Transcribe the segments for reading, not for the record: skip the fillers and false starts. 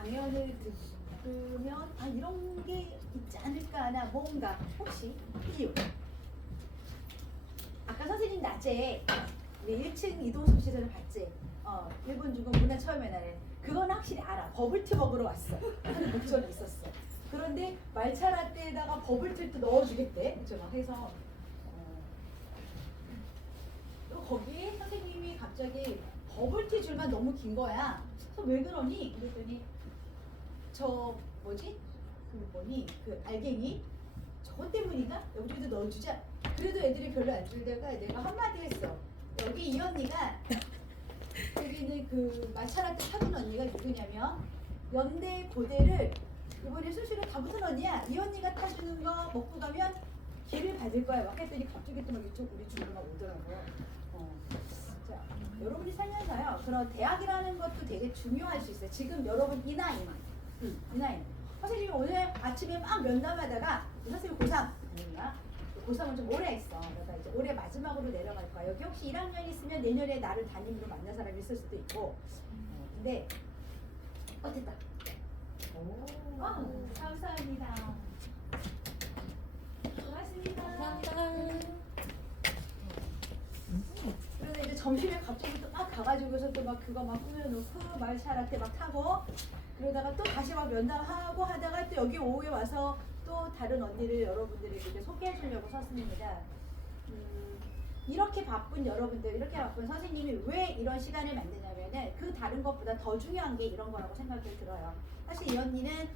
강연을 들으면 아 이런 게 있지 않을까 하나 뭔가 혹시 이유 아까 선생님 낮에 우리 1층 이동섭 시설을 봤지? 일본 중국 문화 처음에 날에 그건 확실히 알아. 버블티 먹으러 왔어 하는 목적이 있었어. 그런데 말차 라떼에다가 버블티를 또 넣어주겠대. 그죠? 막 해서 또 거기에 선생님이 갑자기 버블티 줄만 너무 긴 거야. 그래서 왜 그러니? 그랬더니 저 뭐지? 그 뭐니? 그 알갱이? 저것 때문인가? 여기저기도 넣어주자. 그래도 애들이 별로 안 줄다가 내가 한마디 했어. 여기 이 언니가 여기는 그 마차라떼 사는 언니가 누구냐면 연대 고대를 이번에 수시로 다 붙은 언니야. 이 언니가 타주는 거 먹고 가면 기회를 받을 거야. 막 했더니 갑자기 또 막 이쪽 우리 집으로 막 오더라고요. 자, 여러분이 살면서요. 그런 대학이라는 것도 되게 중요할 수 있어요. 지금 여러분 이 나이만. 이 나이는. 선생님이 오늘 아침에 막 면담하다가 선생님 고3 아닌가? 고3은 좀 오래 했어. 그러니까 이제 올해 마지막으로 내려갈 거야. 여기 혹시 1학년 있으면 내년에 나를 담임으로 만난 사람이 있을 수도 있고. 근데 됐다. 감사합니다. 고맙습니다. 감사합니다. 그래서 이제 점심에 갑자기 또 막 가가지고서 또 막 그거 막 꾸며놓고 말차라떼 막 타고 그러다가 또 다시 막 면담하고 하다가 또 여기 오후에 와서 또 다른 언니를 여러분들에게 소개해 주려고 섰습니다. 이렇게 바쁜 여러분들, 이렇게 바쁜 선생님이 왜 이런 시간을 만드냐면은 그 다른 것보다 더 중요한 게 이런 거라고 생각이 들어요. 사실 이 언니는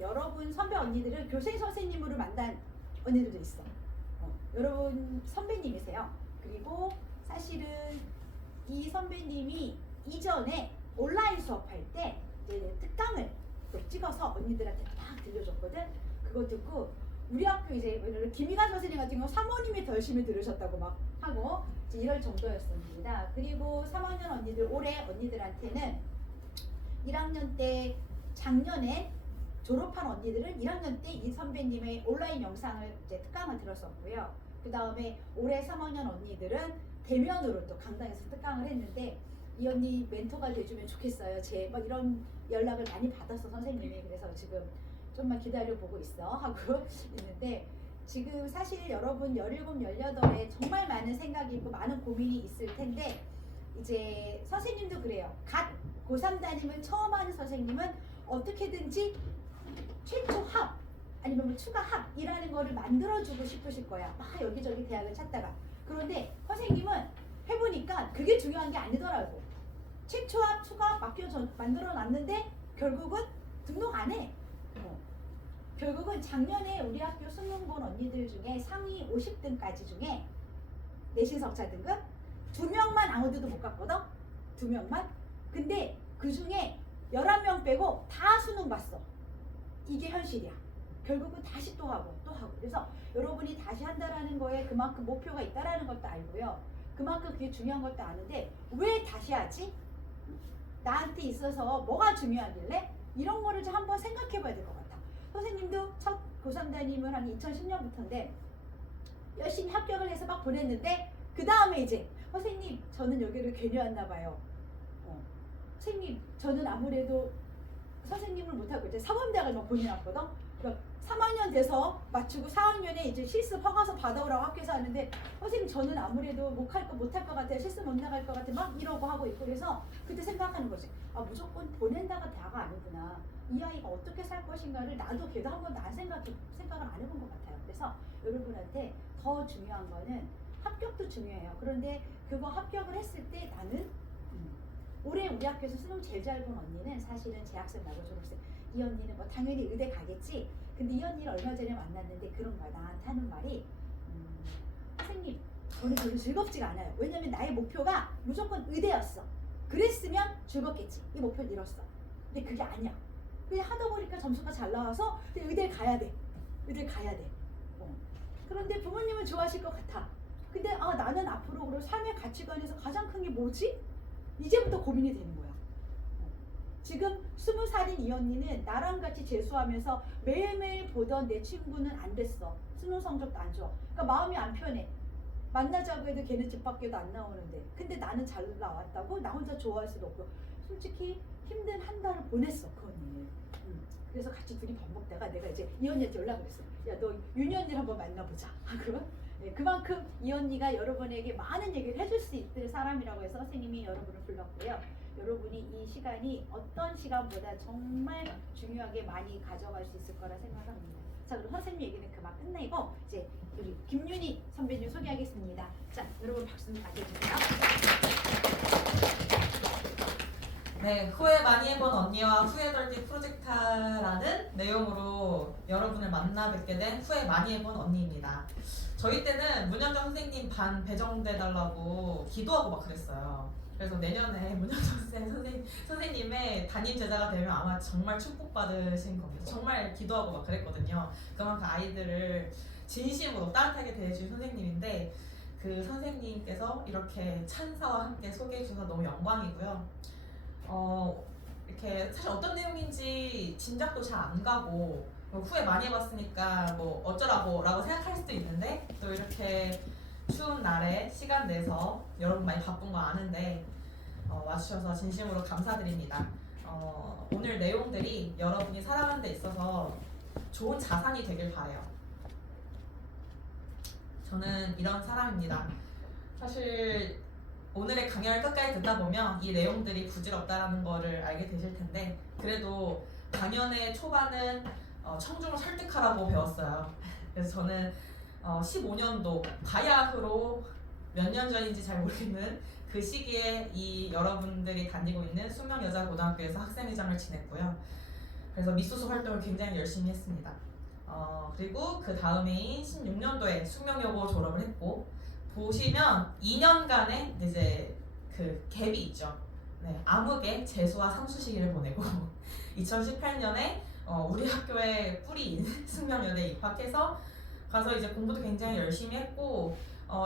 여러분 선배 언니들을 교생 선생님으로 만난 언니들도 있어. 여러분 선배님이세요. 그리고 사실은 이 선배님이 이전에 온라인 수업할 때 특강을 또 찍어서 언니들한테 막 들려줬거든. 그거 듣고 우리 학교 이제 김희관 선생님 같은 경우 사모님이 더 열심히 들으셨다고 막 하고 이제 이럴 정도였습니다. 그리고 3학년 언니들 올해 언니들한테는 1학년 때 작년에 졸업한 언니들은 1학년 때 이 선배님의 온라인 영상을 이제 특강을 들었었고요. 그 다음에 올해 3학년 언니들은 대면으로 또 강당에서 특강을 했는데 이 언니 멘토가 돼주면 좋겠어요. 제 막 이런 연락을 많이 받았어 선생님이. 그래서 지금 좀만 기다려보고 있어 하고 있는데 지금 사실 여러분 17, 18에 정말 많은 생각이 있고 많은 고민이 있을 텐데 이제 선생님도 그래요. 갓 고3 담임을 처음 하는 선생님은 어떻게든지 최초 합 아니면 뭐 추가 합이라는 거를 만들어주고 싶으실 거야. 막 여기저기 대학을 찾다가. 그런데 선생님은 해보니까 그게 중요한 게 아니더라고. 최초 합, 추가 합 만들어 놨는데 결국은 등록 안 해. 결국은 작년에 우리 학교 수능 본 언니들 중에 상위 50등까지 중에 내신 석차 등급 2명만 아무데도 못 갔거든? 2명만? 근데 그 중에 11명 빼고 다 수능 봤어. 이게 현실이야. 결국은 다시 또 하고 또 하고. 그래서 여러분이 다시 한다라는 거에 그만큼 목표가 있다라는 것도 알고요. 그만큼 그게 중요한 것도 아는데 왜 다시 하지? 나한테 있어서 뭐가 중요하길래? 이런 거를 좀 한번 생각해 봐야 될 것 같아. 선생님도 첫 고3 담임을 한 2010년부터인데 열심히 합격을 해서 막 보냈는데 그 다음에 이제 선생님 저는 여기를 괜히 왔나 봐요. 선생님 저는 아무래도 선생님을 못하고 이제 사범대학을 막 보내놨거든. 그러니까 3학년 돼서 맞추고 4학년에 이제 실습 허가서 받아오라고 학교에서 하는데 선생님 저는 아무래도 못할 것 같아요. 실습 못 나갈 것 같아. 막 이러고 하고 있고 그래서 그때 생각하는 거지. 아 무조건 보낸다가 다가 아니구나. 이 아이가 어떻게 살 것인가를 나도 걔도 한 번도 생각을 안 해본 것 같아요. 그래서 여러분한테 더 중요한 거는 합격도 중요해요. 그런데 그거 합격을 했을 때 나는 올해 우리 학교에서 수능 제일 잘 본 언니는 사실은 재학생 말고 졸업생. 이 언니는 뭐 당연히 의대 가겠지. 근데 이 언니를 얼마 전에 만났는데 그런 거야. 나한테 하는 말이 선생님 저는 별로 즐겁지가 않아요. 왜냐면 나의 목표가 무조건 의대였어. 그랬으면 즐겁겠지. 이 목표를 이뤘어. 근데 그게 아니야. 그냥 하다 보니까 점수가 잘 나와서 의대를 가야 돼. 의대를 가야 돼. 그런데 부모님은 좋아하실 것 같아. 근데 나는 앞으로 그런 삶의 가치관에서 가장 큰 게 뭐지? 이제부터 고민이 되는 거야. 지금 20살인 이 언니는 나랑 같이 재수하면서 매일매일 보던 내 친구는 안 됐어. 수능 성적도 안 좋아. 그러니까 마음이 안 편해. 만나자고 해도 걔는 집 밖에도 안 나오는데 근데 나는 잘 나왔다고 나 혼자 좋아할 수도 없고 솔직히 힘든 한 달을 보냈어 그 언니는. 그래서 같이 둘이 밥 먹다가 내가 이제 이 언니한테 연락을 했어. 야, 너 윤희 언니를 한번 만나보자. 그러면 그만큼 이 언니가 여러분에게 많은 얘기를 해줄 수 있을 사람이라고 해서 선생님이 여러분을 불렀고요. 여러분이 이 시간이 어떤 시간보다 정말 중요하게 많이 가져갈 수 있을 거라 생각합니다. 자, 그럼 선생님 얘기는 그만 끝내고 이제 우리 김윤희 선배님 소개하겠습니다. 자, 여러분 박수 맞춰주세요. 네, 후회 많이 해본 언니와 후회덜기 프로젝트라는 내용으로 여러분을 만나 뵙게 된 후회 많이 해본 언니입니다. 저희 때는 문현정 선생님 반 배정돼달라고 기도하고 막 그랬어요. 그래서 내년에 문현정 선생님의 담임 제자가 되면 아마 정말 축복받으신 겁니다. 정말 기도하고 막 그랬거든요. 그만큼 아이들을 진심으로 따뜻하게 대해주신 선생님인데 그 선생님께서 이렇게 찬사와 함께 소개해 주셔서 너무 영광이고요. 이렇게 사실 어떤 내용인지 짐작도 잘 안 가고 후회 많이 해봤으니까 뭐 어쩌라고 라고 생각할 수도 있는데 또 이렇게 추운 날에 시간 내서 여러분 많이 바쁜 거 아는데 와주셔서 진심으로 감사드립니다. 오늘 내용들이 여러분이 살아가는 데 있어서 좋은 자산이 되길 바래요. 저는 이런 사람입니다. 사실 오늘의 강연을 끝까지 듣다 보면 이 내용들이 부질없다라는 거를 알게 되실 텐데 그래도 강연의 초반은 청중을 설득하라고 배웠어요. 그래서 저는 15년도 바야흐로 몇 년 전인지 잘 모르겠는 그 시기에 이 여러분들이 다니고 있는 숙명여자고등학교에서 학생회장을 지냈고요. 그래서 미소수 활동을 굉장히 열심히 했습니다. 그리고 그 다음해인 16년도에 숙명여고 졸업을 했고 보시면 2년간의 이제 그 갭이 있죠. 네, 암흑의 재수와 삼수 시기를 보내고 2018년에 우리 학교의 뿌리인 숙명여대에 입학해서 가서 이제 공부도 굉장히 열심히 했고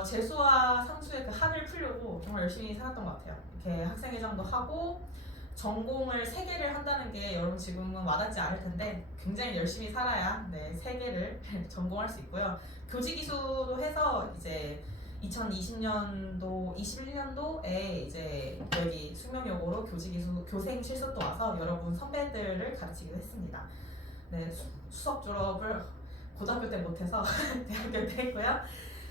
재수와 삼수의 그 한을 풀려고 정말 열심히 살았던 것 같아요. 이렇게 학생회장도 하고 전공을 3개를 한다는 게 여러분 지금은 와닿지 않을 텐데 굉장히 열심히 살아야 네, 3개를 전공할 수 있고요. 교직이수도 해서 이제 2020년도, 21년도에 이제 여기 숙명여고로 교직이수 교생 실습도 와서 여러분 선배들을 가르치기도 했습니다. 네, 수석 졸업을 고등학교 때 못해서 대학교 때 했고요.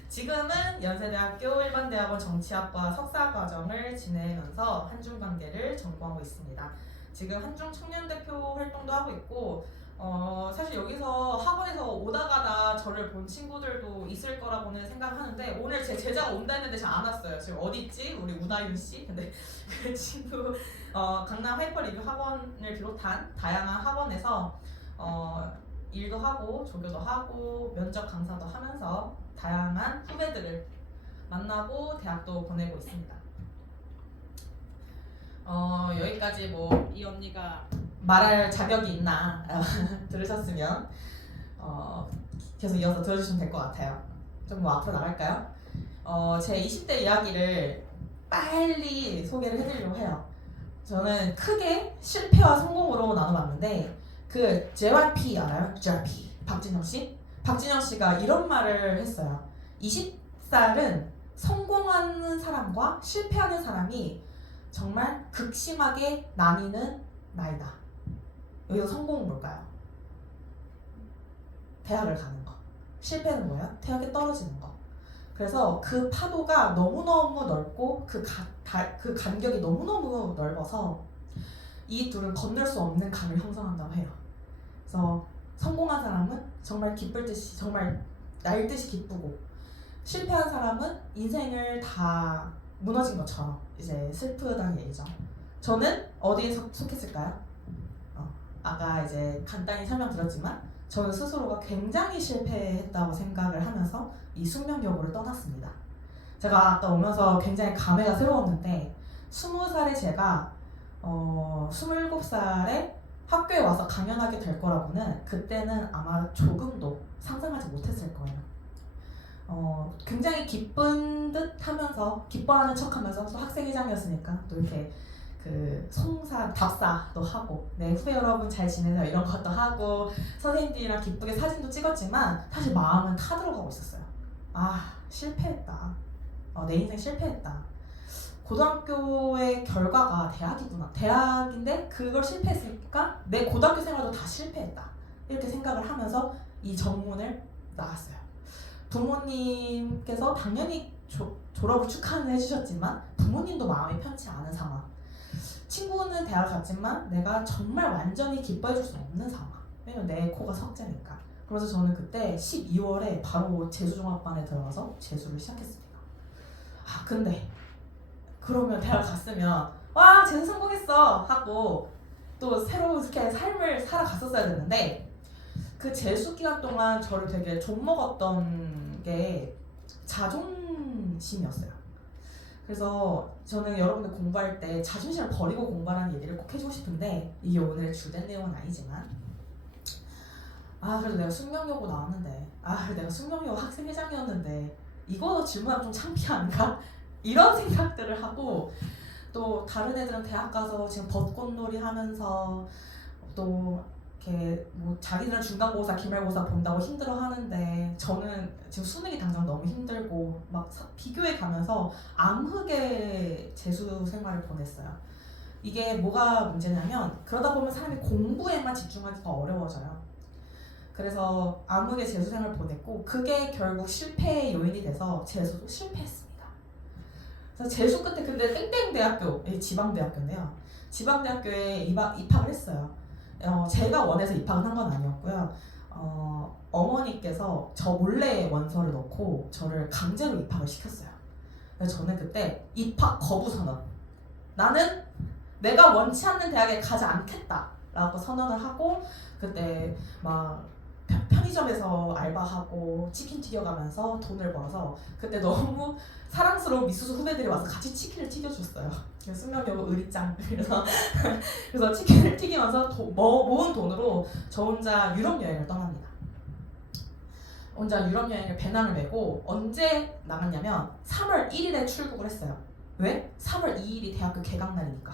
지금은 연세대학교 일반대학원 정치학과 석사과정을 지내면서 한중관계를 전공하고 있습니다. 지금 한중 청년대표 활동도 하고 있고 사실 여기서 학원에서 오다 가다 저를 본 친구들도 있을 거라고는 생각하는데 오늘 제 제자가 온다 했는데 잘 안 왔어요. 지금 어디 있지? 우리 우다윤 씨? 근데 그 친구 강남 하이퍼 리뷰 학원을 비롯한 다양한 학원에서 일도 하고 조교도 하고 면접 강사도 하면서 다양한 후배들을 만나고 대학도 보내고 있습니다. 여기까지 뭐 이 언니가 말할 자격이 있나 들으셨으면 계속 이어서 들어주시면 될 것 같아요. 좀 뭐 앞으로 나갈까요? 제 20대 이야기를 빨리 소개를 해드리려고 해요. 저는 크게 실패와 성공으로 나눠봤는데 그 JYP 알아요? JYP 박진영 씨? 박진영 씨가 이런 말을 했어요. 20살은 성공하는 사람과 실패하는 사람이 정말 극심하게 나뉘는 나이다. 여기서 성공은 뭘까요? 대학을 가는 거. 실패는 뭐예요? 대학에 떨어지는 거. 그래서 그 파도가 너무너무 넓고 그 간격이 너무너무 넓어서 이 둘은 건널 수 없는 강을 형성한다고 해요. 그래서 성공한 사람은 정말 기쁠 듯이 정말 날듯이 기쁘고 실패한 사람은 인생을 다 무너진 것처럼 이제 슬프다는 얘기죠. 저는 어디에 속했을까요? 아까 이제 간단히 설명드렸지만 저는 스스로가 굉장히 실패했다고 생각을 하면서 이 숙명여고를 떠났습니다. 제가 아까 오면서 굉장히 감회가 새로웠는데 20살에 제가 27살에 학교에 와서 강연하게 될 거라고는 그때는 아마 조금도 상상하지 못했을 거예요. 굉장히 기쁜 듯 하면서 기뻐하는 척 하면서 또 학생회장이었으니까 또 이렇게 그 송사 답사도 하고 네 후배 여러분 잘 지내세요 이런 것도 하고 선생님들이랑 기쁘게 사진도 찍었지만 사실 마음은 타들어가고 있었어요. 아 실패했다. 내 인생 실패했다. 고등학교의 결과가 대학이구나. 대학인데 그걸 실패했으니까 내 고등학교 생활도 다 실패했다. 이렇게 생각을 하면서 이 전문을 나왔어요. 부모님께서 당연히 졸업을 축하는 해주셨지만 부모님도 마음이 편치 않은 상황. 친구는 대학 갔지만 내가 정말 완전히 기뻐해줄 수 없는 상황. 왜냐면 내 코가 석재니까. 그래서 저는 그때 12월에 바로 재수종합반에 들어가서 재수를 시작했습니다. 아 근데 그러면 대학 갔으면 와 재수 성공했어 하고 또 새로운 이렇게 삶을 살아갔었어야 되는데 그 재수 기간 동안 저를 되게 좀먹었던 게 자존심이었어요. 그래서 저는 여러분들 공부할 때 자존심을 버리고 공부하라는 얘기를 꼭 해주고 싶은데 이게 오늘 주된 내용은 아니지만 그래도 내가 숙명여고 나왔는데 내가 숙명여고 학생회장이었는데 이거 질문하면 좀 창피한가? 이런 생각들을 하고 또 다른 애들은 대학 가서 지금 벚꽃놀이 하면서 또 이렇게 뭐 자기들은 중간고사, 기말고사 본다고 힘들어 하는데 저는 지금 수능이 당장 너무 힘들고 막 비교해 가면서 암흑의 재수 생활을 보냈어요. 이게 뭐가 문제냐면 그러다 보면 사람이 공부에만 집중하기가 어려워져요. 그래서 암흑의 재수 생활을 보냈고 그게 결국 실패의 요인이 돼서 재수도 실패했습니다. 그래서 재수 끝에 근데 땡땡 대학교, 지방대학교인데요. 지방대학교에 입학을 했어요. 제가 원해서 입학을 한 건 아니었고요. 어머니께서 저 몰래 원서를 넣고 저를 강제로 입학을 시켰어요. 그래서 저는 그때 입학 거부 선언. 나는 내가 원치 않는 대학에 가지 않겠다라고 선언을 하고 그때 막 편의점에서 알바하고 치킨 튀겨가면서 돈을 벌어서 그때 너무 사랑스러운 미수수 후배들이 와서 같이 치킨을 튀겨줬어요. 숙명여고 의리짱. 그래서 치킨을 튀기면서 모은 돈으로 저 혼자 유럽 여행을 떠납니다. 혼자 유럽 여행을 배낭을 메고 언제 나갔냐면 3월 1일에 출국을 했어요. 왜? 3월 2일이 대학교 개강날이니까.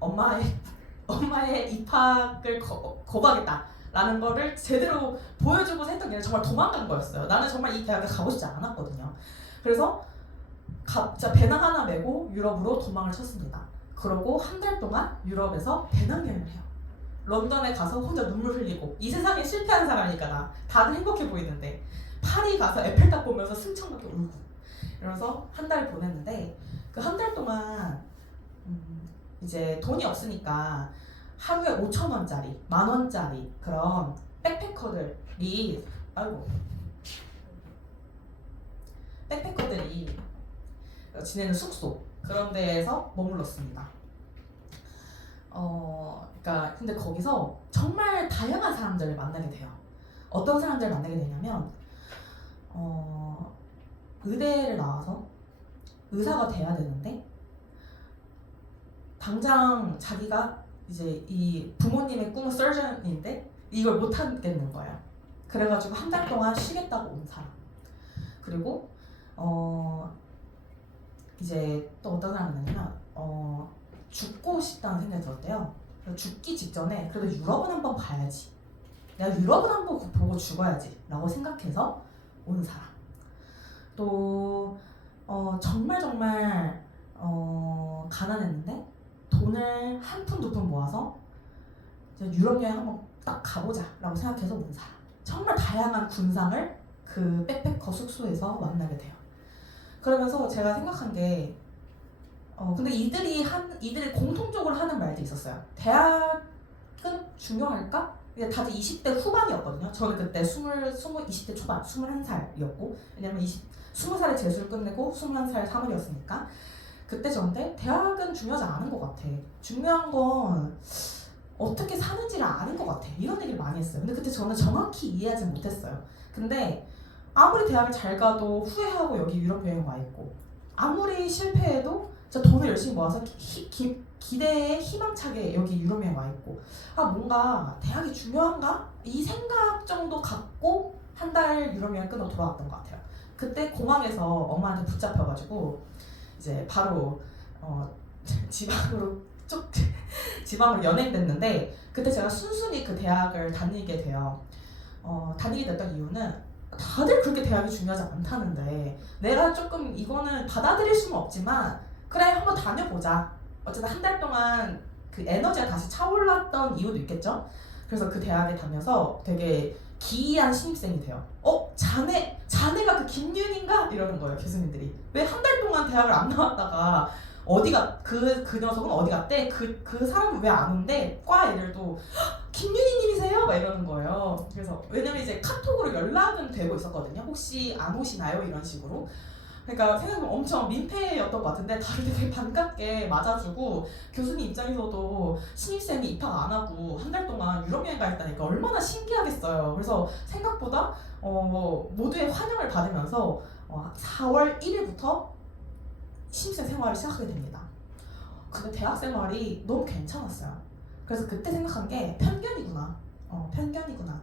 엄마의 입학을 거부하겠다. 라는 거를 제대로 보여주고 했던 게 정말 도망간 거였어요. 나는 정말 이 대학에 가고 싶지 않았거든요. 그래서 진짜 배낭 하나 메고 유럽으로 도망을 쳤습니다. 그러고 한 달 동안 유럽에서 배낭여행을 해요. 런던에 가서 혼자 눈물 흘리고 이 세상에 실패한 사람이니까 나 다들 행복해 보이는데 파리 가서 에펠탑 보면서 승천하게 울고 이러면서 한 달 보냈는데 그 한 달 동안 이제 돈이 없으니까 하루에 5,000원짜리, 10,000원짜리 그런 백패커들이 지내는 숙소 그런 데에서 머물렀습니다. 그러니까 근데 거기서 정말 다양한 사람들을 만나게 돼요. 어떤 사람들을 만나게 되냐면 의대를 나와서 의사가 돼야 되는데 당장 자기가 이제 이 부모님의 꿈은 서전인데 이걸 못 하겠는 거예요. 그래가지고 한 달 동안 쉬겠다고 온 사람. 그리고 이제 또 어떤 사람이 있냐면 죽고 싶다는 생각이 들었대요. 죽기 직전에 그래도 유럽은 한번 봐야지. 내가 유럽은 한번 보고 죽어야지 라고 생각해서 온 사람. 또 정말 가난했는데 돈을 한 푼 두 푼 모아서 유럽 여행 한번 딱 가보자 라고 생각해서 온 사람. 정말 다양한 군상을 그 백패커 숙소에서 만나게 돼요. 그러면서 제가 생각한 게 근데 이들이 공통적으로 하는 말도 있었어요. 대학은 중요할까? 다들 20대 후반이었거든요. 저는 그때 20대 초반, 21살이었고 왜냐면 20살에 재수를 끝내고 21살 3월이었으니까 그때 저한테 대학은 중요하지 않은 것 같아. 중요한 건 어떻게 사는지를 아는 것 같아. 이런 얘기를 많이 했어요. 근데 그때 저는 정확히 이해하지 못했어요. 근데 아무리 대학을 잘 가도 후회하고 여기 유럽 여행 와 있고 아무리 실패해도 진짜 돈을 열심히 모아서 기대에 희망차게 여기 유럽 여행 와 있고 뭔가 대학이 중요한가? 이 생각 정도 갖고 한 달 유럽 여행 끝나고 돌아왔던 것 같아요. 그때 공항에서 엄마한테 붙잡혀가지고 이제 바로 지방으로 연행됐는데 그때 제가 순순히 그 대학을 다니게 돼요. 다니게 됐던 이유는 다들 그렇게 대학이 중요하지 않다는데 내가 조금 이거는 받아들일 수는 없지만 그래 한번 다녀보자. 어쨌든 한 달 동안 그 에너지가 다시 차올랐던 이유도 있겠죠. 그래서 그 대학에 다녀서 되게 기이한 신입생이 돼요. 자네가 그 김윤인가? 이러는 거예요 교수님들이. 왜 한 달 동안 대학을 안 나왔다가 어디가 그 녀석은 어디 갔대? 그 사람은 왜 안 온대? 과 애들도 김윤희님이세요? 막 이러는 거예요. 그래서 왜냐면 이제 카톡으로 연락은 되고 있었거든요. 혹시 안 오시나요? 이런 식으로. 그러니까 생각해보면 엄청 민폐였던 것 같은데 다들 되게 반갑게 맞아주고 교수님 입장에서도 신입생이 입학 안 하고 한 달 동안 유럽 여행 가 있다니까 얼마나 신기하겠어요. 그래서 생각보다 모두의 환영을 받으면서 4월 1일부터 신입생 생활을 시작하게 됩니다. 근데 대학 생활이 너무 괜찮았어요. 그래서 그때 생각한 게 편견이구나. 편견이구나.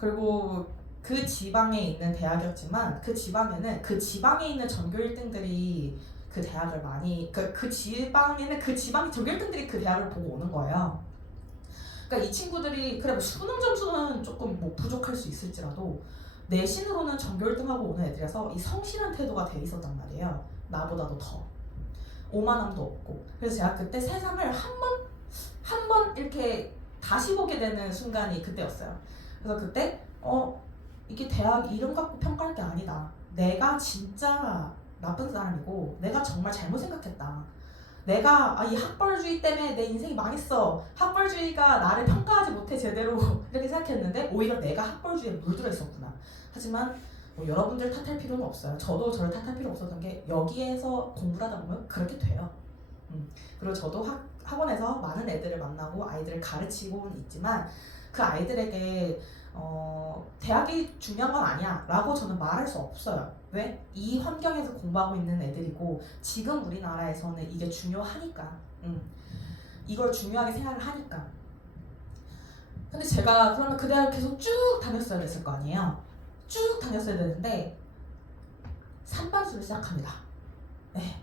그리고 그 지방에 있는 대학이었지만 그 지방에는 그 지방에 있는 전교 1등들이 그 대학을 많이 그 지방에는 그 지방의 전교 1등들이 그 대학을 보고 오는 거예요. 그러니까 이 친구들이 그래 뭐 수능 점수는 조금 뭐 부족할 수 있을지라도 내신으로는 전교 1등하고 오는 애들이라서 이 성실한 태도가 돼 있었단 말이에요. 나보다도 더 오만함도 없고. 그래서 제가 그때 세상을 한 번 이렇게 다시 보게 되는 순간이 그때였어요. 그래서 그때 이게 대학 이름 갖고 평가할 게 아니다. 내가 진짜 나쁜 사람이고 내가 정말 잘못 생각했다. 내가 이 학벌주의 때문에 내 인생이 망했어. 학벌주의가 나를 평가하지 못해 제대로 이렇게 생각했는데 오히려 내가 학벌주의에 물들어 있었구나. 하지만 뭐 여러분들 탓할 필요는 없어요. 저도 저를 탓할 필요 없었던 게 여기에서 공부를 하다 보면 그렇게 돼요. 그리고 저도 학원에서 많은 애들을 만나고 아이들을 가르치고는 있지만 그 아이들에게 대학이 중요한 건 아니야 라고 저는 말할 수 없어요. 왜? 이 환경에서 공부하고 있는 애들이고 지금 우리나라에서는 이게 중요하니까 이걸 중요하게 생각을 하니까. 근데 제가 그러면 그 대학을 계속 쭉 다녔어야 됐을 거 아니에요. 쭉 다녔어야 되는데 삼반수를 시작합니다. 네.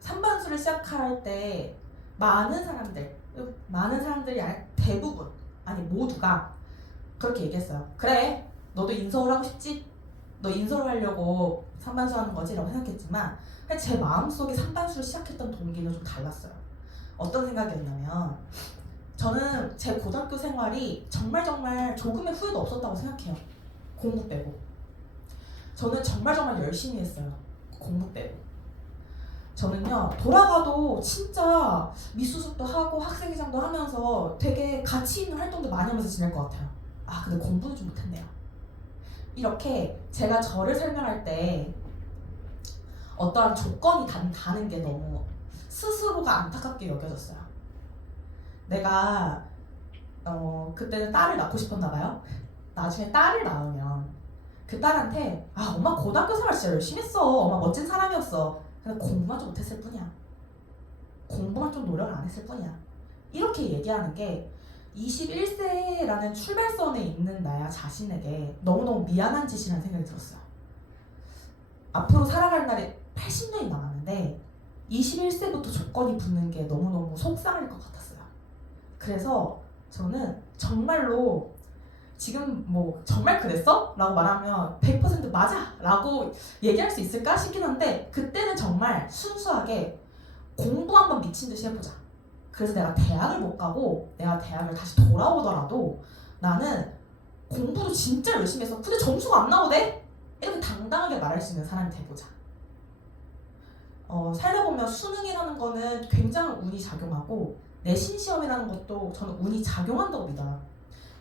삼반수를 시작할 때 많은 사람들이 대부분 아니 모두가 그렇게 얘기했어요. 그래 너도 인서울 하고 싶지? 너 인서울 하려고 삼반수 하는 거지? 라고 생각했지만 제 마음속에 삼반수를 시작했던 동기는 좀 달랐어요. 어떤 생각이었냐면 저는 제 고등학교 생활이 정말 조금의 후회도 없었다고 생각해요. 공부 빼고. 저는 정말 열심히 했어요. 공부 빼고. 저는요 돌아가도 진짜 미수습도 하고 학생회장도 하면서 되게 가치 있는 활동도 많이 하면서 지낼 것 같아요. 근데 공부는 좀 못했네요. 이렇게 제가 저를 설명할 때 어떠한 조건이 다는 게 너무 스스로가 안타깝게 여겨졌어요. 내가 그때는 딸을 낳고 싶었나 봐요. 나중에 딸을 낳으면 그 딸한테 엄마 고등학교 생활 진짜 열심히 했어. 엄마 멋진 사람이었어. 근데 공부만 좀 못했을 뿐이야. 공부만 좀 노력을 안 했을 뿐이야. 이렇게 얘기하는 게 21세라는 출발선에 있는 나야 자신에게 너무너무 미안한 짓이라는 생각이 들었어요. 앞으로 살아갈 날이 80년이 남았는데 21세부터 조건이 붙는 게 너무너무 속상할 것 같았어요. 그래서 저는 정말로 지금 뭐 정말 그랬어? 라고 말하면 100% 맞아! 라고 얘기할 수 있을까 싶긴 한데 그때는 정말 순수하게 공부 한번 미친 듯이 해보자. 그래서 내가 대학을 못 가고 내가 대학을 다시 돌아오더라도 나는 공부도 진짜 열심히 했어. 근데 점수가 안 나오대? 이렇게 당당하게 말할 수 있는 사람이 돼보자. 살다 보면 수능이라는 거는 굉장히 운이 작용하고 내신 시험이라는 것도 저는 운이 작용한다고 믿어요.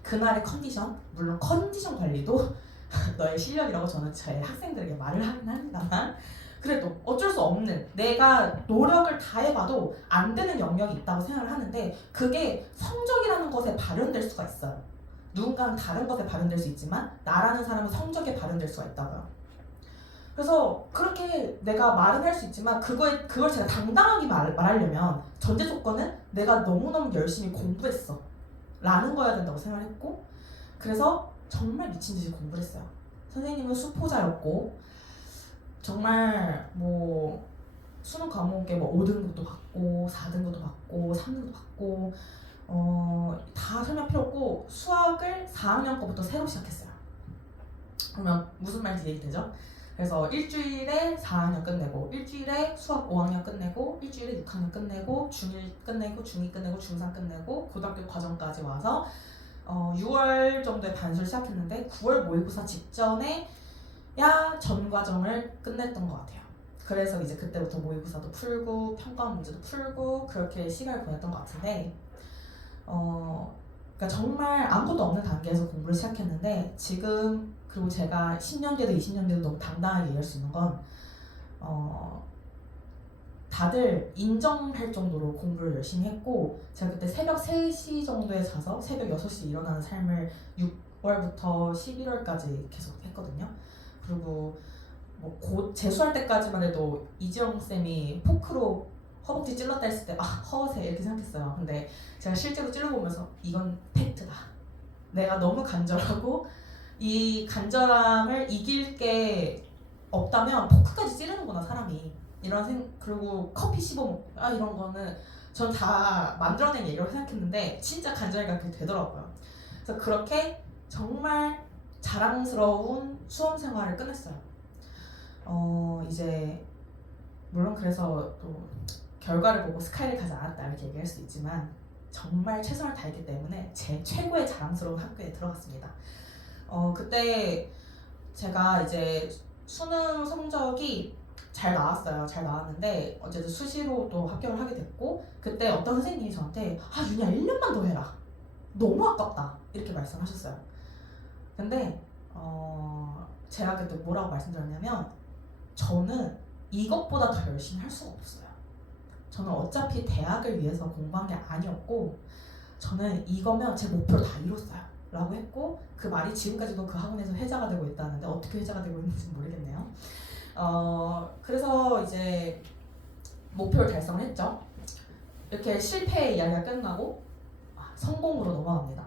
그날의 컨디션, 물론 컨디션 관리도 너의 실력이라고 저는 제 학생들에게 말을 하긴 합니다만 그래도 어쩔 수 없는 내가 노력을 다해봐도 안 되는 영역이 있다고 생각을 하는데 그게 성적이라는 것에 발현될 수가 있어요. 누군가는 다른 것에 발현될 수 있지만 나라는 사람은 성적에 발현될 수가 있다고요. 그래서 그렇게 내가 말은 할 수 있지만 그걸 제가 당당하게 말하려면 전제 조건은 내가 너무너무 열심히 공부했어 라는 거여야 된다고 생각을 했고 그래서 정말 미친 듯이 공부를 했어요. 선생님은 수포자였고 정말 뭐 수능 과목에 뭐 5등급도 받고 4등급도 받고 3등급도 받고 다 설명 필요 없고 수학을 4학년 거부터 새로 시작했어요. 그러면 무슨 말인지 이해되죠? 그래서 일주일에 4학년 끝내고, 일주일에 수학 5학년 끝내고, 일주일에 6학년 끝내고, 중1 끝내고, 중2 끝내고, 중3 끝내고, 고등학교 과정까지 와서 6월 정도에 반수를 시작했는데 9월 모의고사 직전에 전 과정을 끝냈던 것 같아요. 그래서 이제 그때부터 모의고사도 풀고 평가원 문제도 풀고 그렇게 시간을 보냈던 것 같은데 그러니까 정말 아무것도 없는 단계에서 공부를 시작했는데 지금 그리고 제가 10년 뒤에도 20년 뒤에도 너무 당당하게 얘기할 수 있는 건 다들 인정할 정도로 공부를 열심히 했고 제가 그때 새벽 3시 정도에 자서 새벽 6시에 일어나는 삶을 6월부터 11월까지 계속 했거든요. 그리고 뭐 곧 재수할 때까지만 해도 이지영 쌤이 포크로 허벅지 찔렀다 했을 때 허세 이렇게 생각했어요. 근데 제가 실제로 찔러보면서 이건 팩트다. 내가 너무 간절하고 이 간절함을 이길 게 없다면 포크까지 찌르는구나 사람이. 그리고 커피 씹어먹고 이런 거는 전 다 만들어낸 얘기라고 생각했는데 진짜 간절하게 그렇게 되더라고요. 그래서 그렇게 정말 자랑스러운 수험 생활을 끝냈어요. 이제 물론 그래서 또 결과를 보고 스카이를 가지 않았다 이렇게 얘기할 수 있지만 정말 최선을 다했기 때문에 제 최고의 자랑스러운 학교에 들어갔습니다. 그때 제가 이제 수능 성적이 잘 나왔어요. 잘 나왔는데 어쨌든 수시로 또 합격을 하게 됐고 그때 어떤 선생님이 저한테 윤희야 1년만 더 해라. 너무 아깝다. 이렇게 말씀하셨어요. 근데 제가 그때 뭐라고 말씀드렸냐면 저는 이것보다 더 열심히 할 수가 없어요. 저는 어차피 대학을 위해서 공부한 게 아니었고 저는 이거면 제 목표를 다 이뤘어요 라고 했고 그 말이 지금까지도 그 학원에서 회자가 되고 있다는데 어떻게 회자가 되고 있는지 모르겠네요. 그래서 이제 목표를 달성했죠. 이렇게 실패의 이야기가 끝나고 성공으로 넘어갑니다.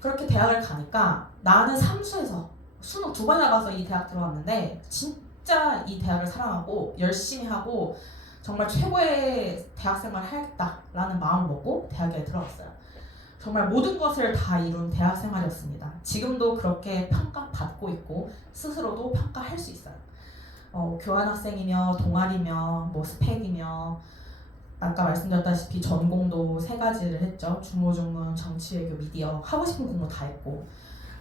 그렇게 대학을 가니까 나는 삼수에서 수능 2번 나가서 이 대학 들어왔는데 진짜 이 대학을 사랑하고 열심히 하고 정말 최고의 대학생활을 해야겠다라는 마음을 먹고 대학에 들어갔어요. 정말 모든 것을 다 이룬 대학생활이었습니다. 지금도 그렇게 평가받고 있고 스스로도 평가할 수 있어요. 교환학생이며 동아리며 뭐 스펙이며 아까 말씀드렸다시피 전공도 3가지를 했죠. 중고중문, 정치외교, 미디어 하고 싶은 공부 다 했고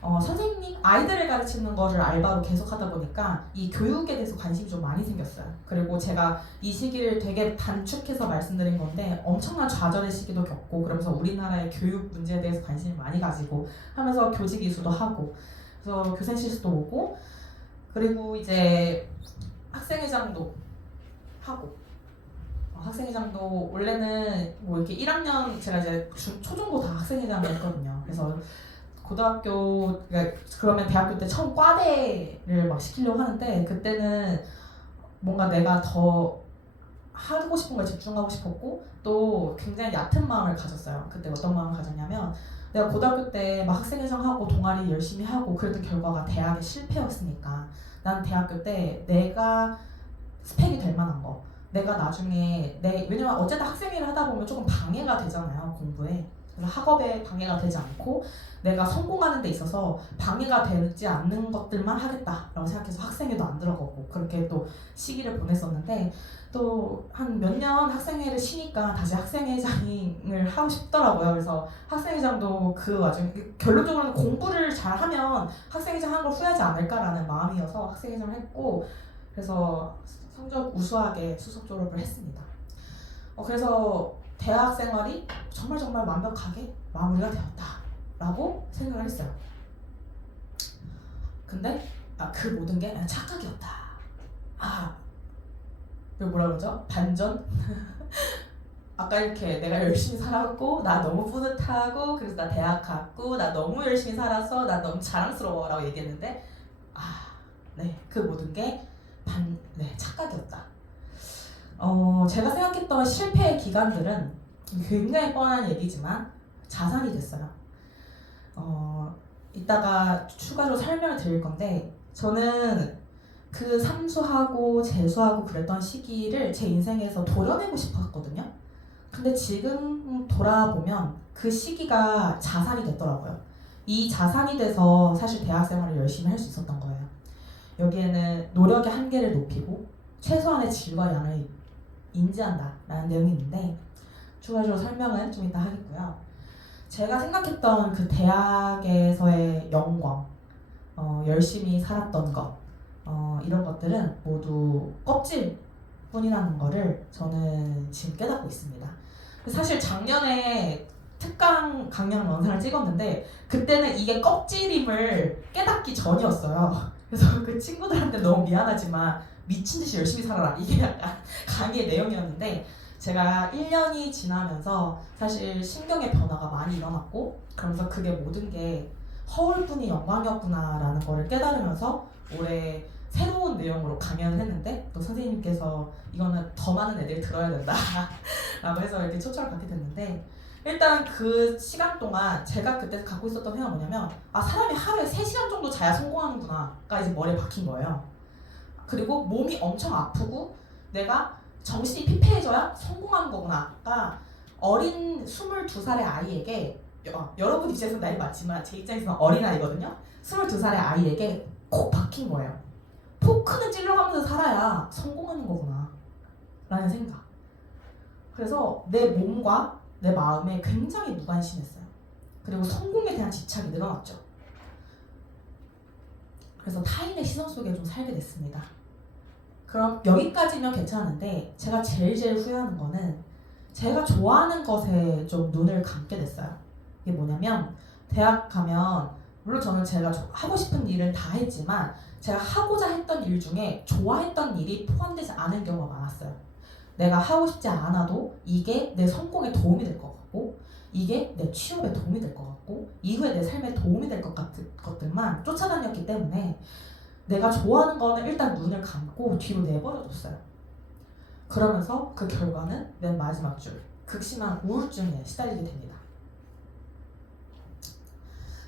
선생님 아이들을 가르치는 거를 알바로 계속 하다 보니까 이 교육에 대해서 관심이 좀 많이 생겼어요. 그리고 제가 이 시기를 되게 단축해서 말씀드린 건데 엄청난 좌절의 시기도 겪고 그러면서 우리나라의 교육 문제에 대해서 관심을 많이 가지고 하면서 교직 이수도 하고 그래서 교생 실습도 오고 그리고 이제 학생회장도 하고 학생회장도 원래는 뭐 이렇게 1학년 제가 이제 초중고 다 학생회장을 했거든요. 그래서 고등학교 그러면 대학교 때 처음 과대를 막 시키려고 하는데 그때는 뭔가 내가 더 하고 싶은 걸 집중하고 싶었고 또 굉장히 얕은 마음을 가졌어요. 그때 어떤 마음을 가졌냐면 내가 고등학교 때 막 학생회장하고 동아리 열심히 하고 그랬던 결과가 대학에 실패였으니까 난 대학교 때 내가 스펙이 될 만한 거 내가 나중에 왜냐면 어쨌든 학생회를 하다 보면 조금 방해가 되잖아요 공부에. 그래서 학업에 방해가 되지 않고 내가 성공하는 데 있어서 방해가 되지 않는 것들만 하겠다라고 생각해서 학생회도 안 들어가고 그렇게 또 시기를 보냈었는데 또 한 몇 년 학생회를 쉬니까 다시 학생회장을 하고 싶더라고요. 그래서 학생회장도 그 와중에 결론적으로는 공부를 잘하면 학생회장 하는 걸 후회하지 않을까라는 마음이어서 학생회장을 했고 그래서 성적 우수하게 수석 졸업을 했습니다. 그래서 대학 생활이 정말 완벽하게 마무리가 되었다라고 생각을 했어요. 근데 그 모든 게 착각이었다. 이거 뭐라 그러죠? 반전? 아까 이렇게 내가 열심히 살았고 나 너무 뿌듯하고 그래서 나 대학 갔고 나 너무 열심히 살아서 나 너무 자랑스러워 라고 얘기했는데 그 모든 게 착각이었다. 제가 생각했던 실패의 기간들은 굉장히 뻔한 얘기지만 자산이 됐어요. 이따가 추가로 설명을 드릴 건데 저는 그 삼수하고 재수하고 그랬던 시기를 제 인생에서 도려내고 싶었거든요. 근데 지금 돌아보면 그 시기가 자산이 됐더라고요. 이 자산이 돼서 사실 대학 생활을 열심히 할 수 있었던 거예요. 여기에는 노력의 한계를 높이고 최소한의 질과 양을 인지한다라는 내용이 있는데 추가적으로 설명은 좀 이따 하겠고요. 제가 생각했던 그 대학에서의 영광, 열심히 살았던 것, 이런 것들은 모두 껍질뿐이라는 거를 저는 지금 깨닫고 있습니다. 사실 작년에 특강 강연 영상을 찍었는데 그때는 이게 껍질임을 깨닫기 전이었어요. 그래서 그 친구들한테 너무 미안하지만 미친 듯이 열심히 살아라 이게 약간 강의의 내용이었는데 제가 1년이 지나면서 사실 신경의 변화가 많이 일어났고 그러면서 그게 모든 게 허울뿐이 영광이었구나라는 거를 깨달으면서 올해 새로운 내용으로 강연을 했는데 또 선생님께서 이거는 더 많은 애들이 들어야 된다 라고 해서 이렇게 초청을 받게 됐는데 일단 그 시간 동안 제가 그때 갖고 있었던 생각은 뭐냐면 사람이 하루에 3시간 정도 자야 성공하는구나가 이제 머리에 박힌 거예요. 그리고 몸이 엄청 아프고 내가 정신이 피폐해져야 성공하는 거구나가 어린 22살의 아이에게 여러분 입장에서 나이 많지만 제 입장에서는 어린아이거든요. 22살의 아이에게 콕 박힌 거예요. 포크는 찔러가면서 살아야 성공하는 거구나 라는 생각. 그래서 내 몸과 내 마음에 굉장히 무관심했어요. 그리고 성공에 대한 집착이 늘어났죠. 그래서 타인의 시선 속에 좀 살게 됐습니다. 그럼 여기까지면 괜찮은데 제가 제일 후회하는 거는 제가 좋아하는 것에 좀 눈을 감게 됐어요. 이게 뭐냐면 대학 가면 물론 저는 제가 하고 싶은 일은 다 했지만 제가 하고자 했던 일 중에 좋아했던 일이 포함되지 않은 경우가 많았어요. 내가 하고 싶지 않아도 이게 내 성공에 도움이 될 것 같고 이게 내 취업에 도움이 될 것 같고 이후에 내 삶에 도움이 될 것 같은 것들만 쫓아다녔기 때문에 내가 좋아하는 거는 일단 눈을 감고 뒤로 내버려뒀어요. 그러면서 그 결과는 맨 마지막 줄 극심한 우울증에 시달리게 됩니다.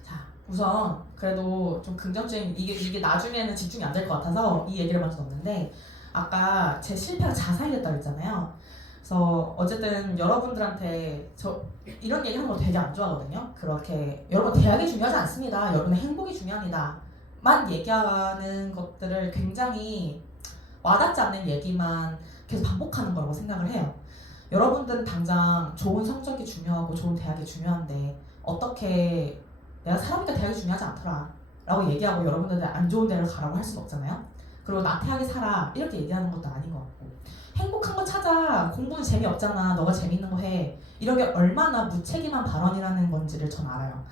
자, 우선 그래도 좀 긍정적인 이게 나중에는 집중이 안 될 것 같아서 이 얘기를 먼저 넣었는데 아까 제 실패가 자살이 됐다고 했잖아요. 그래서 어쨌든 여러분들한테 저 이런 얘기 하는 거 되게 안 좋아하거든요. 그렇게 여러분 대학이 중요하지 않습니다. 여러분의 행복이 중요합니다. 만 얘기하는 것들을 굉장히 와닿지 않는 얘기만 계속 반복하는 거라고 생각을 해요. 여러분들은 당장 좋은 성적이 중요하고 좋은 대학이 중요한데 어떻게 내가 사람이니까 대학이 중요하지 않더라 라고 얘기하고 여러분들한테 안 좋은 데를 가라고 할 수는 없잖아요. 그리고 나태하게 살아 이렇게 얘기하는 것도 아닌 것 같고 행복한 거 찾아 공부는 재미없잖아 너가 재밌는 거 해 이런 게 얼마나 무책임한 발언이라는 건지를 전 알아요.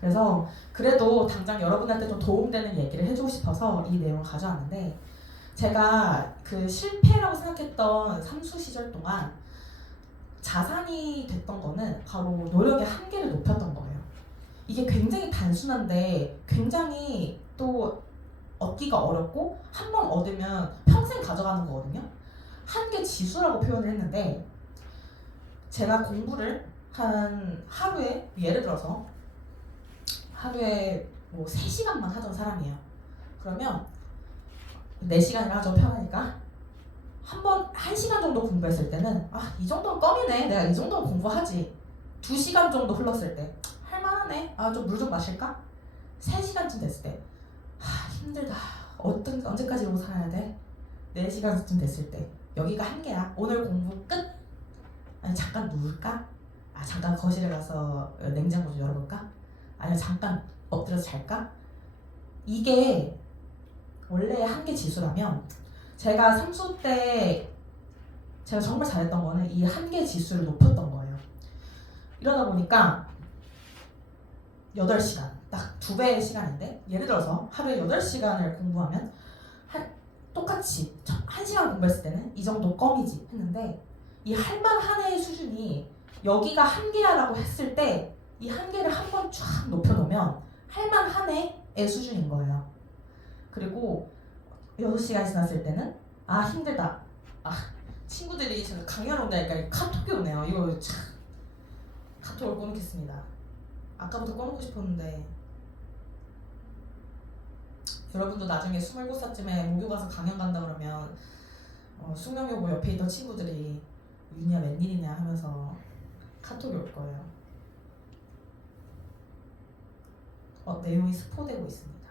그래서 그래도 당장 여러분한테 좀 도움되는 얘기를 해주고 싶어서 이 내용을 가져왔는데 제가 그 실패라고 생각했던 삼수 시절 동안 자산이 됐던 거는 바로 노력의 한계를 높였던 거예요. 이게 굉장히 단순한데 굉장히 또 얻기가 어렵고 한 번 얻으면 평생 가져가는 거거든요. 한계 지수라고 표현을 했는데 제가 공부를 한 하루에 예를 들어서 하루에 뭐 3시간만 하던 사람이에요. 그러면 4시간이라 좀 편하니까 한 번 1시간 정도 공부했을 때는 이 정도는 껌이네 내가 이 정도는 공부하지 2시간 정도 흘렀을 때 할만하네 좀 물 좀 마실까 3시간쯤 됐을 때 힘들다 언제까지 이러고 살아야 돼 4시간쯤 됐을 때 여기가 한계야 오늘 공부 끝 아니 잠깐 누울까 잠깐 거실에 가서 냉장고 좀 열어볼까 아니면 잠깐 엎드려서 잘까 이게 원래 한계 지수라면 제가 삼수 때 제가 정말 잘했던 거는 이 한계 지수를 높였던 거예요. 이러다 보니까 8시간 딱 2배의 시간인데 예를 들어서 하루에 8시간을 공부하면 똑같이 1시간 공부했을 때는 이 정도 껌이지 했는데 이 할만한의 수준이 여기가 한계야 라고 했을 때 이 한계를 한 번 쫙 높여놓으면 할만한의 수준인 거예요. 그리고 6시간 지났을 때는 힘들다 친구들이 제가 강연 온다니까 카톡이 오네요. 이거 참 카톡을 꺼놓겠습니다. 아까부터 꺼놓고 싶었는데 여러분도 나중에 27살쯤에 모교 가서 강연 간다 그러면 숙명여고 옆에 있던 친구들이 윤희야 웬일이냐 하면서 카톡이 올 거예요. 내용이 스포되고 있습니다.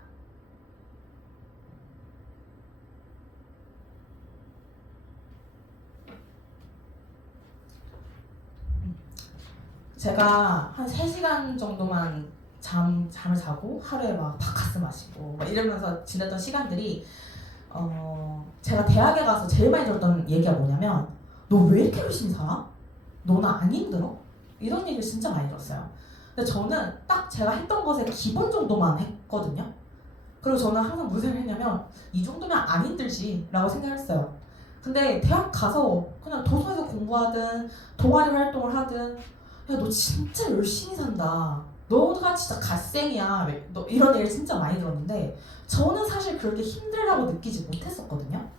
제가 한 3시간 정도만 잠을 자고 하루에 막 바카스 마시고 막 이러면서 지냈던 시간들이 제가 대학에 가서 제일 많이 들었던 얘기가 뭐냐면 너 왜 이렇게 열심히 살아? 너는 안 힘들어? 이런 얘기를 진짜 많이 들었어요. 근데 저는 딱 제가 했던 것의 기본 정도만 했거든요. 그리고 저는 항상 무슨 생각을 했냐면 이 정도면 안 힘들지 라고 생각했어요. 근데 대학 가서 그냥 도서에서 공부하든 동아리 활동을 하든 야 너 진짜 열심히 산다, 너가 진짜 갓생이야, 너 이런 얘기를 진짜 많이 들었는데 저는 사실 그렇게 힘들다고 느끼지 못했었거든요.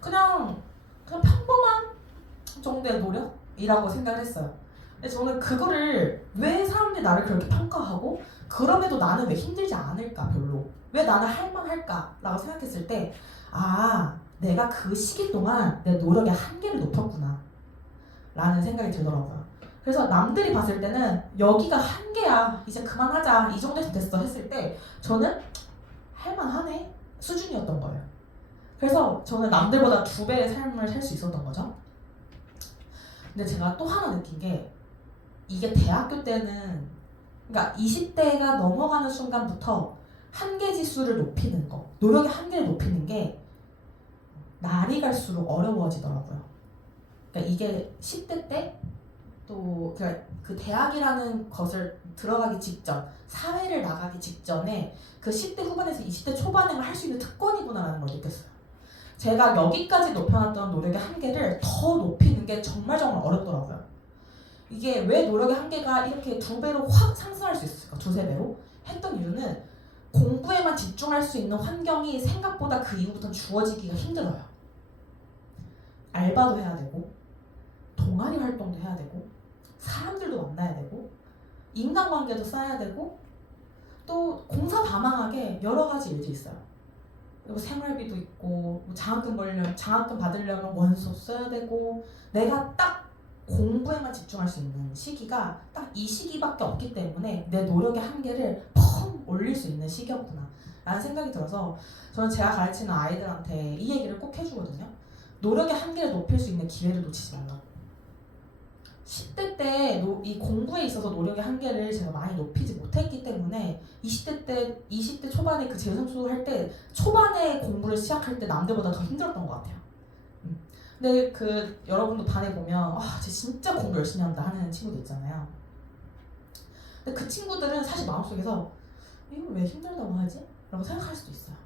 그냥 평범한 정도의 노력이라고 생각을 했어요. 근데 저는 그거를 왜 사람들이 나를 그렇게 평가하고 그럼에도 나는 왜 힘들지 않을까, 별로 왜 나는 할만할까 라고 생각했을 때 내가 그 시기 동안 내 노력의 한계를 높였구나 라는 생각이 들더라고요. 그래서 남들이 봤을 때는 여기가 한계야, 이제 그만하자, 이 정도에서 됐어 했을 때 저는 할만하네 수준이었던 거예요. 그래서 저는 남들보다 2배의 삶을 살 수 있었던 거죠. 근데 제가 또 하나 느낀 게, 이게 대학교 때는, 그러니까 20대가 넘어가는 순간부터 한계 지수를 높이는 거, 노력의 한계를 높이는 게 날이 갈수록 어려워지더라고요. 그러니까 이게 10대 때 또 그 대학이라는 것을 들어가기 직전, 사회를 나가기 직전에 그 10대 후반에서 20대 초반에만 할 수 있는 특권이구나라는 걸 느꼈어요. 제가 여기까지 높여놨던 노력의 한계를 더 높이는 게 정말 어렵더라고요. 이게 왜 노력의 한계가 이렇게 2배로 확 상승할 수 있을까, 2~3배로 했던 이유는 공부에만 집중할 수 있는 환경이 생각보다 그 이후부터는 주어지기가 힘들어요. 알바도 해야 되고 동아리 활동도 해야 되고 사람들도 만나야 되고 인간관계도 쌓아야 되고 또 공사다망하게 여러 가지 일도 있어요. 그리고 생활비도 있고 장학금 받으려면 원서 써야 되고, 내가 딱 공부에만 집중할 수 있는 시기가 딱 이 시기밖에 없기 때문에 내 노력의 한계를 펑 올릴 수 있는 시기였구나 라는 생각이 들어서 저는 제가 가르치는 아이들한테 이 얘기를 꼭 해주거든요. 노력의 한계를 높일 수 있는 기회를 놓치지 말라고. 10대 때 이 공부에 있어서 노력의 한계를 제가 많이 높이지 못했기 때문에 20대 초반에 그 재성수 할 때 초반에 공부를 시작할 때 남들보다 더 힘들었던 것 같아요. 근데 여러분도 반에 보면 쟤 진짜 공부 열심히 한다 하는 친구들 있잖아요. 근데 그 친구들은 사실 마음속에서 이거 왜 힘들다고 하지? 라고 생각할 수도 있어요.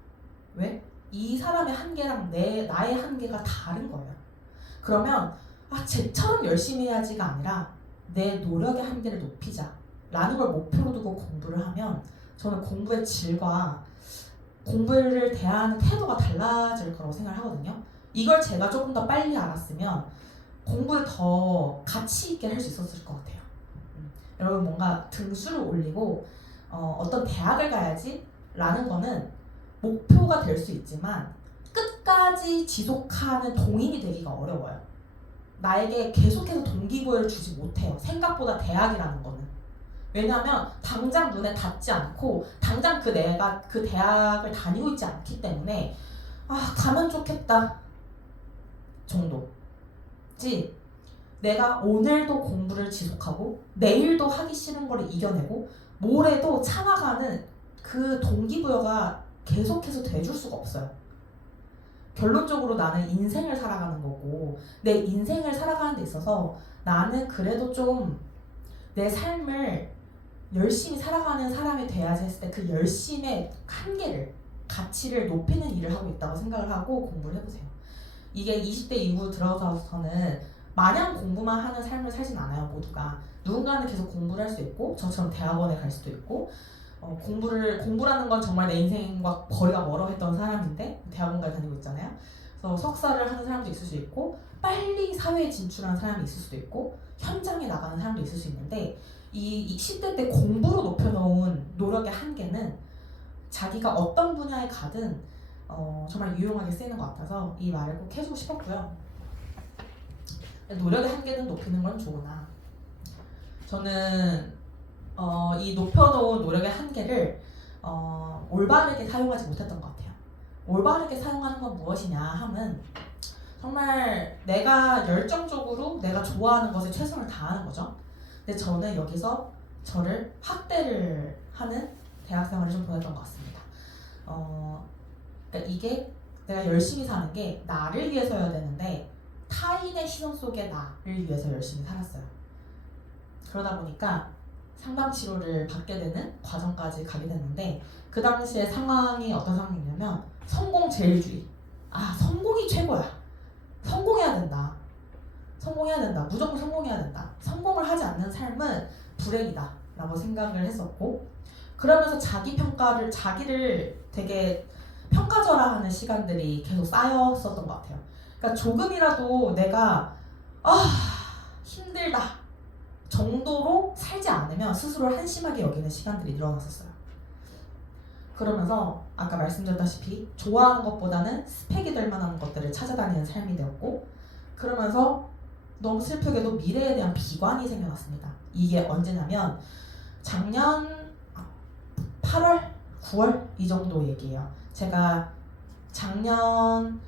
왜? 이 사람의 한계랑 나의 한계가 다른 거예요. 그러면 쟤처럼 열심히 해야지가 아니라 내 노력의 한계를 높이자 라는 걸 목표로 두고 공부를 하면 저는 공부의 질과 공부를 대하는 태도가 달라질 거라고 생각을 하거든요. 이걸 제가 조금 더 빨리 알았으면 공부를 더 가치 있게 할 수 있었을 것 같아요. 여러분, 뭔가 등수를 올리고 어떤 대학을 가야지 라는 거는 목표가 될 수 있지만 끝까지 지속하는 동인이 되기가 어려워요. 나에게 계속해서 동기부여를 주지 못해요. 생각보다 대학이라는 거는. 왜냐하면 당장 눈에 닿지 않고 당장 내가 그 대학을 다니고 있지 않기 때문에 가면 좋겠다 정도지, 내가 오늘도 공부를 지속하고 내일도 하기 싫은 걸 이겨내고 모레도 참아가는 그 동기부여가 계속해서 돼줄 수가 없어요. 결론적으로 나는 인생을 살아가는 거고, 내 인생을 살아가는 데 있어서 나는 그래도 좀 내 삶을 열심히 살아가는 사람이 돼야지 했을 때 그 열심의 한계를, 가치를 높이는 일을 하고 있다고 생각을 하고 공부를 해보세요. 이게 20대 이후 들어가서는 마냥 공부만 하는 삶을 살진 않아요, 모두가. 누군가는 계속 공부를 할 수 있고, 저처럼 대학원에 갈 수도 있고, 공부라는 건 정말 내 인생과 거리가 멀어 했던 사람인데 대학원까지 다니고 있잖아요. 그래서 석사를 하는 사람도 있을 수 있고, 빨리 사회에 진출하는 사람이 있을 수도 있고, 현장에 나가는 사람도 있을 수 있는데, 이 10대 때 공부로 높여놓은 노력의 한계는 자기가 어떤 분야에 가든 정말 유용하게 쓰이는 것 같아서 이 말을 꼭 해주고 싶었고요. 노력의 한계는 높이는 건 좋으나 저는 이 높여놓은 노력의 한계를 올바르게 사용하지 못했던 것 같아요. 올바르게 사용하는 건 무엇이냐 하면 정말 내가 열정적으로 내가 좋아하는 것에 최선을 다하는 거죠. 근데 저는 여기서 저를 학대를 하는 대학생활을 좀 보냈던 것 같습니다. 그러니까 이게 내가 열심히 사는 게 나를 위해서여야 되는데 타인의 시선 속에 나를 위해서 열심히 살았어요. 그러다 보니까 상담 치료를 받게 되는 과정까지 가게 됐는데 그 당시에 상황이 어떤 상황이냐면 성공제일주의. 성공이 최고야. 성공해야 된다. 성공해야 된다. 무조건 성공해야 된다. 성공을 하지 않는 삶은 불행이다 라고 생각을 했었고, 그러면서 자기를 되게 평가절하하는 시간들이 계속 쌓였었던 것 같아요. 그러니까 조금이라도 내가 힘들다 정도로 살지 않으면 스스로를 한심하게 여기는 시간들이 일어났었어요. 그러면서 아까 말씀드렸다시피 좋아하는 것보다는 스펙이 될 만한 것들을 찾아다니는 삶이 되었고, 그러면서 너무 슬프게도 미래에 대한 비관이 생겨났습니다. 이게 언제냐면 작년 8월, 9월 이 정도 얘기예요. 제가 작년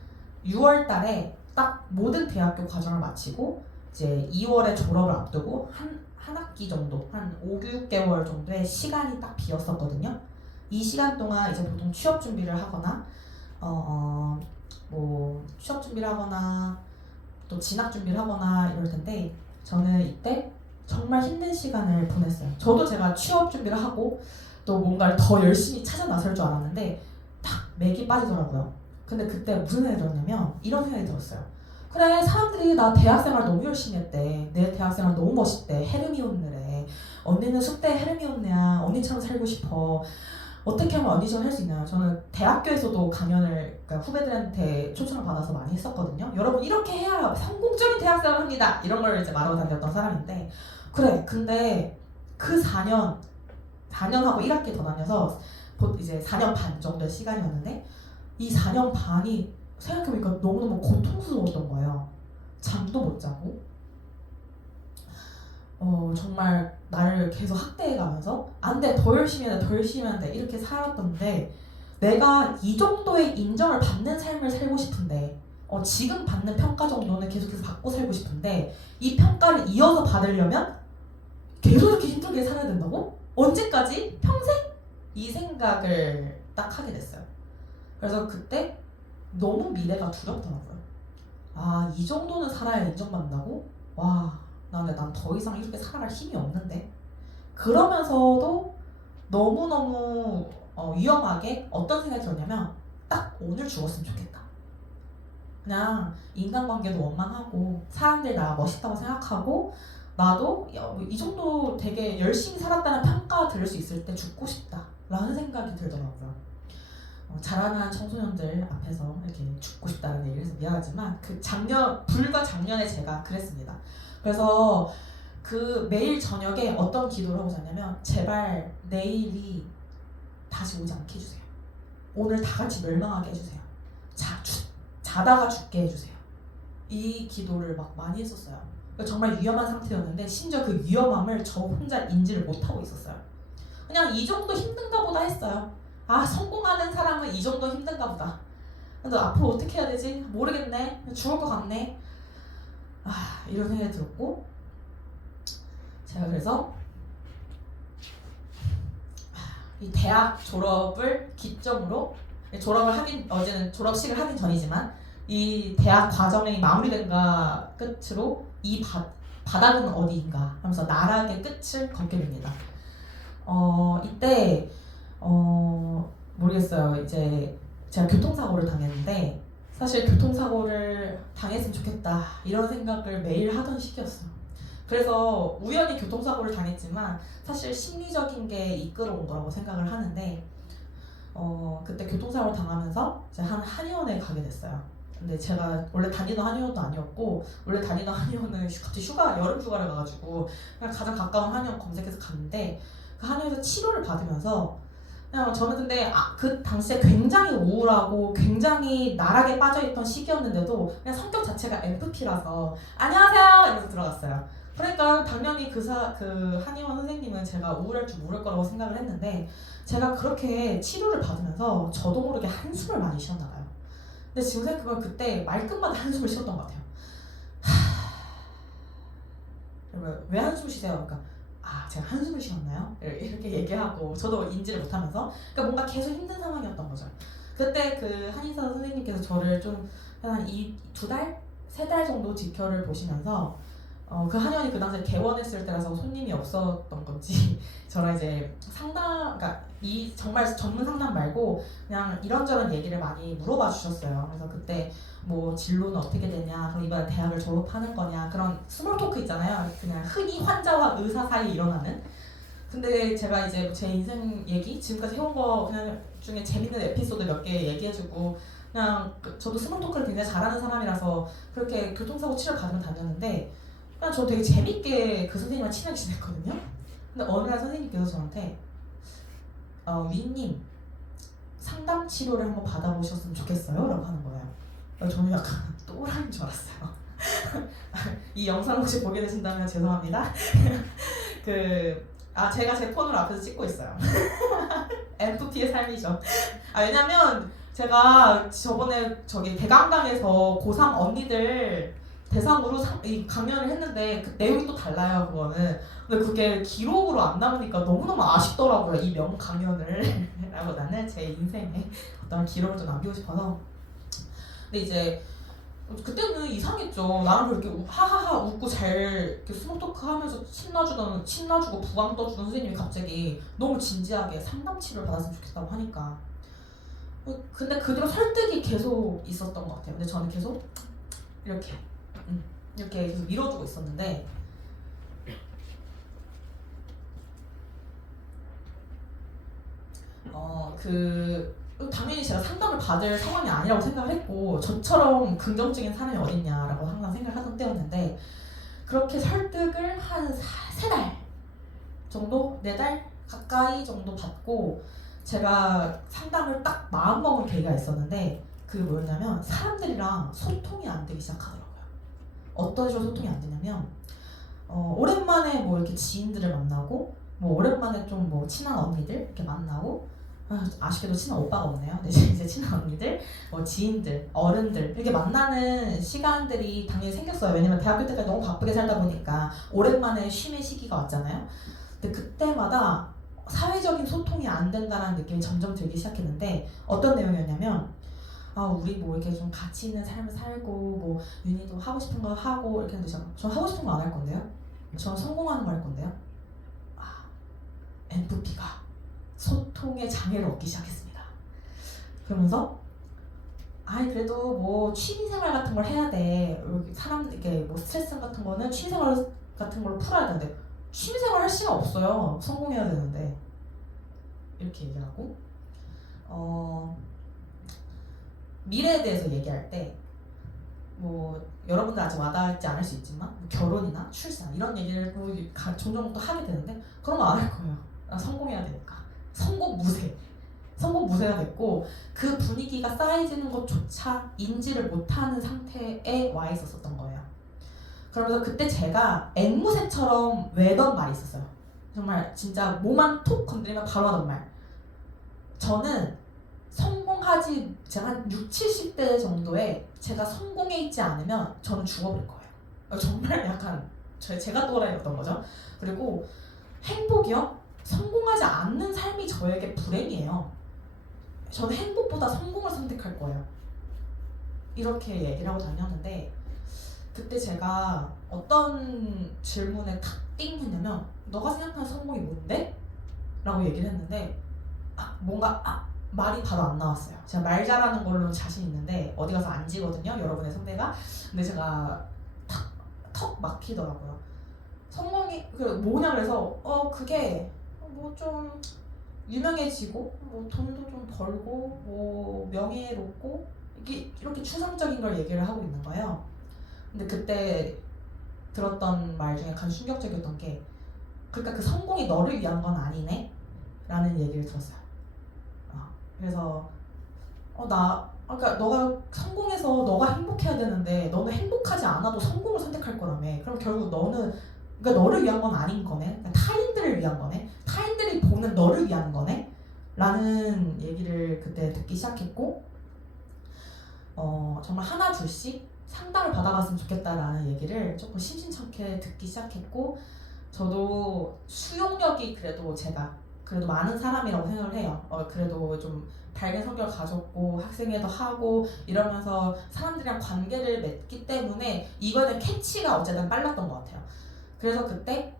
6월 달에 딱 모든 대학교 과정을 마치고 이제 2월에 졸업을 앞두고 한 학기 정도, 한 5, 6개월 정도의 시간이 딱 비었었거든요. 이 시간 동안 이제 보통 취업 준비를 하거나 취업 준비를 하거나 또 진학 준비를 하거나 이럴 텐데, 저는 이때 정말 힘든 시간을 보냈어요. 저도 제가 취업 준비를 하고 또 뭔가를 더 열심히 찾아 나설 줄 알았는데 딱 맥이 빠지더라고요. 근데 그때 무슨 생각이 들었냐면 이런 생각이 들었어요. 그래, 사람들이 나 대학생활 너무 열심히 했대. 내 대학생활 너무 멋있대. 헤르미온느래. 언니는 숙대 헤르미온느야. 언니처럼 살고 싶어. 어떻게 하면 언니처럼 할 수 있냐. 저는 대학교에서도 강연을 그러니까 후배들한테 초청을 받아서 많이 했었거든요. 여러분 이렇게 해야 성공적인 대학생활을 합니다. 이런 걸 이제 말하고 다녔던 사람인데, 그래, 근데 그 4년하고 1학기 더 다녀서 이제 4년 반 정도의 시간이었는데 이 4년 반이 생각해보니까 너무너무 고통스러웠던 거예요. 잠도 못 자고 정말 나를 계속 학대해가면서 안 돼, 더 열심히 해야 돼, 더 열심히 해야 돼 이렇게 살았던데, 내가 이 정도의 인정을 받는 삶을 살고 싶은데 지금 받는 평가 정도는 계속해서 받고 살고 싶은데 이 평가를 이어서 받으려면 계속 이렇게 힘들게 살아야 된다고? 언제까지? 평생? 이 생각을 딱 하게 됐어요. 그래서 그때 너무 미래가 두렵더라고요. 이 정도는 살아야 인정받는다고? 난 더 이상 이렇게 살아갈 힘이 없는데. 그러면서도 너무너무 위험하게 어떤 생각이 들었냐면 딱 오늘 죽었으면 좋겠다. 그냥 인간관계도 원만하고 사람들 나 멋있다고 생각하고 나도 이 정도 되게 열심히 살았다는 평가 들을 수 있을 때 죽고 싶다 라는 생각이 들더라고요. 자라난 청소년들 앞에서 이렇게 죽고 싶다는 얘기를 해서 미안하지만 불과 작년에 제가 그랬습니다. 그래서 그 매일 저녁에 어떤 기도를 하고 잤냐면 제발 내일이 다시 오지 않게 해주세요. 오늘 다 같이 멸망하게 해주세요. 자다가 죽게 해주세요. 이 기도를 막 많이 했었어요. 정말 위험한 상태였는데 심지어 그 위험함을 저 혼자 인지를 못하고 있었어요. 그냥 이 정도 힘든가 보다 했어요. 성공하는 사람은 이 정도 힘든가 보다. 근데 앞으로 어떻게 해야 되지? 모르겠네. 죽을 것 같네. 이런 생각이 들었고, 제가 그래서 이 대학 졸업을 기점으로 어제는 졸업식을 하긴 전이지만 이 대학 과정이 마무리된가 끝으로 이 바닥은 어디인가 하면서 나락의 끝을 걷게 됩니다. 이때 모르겠어요. 이제 제가 교통사고를 당했는데, 사실 교통사고를 당했으면 좋겠다 이런 생각을 매일 하던 시기였어요. 그래서 우연히 교통사고를 당했지만 사실 심리적인 게 이끌어온 거라고 생각을 하는데, 그때 교통사고를 당하면서 이제 한의원에 가게 됐어요. 근데 제가 원래 다니던 한의원도 아니었고, 원래 다니던 한의원은 갑자기 여름 휴가를 가가지고 그냥 가장 가까운 한의원 검색해서 갔는데, 그 한의원에서 치료를 받으면서 그냥 저는 근데 그 당시에 굉장히 우울하고 굉장히 나락에 빠져있던 시기였는데도 그냥 성격 자체가 MFP라서 안녕하세요 이러면서 들어갔어요. 그러니까 당연히 그 한의원 선생님은 제가 우울할 줄 모를 거라고 생각을 했는데, 제가 그렇게 치료를 받으면서 저도 모르게 한숨을 많이 쉬었나 봐요. 근데 지금 생각해보면 그때 말끝마다 한숨을 쉬었던 것 같아요. 그러면 왜 한숨 쉬세요? 그러니까 제가 한숨을 쉬었나요? 이렇게 얘기하고 저도 인지를 못하면서 그러니까 뭔가 계속 힘든 상황이었던 거죠. 그때 그 한의사 선생님께서 저를 좀 한 2달? 3달 정도 지켜를 보시면서 그 한의원이 그 당시에 개원했을 때라서 손님이 없었던 건지 저랑 이제 상담, 그러니까 이 정말 전문 상담 말고 그냥 이런저런 얘기를 많이 물어봐 주셨어요. 그래서 그때 뭐 진로는 어떻게 되냐, 그럼 이번에 대학을 졸업하는 거냐, 그런 스몰 토크 있잖아요. 그냥 흔히 환자와 의사 사이에 일어나는. 근데 제가 이제 제 인생 얘기 지금까지 해온 거 그냥 중에 재밌는 에피소드 몇 개 얘기해주고 그냥 저도 스몰 토크를 굉장히 잘하는 사람이라서 그렇게 교통사고 치료 받으러 다녔는데 그냥 저 되게 재밌게 그 선생님이랑 친하게 지냈거든요. 근데 어느 날 선생님께서 저한테 위님 상담 치료를 한번 받아보셨으면 좋겠어요? 라고 하는 거예요. 저는 약간 또라이인 줄 알았어요. 이 영상 혹시 보게 되신다면 죄송합니다. 제가 제 폰으로 앞에서 찍고 있어요. MFP의 삶이죠. 왜냐면 제가 저번에 대강당에서 고3 언니들 대상으로 이 강연을 했는데 그 내용이 또 달라요, 그거는. 근데 그게 기록으로 안 남으니까 너무너무 아쉽더라고요, 이 명 강연을. 라고 나는 제 인생에 어떤 기록을 좀 남기고 싶어서. 근데 이제 그때는 이상했죠. 나랑 그렇게 하하하 웃고 잘 이렇게 스몰 토크 하면서 신나주고 부광 떠주던 선생님이 갑자기 너무 진지하게 상담 치료를 받았으면 좋겠다고 하니까. 근데 그대로 설득이 계속 있었던 것 같아요. 근데 저는 계속 이렇게 계속 밀어주고 있었는데 당연히 제가 상담을 받을 상황이 아니라고 생각을 했고 저처럼 긍정적인 사람이 어딨냐라고 항상 생각하던 때였는데 그렇게 설득을 한 3달 정도? 4달 가까이 정도 받고 제가 상담을 딱 마음먹은 계기가 있었는데 그게 뭐였냐면 사람들이랑 소통이 안 되기 시작하더라고요. 어떤 식으로 소통이 안 되냐면 오랜만에 뭐 이렇게 지인들을 만나고 뭐 오랜만에 좀 뭐 친한 언니들 이렇게 만나고 아쉽게도 친한 오빠가 없네요. 대신 이제 친한 언니들, 뭐 지인들, 어른들 이렇게 만나는 시간들이 당연히 생겼어요. 왜냐면 대학교 때까지 너무 바쁘게 살다 보니까 오랜만에 쉼의 시기가 왔잖아요. 근데 그때마다 사회적인 소통이 안 된다는 느낌이 점점 들기 시작했는데 어떤 내용이었냐면 우리 뭐 이렇게 좀 가치 있는 삶을 살고 뭐 윤희도 하고 싶은 거 하고 이렇게 했는데 전 하고 싶은 거 안 할 건데요. 전 성공하는 거 할 건데요. MFP가 소통의 장애를 얻기 시작했습니다. 그러면서 그래도 뭐 취미생활 같은 걸 해야 돼. 사람들에게 뭐 스트레스 같은 거는 취미생활 같은 걸로 풀어야 되는데 취미생활 할 시간 없어요. 성공해야 되는데 이렇게 얘기하고 미래에 대해서 얘기할 때 뭐 여러분들 아직 와닿지 않을 수 있지만 뭐 결혼이나 출산 이런 얘기를 종종 또 하게 되는데 그런 거 안 할 거예요. 성공해야 되니까. 성공 무새가 됐고 그 분위기가 쌓여지는 것조차 인지를 못하는 상태에 와 있었던 거예요. 그러면서 그때 제가 앵무새처럼 외던 말이 있었어요. 정말 진짜 몸만 톡 건드리면 바로 하던 말. 저는 제가 한 60, 70대 정도에 제가 성공해 있지 않으면 저는 죽어버릴 거예요. 정말 약간 제가 또라이였던 거죠. 그리고 행복이요? 성공하지 않는 삶이 저에게 불행이에요. 저는 행복보다 성공을 선택할 거예요. 이렇게 얘기를 하고 다녔는데 그때 제가 어떤 질문에 탁 띵 했냐면 너가 생각하는 성공이 뭔데? 라고 얘기를 했는데 말이 바로 안 나왔어요. 제가 말 잘하는 걸로 자신 있는데 어디 가서 안 지거든요, 여러분의 선배가. 근데 제가 턱 막히더라고요. 성공이 뭐냐 그래서 그게 뭐 좀 유명해지고 뭐 돈도 좀 벌고 뭐 명예롭고 이렇게 추상적인 걸 얘기를 하고 있는 거예요. 근데 그때 들었던 말 중에 가장 충격적이었던 게 그러니까 그 성공이 너를 위한 건 아니네? 라는 얘기를 들었어요. 그래서 그러니까 너가 성공해서 너가 행복해야 되는데 너는 행복하지 않아도 성공을 선택할 거라며. 그럼 결국 그러니까 너를 위한 건 아닌 거네. 그러니까 타인들을 위한 거네. 타인들이 보는 너를 위한 거네. 라는 얘기를 그때 듣기 시작했고 정말 하나 둘씩 상담을 받아봤으면 좋겠다라는 얘기를 조금 심심찮게 듣기 시작했고, 저도 수용력이 그래도 많은 사람이라고 생각을 해요. 그래도 좀 밝은 성격을 가졌고 학생회도 하고 이러면서 사람들이랑 관계를 맺기 때문에 이거에 대한 캐치가 어쨌든 빨랐던 것 같아요. 그래서 그때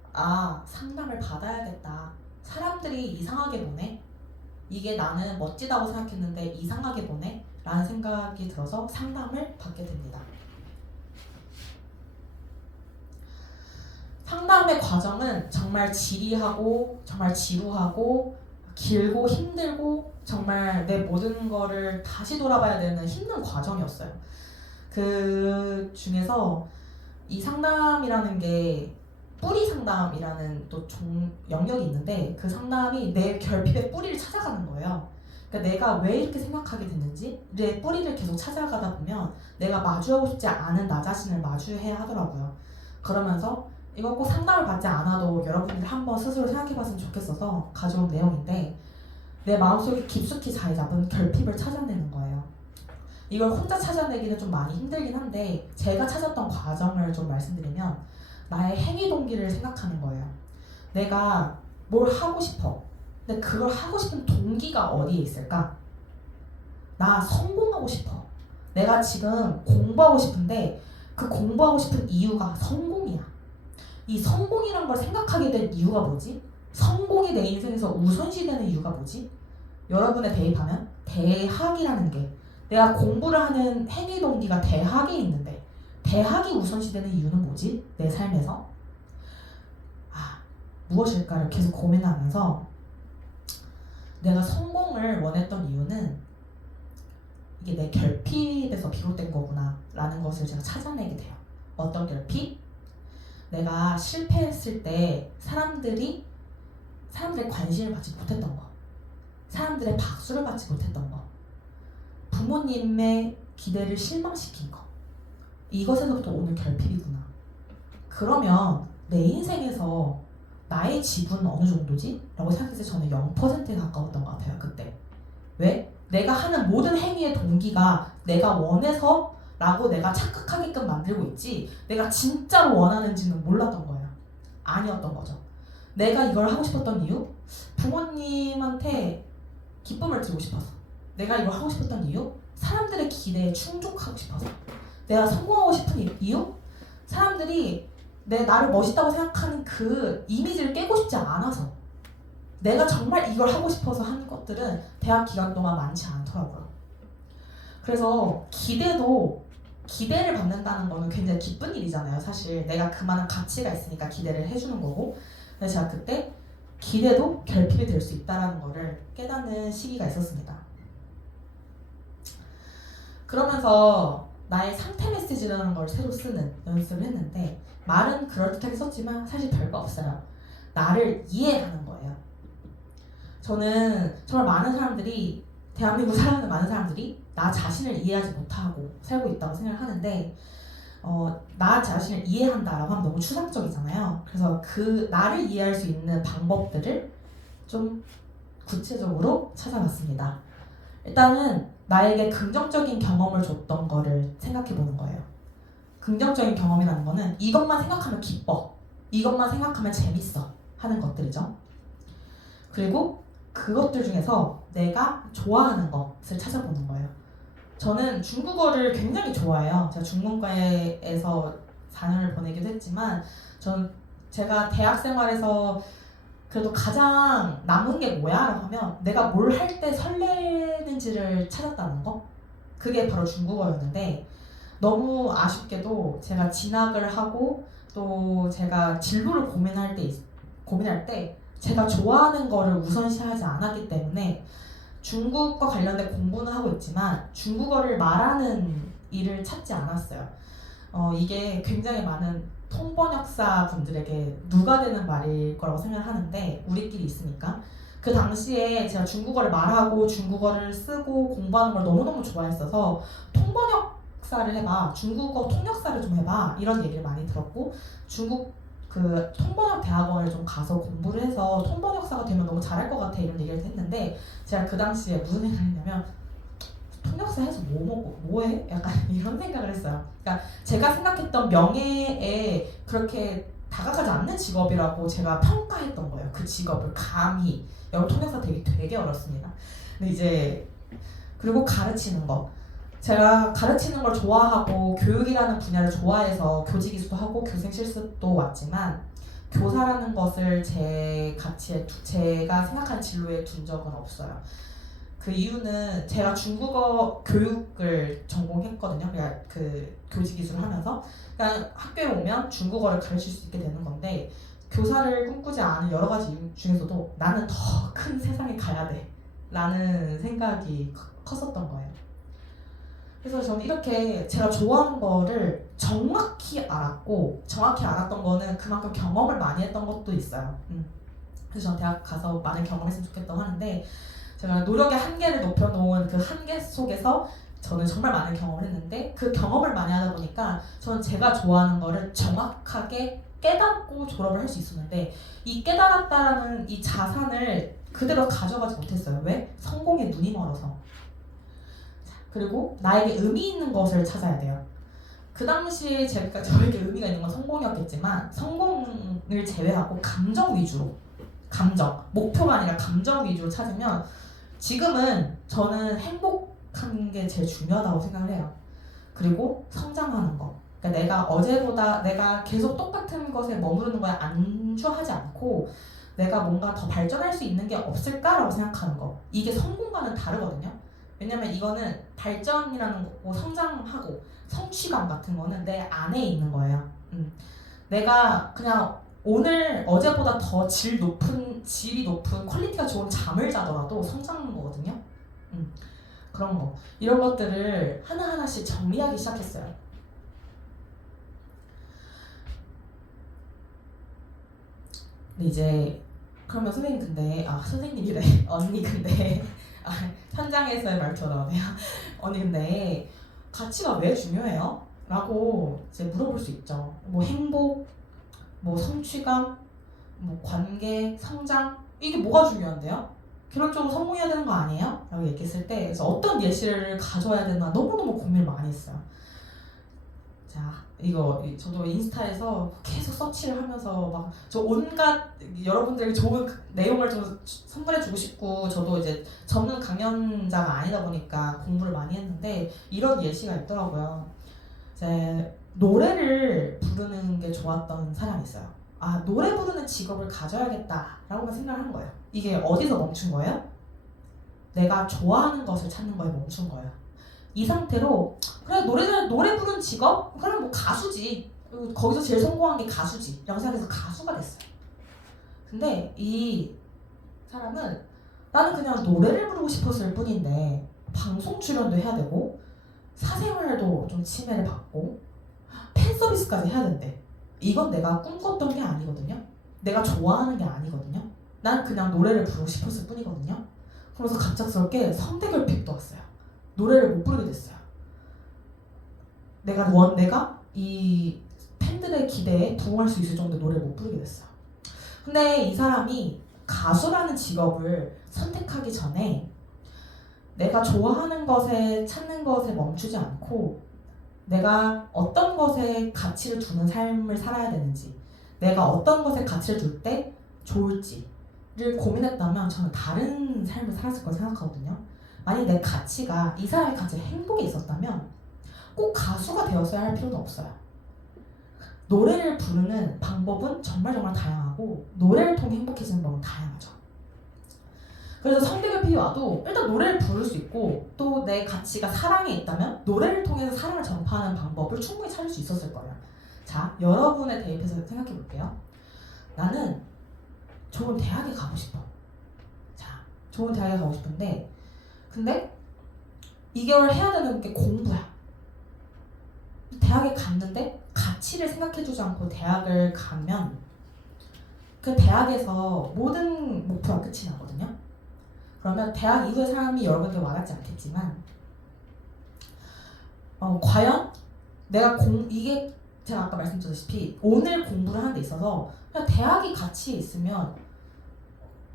상담을 받아야겠다. 사람들이 이상하게 보네. 이게 나는 멋지다고 생각했는데 이상하게 보네. 라는 생각이 들어서 상담을 받게 됩니다. 상담의 과정은 정말 지리하고 정말 지루하고 길고 힘들고 정말 내 모든 거를 다시 돌아봐야 되는 힘든 과정이었어요. 그 중에서 이 상담이라는 게 뿌리 상담이라는 또 영역이 있는데, 그 상담이 내 결핍의 뿌리를 찾아가는 거예요. 그러니까 내가 왜 이렇게 생각하게 됐는지 내 뿌리를 계속 찾아가다 보면 내가 마주하고 싶지 않은 나 자신을 마주해야 하더라고요. 그러면서 이거 꼭 상담을 받지 않아도 여러분들이 한번 스스로 생각해봤으면 좋겠어서 가져온 내용인데, 내 마음속에 깊숙이 자리 잡은 결핍을 찾아내는 거예요. 이걸 혼자 찾아내기는 좀 많이 힘들긴 한데, 제가 찾았던 과정을 좀 말씀드리면 나의 행위 동기를 생각하는 거예요. 내가 뭘 하고 싶어. 근데 그걸 하고 싶은 동기가 어디에 있을까? 나 성공하고 싶어. 내가 지금 공부하고 싶은데 그 공부하고 싶은 이유가 성공이야. 이 성공이란 걸 생각하게 된 이유가 뭐지? 성공이 내 인생에서 우선시되는 이유가 뭐지? 여러분의 대입하면 대학이라는 게, 내가 공부를 하는 행위 동기가 대학에 있는데 대학이 우선시되는 이유는 뭐지? 내 삶에서 무엇일까를 계속 고민하면서 내가 성공을 원했던 이유는 이게 내 결핍에서 비롯된 거구나 라는 것을 제가 찾아내게 돼요. 어떤 결핍? 내가 실패했을 때 사람들의 관심을 받지 못했던 거, 사람들의 박수를 받지 못했던 거, 부모님의 기대를 실망시킨 거, 이것에서부터 오는 결핍이구나. 그러면 내 인생에서 나의 지분은 어느 정도지? 라고 생각했을 때 저는 0%에 가까웠던 것 같아요. 그때. 왜? 내가 하는 모든 행위의 동기가 내가 원해서 라고 내가 착각하게끔 만들고 있지, 내가 진짜로 원하는지는 몰랐던 거예요. 아니었던 거죠. 내가 이걸 하고 싶었던 이유? 부모님한테 기쁨을 드리고 싶어서. 내가 이걸 하고 싶었던 이유? 사람들의 기대에 충족하고 싶어서. 내가 성공하고 싶은 이유? 사람들이 나를 멋있다고 생각하는 그 이미지를 깨고 싶지 않아서. 내가 정말 이걸 하고 싶어서 하는 것들은 대학 기간 동안 많지 않더라고요. 그래서 기대를 받는다는 거는 굉장히 기쁜 일이잖아요. 사실 내가 그만한 가치가 있으니까 기대를 해주는 거고. 그래서 제가 그때 기대도 결핍이 될 수 있다는 거를 깨닫는 시기가 있었습니다. 그러면서 나의 상태 메시지라는 걸 새로 쓰는 연습을 했는데, 말은 그럴듯하게 썼지만 사실 별거 없어요. 나를 이해하는 거예요. 저는 정말 대한민국 살아가는 많은 사람들이 나 자신을 이해하지 못하고 살고 있다고 생각하는데, 나 자신을 이해한다라고 하면 너무 추상적이잖아요. 그래서 그 나를 이해할 수 있는 방법들을 좀 구체적으로 찾아봤습니다. 일단은 나에게 긍정적인 경험을 줬던 거를 생각해 보는 거예요. 긍정적인 경험이라는 거는 이것만 생각하면 기뻐, 이것만 생각하면 재밌어 하는 것들이죠. 그리고 그것들 중에서 내가 좋아하는 것을 찾아보는 거예요. 저는 중국어를 굉장히 좋아해요. 제가 중문과에서 4년을 보내기도 했지만, 제가 대학 생활에서 그래도 가장 남은 게 뭐야? 라고 하면 내가 뭘 할 때 설레는지를 찾았다는 거? 그게 바로 중국어였는데, 너무 아쉽게도 제가 진학을 하고 또 제가 진로를 고민할 때 제가 좋아하는 거를 우선시하지 않았기 때문에 중국과 관련된 공부는 하고 있지만 중국어를 말하는 일을 찾지 않았어요. 이게 굉장히 많은 통번역사 분들에게 누가 되는 말일 거라고 생각하는데, 우리끼리 있으니까. 그 당시에 제가 중국어를 말하고 중국어를 쓰고 공부하는 걸 너무너무 좋아했어서 통번역사를 해봐, 중국어 통역사를 좀 해봐, 이런 얘기를 많이 들었고, 중국 그 통번역 대학원을 좀 가서 공부를 해서 통번역사가 되면 너무 잘할 것 같아, 이런 얘기를 했는데, 제가 그 당시에 무슨 생각을 했냐면, 통역사 해서 뭐 먹고 뭐해? 약간 이런 생각을 했어요. 그러니까 제가 생각했던 명예에 그렇게 다가가지 않는 직업이라고 제가 평가했던 거예요. 그 직업을 감히. 여러분 통역사 되게 어렵습니다. 근데 이제 그리고 가르치는 거. 제가 가르치는 걸 좋아하고 교육이라는 분야를 좋아해서 교직 이수도 하고 교생 실습도 왔지만 교사라는 것을 제 가치에 제가 생각한 진로에 둔 적은 없어요. 그 이유는 제가 중국어 교육을 전공했거든요. 그냥 그 교직 이수를 하면서 그냥 학교에 오면 중국어를 가르칠 수 있게 되는 건데 교사를 꿈꾸지 않은 여러 가지 이유 중에서도 나는 더 큰 세상에 가야 돼 라는 생각이 컸었던 거예요. 그래서 저는 이렇게 제가 좋아하는 거를 정확히 알았고 정확히 알았던 거는 그만큼 경험을 많이 했던 것도 있어요. 그래서 저는 대학 가서 많은 경험했으면 좋겠다고 하는데 제가 노력의 한계를 높여놓은 그 한계 속에서 저는 정말 많은 경험을 했는데 그 경험을 많이 하다 보니까 저는 제가 좋아하는 거를 정확하게 깨닫고 졸업을 할 수 있었는데 이 깨달았다라는 이 자산을 그대로 가져가지 못했어요. 왜? 성공에 눈이 멀어서. 그리고 나에게 의미 있는 것을 찾아야 돼요. 그 당시에 저에게 의미가 있는 건 성공이었겠지만 성공을 제외하고 감정 위주로 목표가 아니라 감정 위주로 찾으면 지금은 저는 행복한 게 제일 중요하다고 생각을 해요. 그리고 성장하는 거. 그러니까 내가 어제보다 내가 계속 똑같은 것에 머무르는 거에 안주하지 않고 내가 뭔가 더 발전할 수 있는 게 없을까라고 생각하는 거. 이게 성공과는 다르거든요. 왜냐면 이거는 발전이라는 거고 성장하고 성취감 같은 거는 내 안에 있는 거예요. 내가 그냥 오늘 어제보다 더 질이 높은 퀄리티가 좋은 잠을 자더라도 성장하는 거거든요. 그런 거. 이런 것들을 하나하나씩 정리하기 시작했어요. 근데 이제 그러면 선생님 근데 선생님이래 언니 근데 현장에서의 말투가 나오네요. 언니 근데 가치가 왜 중요해요? 라고 이제 물어볼 수 있죠. 뭐 행복, 뭐 성취감, 뭐 관계, 성장 이게 뭐가 중요한데요? 결론적으로 성공해야 되는 거 아니에요? 라고 얘기했을 때 그래서 어떤 예시를 가져와야 되나 너무너무 고민을 많이 했어요. 자 이거 저도 인스타에서 계속 서치를 하면서 막 저 온갖 여러분들에게 좋은 내용을 좀 선물해주고 싶고 저도 이제 전문 강연자가 아니다 보니까 공부를 많이 했는데 이런 예시가 있더라고요. 이제 노래를 부르는 게 좋았던 사람이 있어요. 노래 부르는 직업을 가져야겠다라고만 생각을 한 거예요. 이게 어디서 멈춘 거예요? 내가 좋아하는 것을 찾는 거에 멈춘 거예요. 이 상태로 그래 노래 부르는 직업? 그럼 뭐 가수지. 거기서 제일 성공한 게 가수지 라고 생각해서 가수가 됐어요. 근데 이 사람은 나는 그냥 노래를 부르고 싶었을 뿐인데 방송 출연도 해야 되고 사생활도 좀 침해를 받고 팬 서비스까지 해야 된대. 이건 내가 꿈꿨던 게 아니거든요. 내가 좋아하는 게 아니거든요. 난 그냥 노래를 부르고 싶었을 뿐이거든요. 그래서 갑작스럽게 성대결핍도 왔어요. 노래를 못 부르게 됐어요. 내가 이 팬들의 기대에 부응할 수 있을 정도의 노래를 못 부르게 됐어요. 근데 이 사람이 가수라는 직업을 선택하기 전에 내가 좋아하는 것에 찾는 것에 멈추지 않고 내가 어떤 것에 가치를 두는 삶을 살아야 되는지 내가 어떤 것에 가치를 둘 때 좋을지를 고민했다면 저는 다른 삶을 살았을 거라 생각하거든요. 만약 내 가치가 이 사람의 가치가 행복에 있었다면 꼭 가수가 되었어야 할 필요는 없어요. 노래를 부르는 방법은 정말 다양하고 노래를 통해 행복해지는 방법은 다양하죠. 그래서 성대결핍이 와도 일단 노래를 부를 수 있고 또 내 가치가 사랑에 있다면 노래를 통해서 사랑을 전파하는 방법을 충분히 찾을 수 있었을 거예요. 자, 여러분에 대입해서 생각해 볼게요. 나는 좋은 대학에 가고 싶어. 자, 좋은 대학에 가고 싶은데 근데 이걸 해야 되는 게 공부야. 대학에 갔는데 가치를 생각해주지 않고 대학을 가면 그 대학에서 모든 목표가 끝이 나거든요. 그러면 대학 이후의 삶이 여러분에게 와닿지 않겠지만 과연 내가 이게 제가 아까 말씀드렸다시피 오늘 공부를 하는 데 있어서 그냥 대학이 가치에 있으면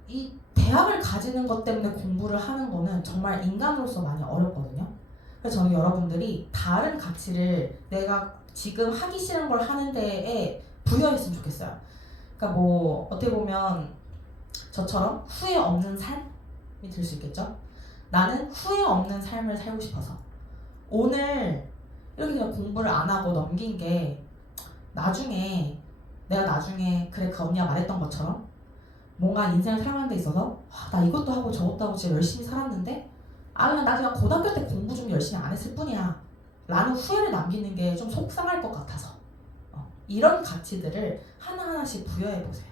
이 대학을 가지는 것 때문에 공부를 하는 거는 정말 인간으로서 많이 어렵거든요. 그래서 저는 여러분들이 다른 가치를 내가 지금 하기 싫은 걸 하는 데에 부여했으면 좋겠어요. 그러니까 뭐 어떻게 보면 저처럼 후회 없는 삶이 될 수 있겠죠. 나는 후회 없는 삶을 살고 싶어서 오늘 이렇게 그냥 공부를 안 하고 넘긴 게 나중에 내가 나중에 그래 그 언니가 말했던 것처럼 뭔가 인생을 살아가는 데 있어서 나 이것도 하고 저것도 하고 진짜 열심히 살았는데 그냥 나 그냥 고등학교 때 공부 좀 열심히 안 했을 뿐이야 라는 후회를 남기는 게 좀 속상할 것 같아서 이런 가치들을 하나하나씩 부여해 보세요.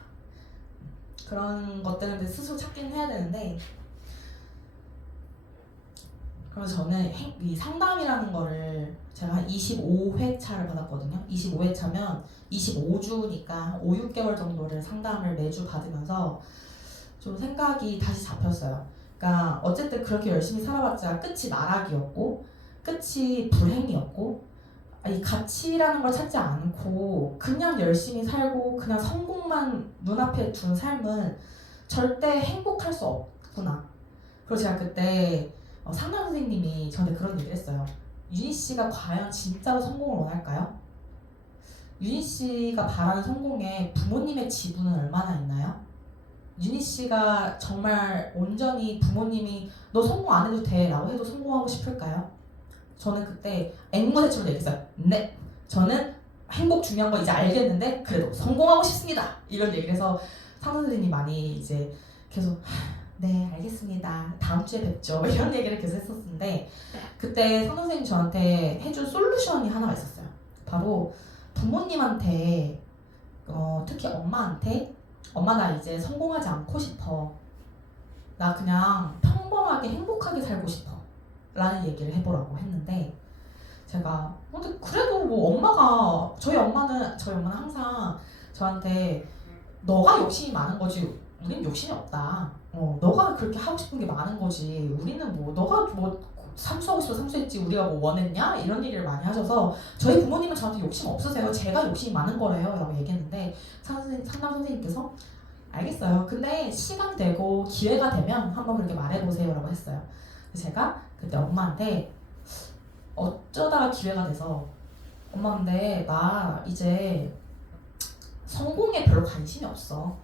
그런 것들은 스스로 찾긴 해야 되는데, 그래서 저는 이 상담이라는 거를 제가 한 25회차를 받았거든요. 25회차면 25주니까 5, 6개월 정도를 상담을 매주 받으면서 좀 생각이 다시 잡혔어요. 그러니까 어쨌든 그렇게 열심히 살아봤자 끝이 나락이었고 끝이 불행이었고 이 가치라는 걸 찾지 않고 그냥 열심히 살고 그냥 성공만 눈앞에 둔 삶은 절대 행복할 수 없구나. 그리고 제가 그때 상담 선생님이 저한테 그런 얘기를 했어요. 윤희 씨가 과연 진짜로 성공을 원할까요? 윤희 씨가 바라는 성공에 부모님의 지분은 얼마나 있나요? 윤희 씨가 정말 온전히 부모님이 너 성공 안 해도 돼 라고 해도 성공하고 싶을까요? 저는 그때 앵무새처럼 얘기했어요. 네, 저는 행복 중요한 거 이제 알겠는데 그래도 성공하고 싶습니다. 이런 얘기를 해서 상담 선생님이 많이 이제 계속 네 알겠습니다. 다음 주에 뵙죠. 이런 얘기를 계속 했었는데 그때 상담 선생님 저한테 해준 솔루션이 하나가 있었어요. 바로 부모님한테 특히 엄마한테 엄마 나 이제 성공하지 않고 싶어. 나 그냥 평범하게 행복하게 살고 싶어. 라는 얘기를 해보라고 했는데 제가 근데 그래도 뭐 엄마가 저희 엄마는 항상 저한테 너가 욕심이 많은 거지 우린 욕심이 없다. 너가 그렇게 하고 싶은 게 많은 거지 우리는 뭐 너가 뭐 삼수하고 싶어 삼수했지 우리가 뭐 원했냐 이런 얘기를 많이 하셔서 저희 부모님은 저한테 욕심 없으세요. 제가 욕심이 많은 거래요 라고 얘기했는데 상담 선생님께서 알겠어요. 근데 시간 되고 기회가 되면 한번 그렇게 말해보세요 라고 했어요. 제가 그때 엄마한테 어쩌다가 기회가 돼서 엄마 근데 나 이제 성공에 별로 관심이 없어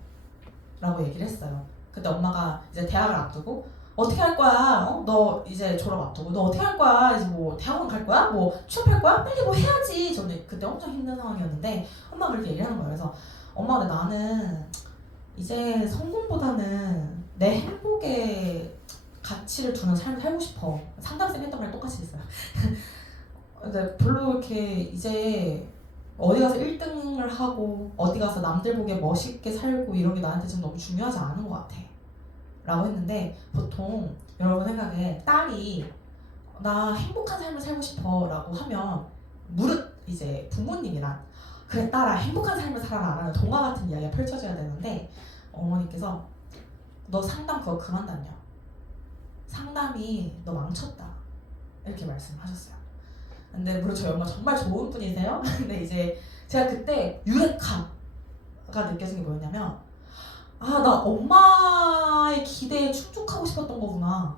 라고 얘기를 했어요. 그때 엄마가 이제 대학을 앞두고 어떻게 할 거야? 너 이제 졸업 앞두고 너 어떻게 할 거야? 이제 뭐 대학원 갈 거야? 뭐 취업할 거야? 빨리 뭐 해야지. 저는 그때 엄청 힘든 상황이었는데 엄마가 그렇게 얘기하는 거예요. 그래서 엄마 근데 나는 이제 성공보다는 내 행복에 가치를 두는 삶을 살고 싶어. 상담쌤 했던 거랑 똑같이 했어요. 근데 별로 이렇게 이제 어디 가서 1등을 하고 어디 가서 남들 보기에 멋있게 살고 이런 게 나한테 좀 너무 중요하지 않은 것 같아 라고 했는데 보통 여러분 생각에 딸이 나 행복한 삶을 살고 싶어 라고 하면 무릇 이제 부모님이랑 그래 딸아 행복한 삶을 살아라 라는 동화 같은 이야기가 펼쳐져야 되는데 어머니께서 너 상담 그거 그만 다녀. 상담이 너 망쳤다 이렇게 말씀하셨어요. 근데 물론 저희 엄마 정말 좋은 분이세요. 근데 이제 제가 그때 유레카가 느껴진 게 뭐였냐면 나 엄마의 기대에 충족하고 싶었던 거구나.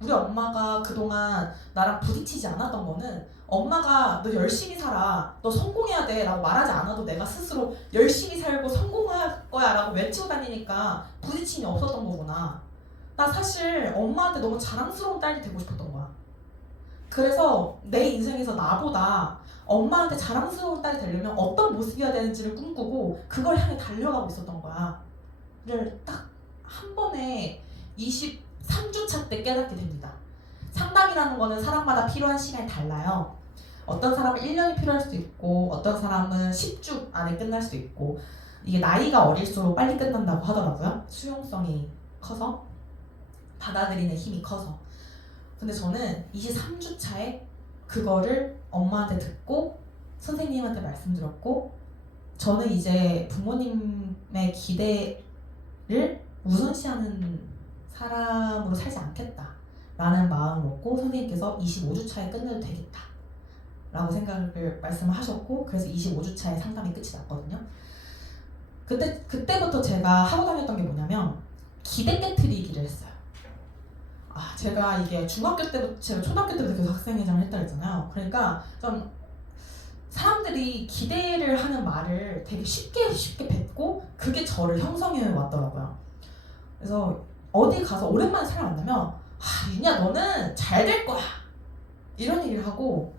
우리 엄마가 그동안 나랑 부딪히지 않았던 거는 엄마가 너 열심히 살아 너 성공해야 돼 라고 말하지 않아도 내가 스스로 열심히 살고 성공할 거야 라고 외치고 다니니까 부딪힘이 없었던 거구나. 나 사실 엄마한테 너무 자랑스러운 딸이 되고 싶었던 거야. 그래서 내 인생에서 나보다 엄마한테 자랑스러운 딸이 되려면 어떤 모습이어야 되는지를 꿈꾸고 그걸 향해 달려가고 있었던 거야. 를 딱 한 번에 23주차 때 깨닫게 됩니다. 상담이라는 거는 사람마다 필요한 시간이 달라요. 어떤 사람은 1년이 필요할 수도 있고 어떤 사람은 10주 안에 끝날 수도 있고 이게 나이가 어릴수록 빨리 끝난다고 하더라고요. 수용성이 커서 받아들이는 힘이 커서. 근데 저는 23주 차에 그거를 엄마한테 듣고 선생님한테 말씀드렸고 저는 이제 부모님의 기대를 우선시하는 사람으로 살지 않겠다 라는 마음을 먹고 선생님께서 25주 차에 끝내도 되겠다 라고 생각을 말씀을 하셨고 그래서 25주 차에 상담이 끝이 났거든요. 그때부터 제가 하고 다녔던 게 뭐냐면 기대 깨트리기를 했어요. 제가 이게 중학교 때부터 제가 초등학교 때부터 계속 학생회장을 했다 했잖아요. 그러니까 좀 사람들이 기대를 하는 말을 되게 쉽게 뱉고 그게 저를 형성해 왔더라고요. 그래서 어디 가서 오랜만에 사람 만나면 윤희야 너는 잘 될 거야 이런 얘기를 하고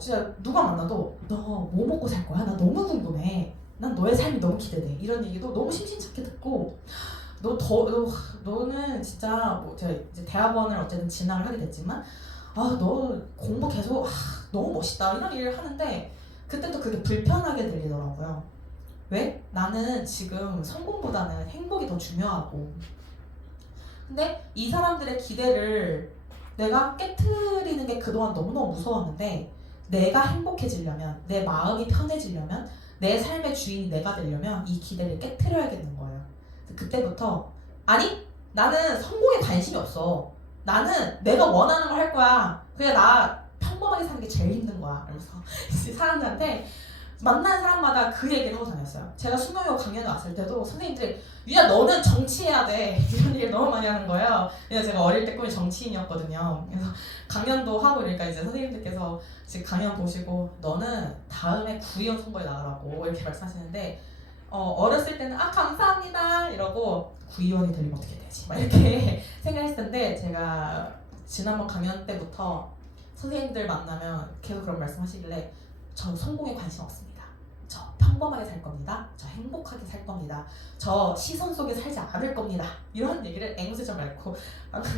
진짜 누가 만나도 너 뭐 먹고 살 거야? 나 너무 궁금해. 난 너의 삶이 너무 기대돼. 이런 얘기도 너무 심심찮게 듣고 너는 진짜 뭐 제가 이제 대학원을 어쨌든 진학을 하게 됐지만 너 공부 계속 너무 멋있다 이런 얘기를 하는데 그때 또 그게 불편하게 들리더라고요. 왜? 나는 지금 성공보다는 행복이 더 중요하고 근데 이 사람들의 기대를 내가 깨트리는 게 그동안 너무너무 무서웠는데 내가 행복해지려면 내 마음이 편해지려면 내 삶의 주인이 내가 되려면 이 기대를 깨트려야겠는 거예요. 그때부터 아니 나는 성공에 관심이 없어. 나는 내가 원하는 걸 할 거야. 그냥 나 평범하게 사는 게 제일 힘든 거야. 이러면서 사람들한테 만나는 사람마다 그 얘기를 하고 다녔어요. 제가 수명여 강연에 왔을 때도 선생님들이 유야 너는 정치해야 돼 이런 얘기를 너무 많이 하는 거예요. 왜냐면 제가 어릴 때 꿈이 정치인이었거든요. 그래서 강연도 하고 이러니까 이제 선생님들께서 지금 강연 보시고 너는 다음에 구의원 선거에 나가라고 이렇게 말씀하시는데 어렸을 때는 감사합니다 이러고 구의원이 되려면 어떻게 되지 막 이렇게 생각했을 텐데 제가 지난번 강연 때부터 선생님들 만나면 계속 그런 말씀하시길래 저 성공에 관심 없습니다. 저 평범하게 살 겁니다. 저 행복하게 살 겁니다. 저 시선 속에 살지 않을 겁니다. 이런 얘기를 앵무새처럼 말고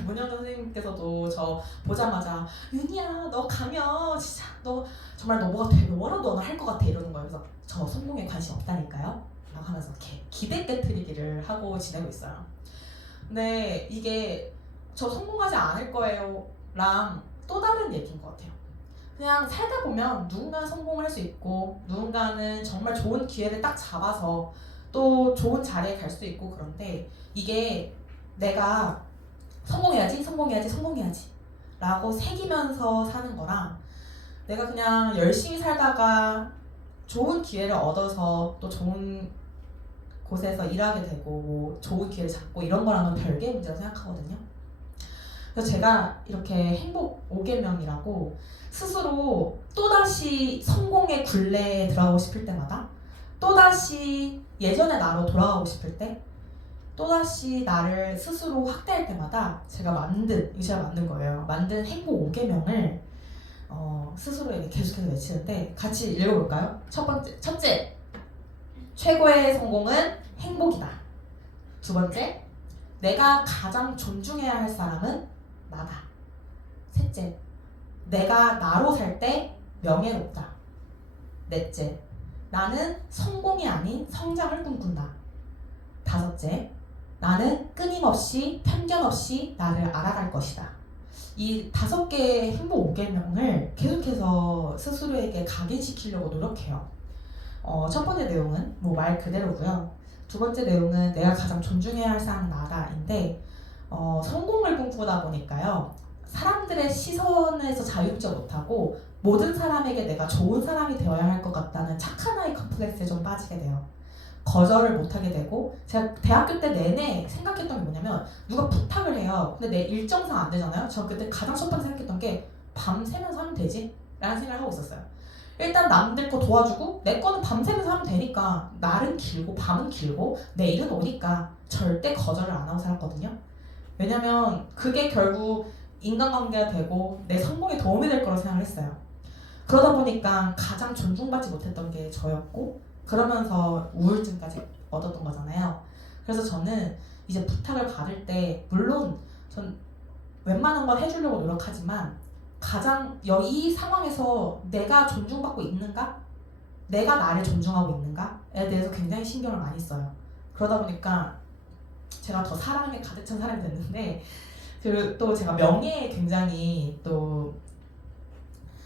문영전 선생님께서도 저 보자마자 윤희야 너 가면 진짜 너 정말 너 뭐가 되게 뭐라도 너는 할 것 같아 이러는 거예요. 그래서 저 성공에 관심 없다니까요 라고 하면서 이렇게 기대 깨트리기를 하고 지내고 있어요. 근데 이게 저 성공하지 않을 거예요 랑 또 다른 얘기인 것 같아요. 그냥 살다 보면 누군가는 성공을 할 수 있고 누군가는 정말 좋은 기회를 딱 잡아서 또 좋은 자리에 갈 수도 있고 그런데 이게 내가 성공해야지 라고 새기면서 사는 거랑 내가 그냥 열심히 살다가 좋은 기회를 얻어서 또 좋은 곳에서 일하게 되고 뭐 좋은 기회를 잡고 이런 거랑은 별개의 문제라고 생각하거든요. 그래서 제가 이렇게 행복 5계명이라고 스스로 또다시 성공의 굴레에 들어가고 싶을 때마다 또다시 예전의 나로 돌아가고 싶을 때 또다시 나를 스스로 확대할 때마다 제가 만든 거예요. 만든 행복 5계명을 스스로에게 계속해서 외치는데 같이 읽어볼까요? 첫째, 최고의 성공은 행복이다. 두 번째, 내가 가장 존중해야 할 사람은 나다. 셋째, 내가 나로 살 때 명예롭다. 넷째, 나는 성공이 아닌 성장을 꿈꾼다. 다섯째, 나는 끊임없이 편견 없이 나를 알아갈 것이다. 이 5개의 행복 5계명을 계속해서 스스로에게 각인시키려고 노력해요. 첫 번째 내용은 뭐 말 그대로고요. 두 번째 내용은 내가 가장 존중해야 할 사람은 나다인데 성공을 꿈꾸다 보니까요. 사람들의 시선에서 자유롭지 못하고 모든 사람에게 내가 좋은 사람이 되어야 할 것 같다는 착한 아이 컴플렉스에 좀 빠지게 돼요. 거절을 못하게 되고 제가 대학교 때 내내 생각했던 게 뭐냐면 누가 부탁을 해요. 근데 내 일정상 안 되잖아요. 저 그때 가장 첫 번째 생각했던 게 밤새면서 하면 되지? 라는 생각을 하고 있었어요. 일단 남들 거 도와주고 내 거는 밤새면서 하면 되니까 날은 길고 밤은 길고 내일은 오니까 절대 거절을 안 하고 살았거든요. 왜냐면 그게 결국 인간관계가 되고 내 성공에 도움이 될 거라고 생각을 했어요. 그러다 보니까 가장 존중받지 못했던 게 저였고 그러면서 우울증까지 얻었던 거잖아요. 그래서 저는 이제 부탁을 받을 때 물론 전 웬만한 건 해주려고 노력하지만 가장 이 상황에서 내가 존중받고 있는가? 내가 나를 존중하고 있는가에 대해서 굉장히 신경을 많이 써요. 그러다 보니까 제가 더 사랑에 가득 찬 사람이 됐는데 그리고 또 제가 명예에 굉장히 또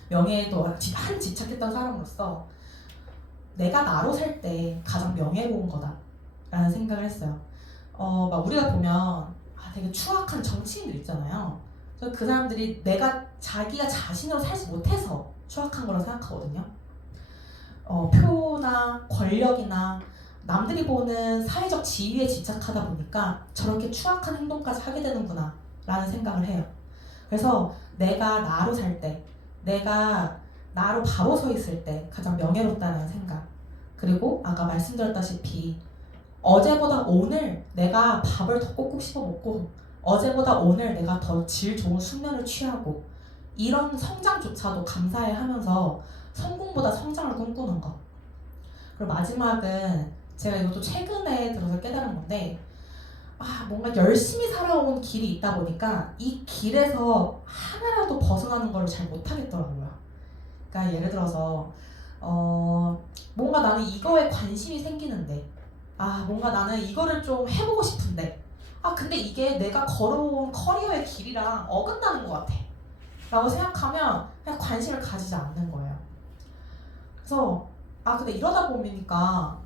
명예에도 한 집착했던 사람으로서 내가 나로 살 때 가장 명예로운 거다라는 생각을 했어요. 막 우리가 보면 되게 추악한 정치인들 있잖아요. 그 사람들이 자기가 자신으로 살지 못해서 추악한 거라고 생각하거든요. 표나 권력이나 남들이 보는 사회적 지위에 집착하다 보니까 저렇게 추악한 행동까지 하게 되는구나 라는 생각을 해요. 그래서 내가 나로 살 때, 내가 나로 바로 서 있을 때 가장 명예롭다는 생각. 그리고 아까 말씀드렸다시피 어제보다 오늘 내가 밥을 더 꼭꼭 씹어 먹고 어제보다 오늘 내가 더 질 좋은 숙면을 취하고 이런 성장조차도 감사해 하면서 성공보다 성장을 꿈꾸는 것. 그리고 마지막은 제가 이것도 최근에 들어서 깨달은 건데 뭔가 열심히 살아온 길이 있다 보니까 이 길에서 하나라도 벗어나는 걸 잘 못하겠더라고요. 그러니까 예를 들어서 뭔가 나는 이거에 관심이 생기는데 뭔가 나는 이거를 좀 해보고 싶은데 근데 이게 내가 걸어온 커리어의 길이랑 어긋나는 것 같아 라고 생각하면 그냥 관심을 가지지 않는 거예요. 그래서 근데 이러다 보니까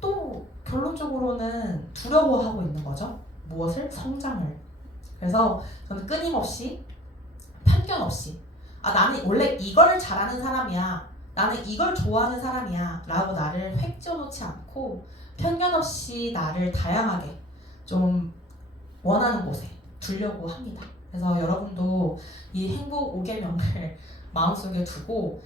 또 결론적으로는 두려워하고 있는 거죠. 무엇을? 성장을. 그래서 저는 끊임없이 편견 없이 나는 원래 이걸 잘하는 사람이야, 나는 이걸 좋아하는 사람이야 라고 나를 획지어놓지 않고 편견 없이 나를 다양하게 좀 원하는 곳에 두려고 합니다. 그래서 여러분도 이 행복 5계명을 마음속에 두고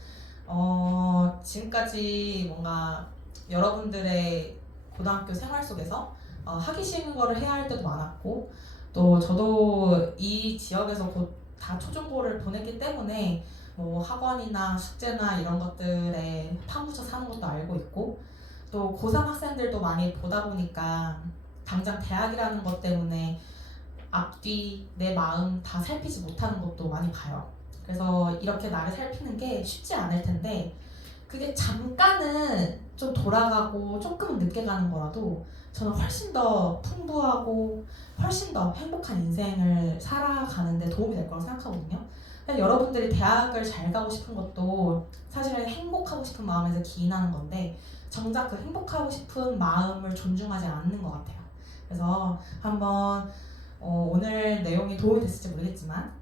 지금까지 뭔가 여러분들의 고등학교 생활 속에서 하기 싫은 거를 해야 할 때도 많았고 또 저도 이 지역에서 곧 다 초중고를 보냈기 때문에 뭐 학원이나 숙제나 이런 것들에 파묻혀 사는 것도 알고 있고 또 고3 학생들도 많이 보다 보니까 당장 대학이라는 것 때문에 앞뒤 내 마음 다 살피지 못하는 것도 많이 봐요. 그래서 이렇게 나를 살피는 게 쉽지 않을 텐데 그게 잠깐은 좀 돌아가고 조금은 늦게 가는 거라도 저는 훨씬 더 풍부하고 훨씬 더 행복한 인생을 살아가는 데 도움이 될 거라고 생각하거든요. 여러분들이 대학을 잘 가고 싶은 것도 사실은 행복하고 싶은 마음에서 기인하는 건데 정작 그 행복하고 싶은 마음을 존중하지 않는 것 같아요. 그래서 한번 오늘 내용이 도움이 됐을지 모르겠지만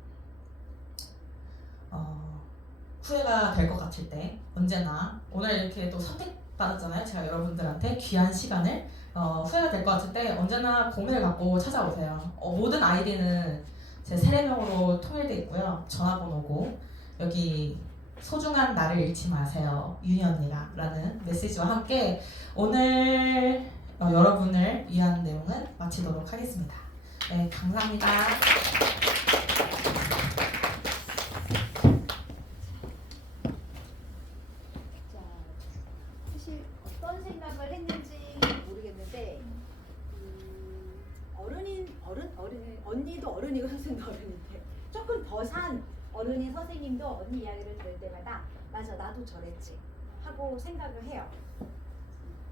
후회가 될 것 같을 때 언제나 오늘 이렇게 또 선택받았잖아요. 제가 여러분들한테 귀한 시간을 후회가 될 것 같을 때 언제나 고민을 갖고 찾아오세요. 모든 아이디는 제 세례명으로 통일되어 있고요. 전화번호고 여기 소중한 나를 잃지 마세요. 윤희 언니가 라는 메시지와 함께 오늘 여러분을 위한 내용은 마치도록 하겠습니다. 네, 감사합니다. 사실 어떤 생각을 했는지 모르겠는데 언니도 어른이고 선생님도 어른인데 조금 더 산 어른인 선생님도 언니 이야기를 들을 때마다 맞아 나도 저랬지 하고 생각을 해요.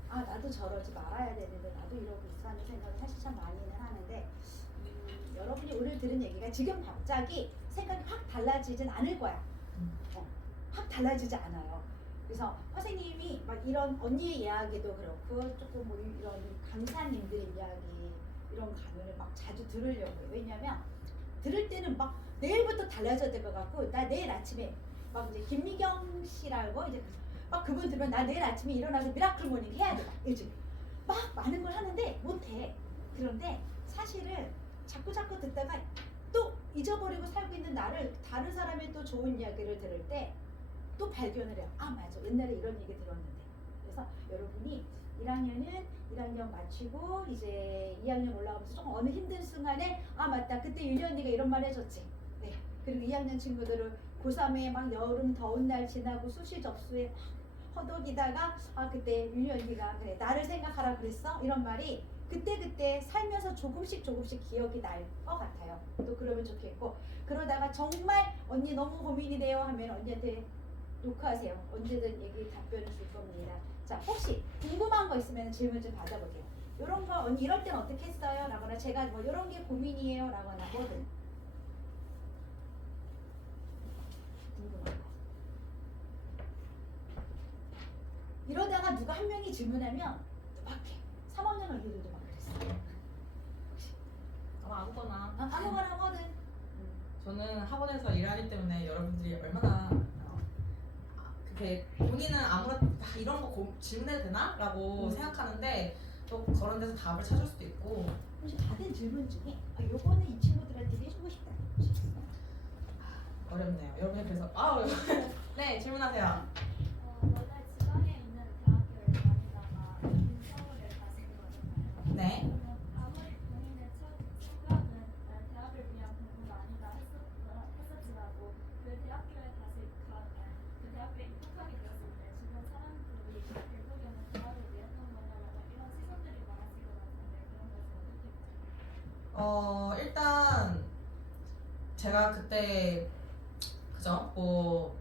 나도 저러지 말아야 되는데 나도 이러고 있어 하는 생각을 사실 참 많이는 하는데 여러분이 오늘 들은 얘기가 지금 갑자기 생각이 확 달라지진 않을 거야. 확 달라지지 않아요. 그래서 선생님이 막 이런 언니의 이야기도 그렇고 조금 뭐 이런 강사님들의 이야기 이런 강연을 막 자주 들으려고 해요. 왜냐면 들을 때는 막 내일부터 달라져야 될 것 같고 나 내일 아침에 막 이제 김미경 씨라고 이제 막 그분 들으면 나 내일 아침에 일어나서 미라클 모닝 해야 돼. 막 요즘 막 많은 걸 하는데 못해. 그런데 사실은 자꾸 듣다가 또 잊어버리고 살고 있는 나를 다른 사람의 또 좋은 이야기를 들을 때 또 발견을 해요. 맞아. 옛날에 이런 얘기 들었는데. 그래서 여러분이 1학년 마치고 이제 2학년 올라가면서 조금 어느 힘든 순간에 맞다. 그때 윤희 언니가 이런 말 해줬지. 네. 그리고 2학년 친구들은 고3에 막 여름 더운 날 지나고 수시 접수에 막 허덕이다가 그때 윤희 언니가 그래 나를 생각하라 그랬어? 이런 말이 그때 살면서 조금씩 기억이 날 것 같아요. 또 그러면 좋겠고 그러다가 정말 언니 너무 고민이 돼요 하면 언니한테 녹화하세요. 언제든 얘기 답변을 줄 겁니다. 자, 혹시 궁금한 거 있으면 질문 좀 받아볼게요. 이런 거 언니 이럴 땐 어떻게 했어요? 라거나 제가 뭐 이런 게 고민이에요? 라거나 뭐든 궁금한 거. 이러다가 누가 한 명이 질문하면 막 해. 3학년 언니들도 막 그랬어요. 아무거나 아무거나 뭐든. 저는 학원에서 일하기 때문에 여러분들이 얼마나 그렇게 본인은 아무렇 이런 거 질문해도 되나? 라고 생각하는데 또 그런 데서 답을 찾을 수도 있고 혹시 받은 질문 중에 요거는 이 친구들한테 해주고 싶다. 어렵네요. 여러분이 그래서 네 질문하세요. 원래 지방에 있는 대학교를 다니다가 서울에 가신 거잖아요. 네. 그러면 아무리 본인의 생각은 대학을 위한 공부가 아니다 했었지라도 그 대학교에 그 대학교에 입학하게 되었을 때 주변 사람들이 결국에는 대학을 위했던 거냐라고 이런 시선들이 많아질 것 같은데 그런 것을 어떻게 보세요? 일단 제가 그때 그죠? 뭐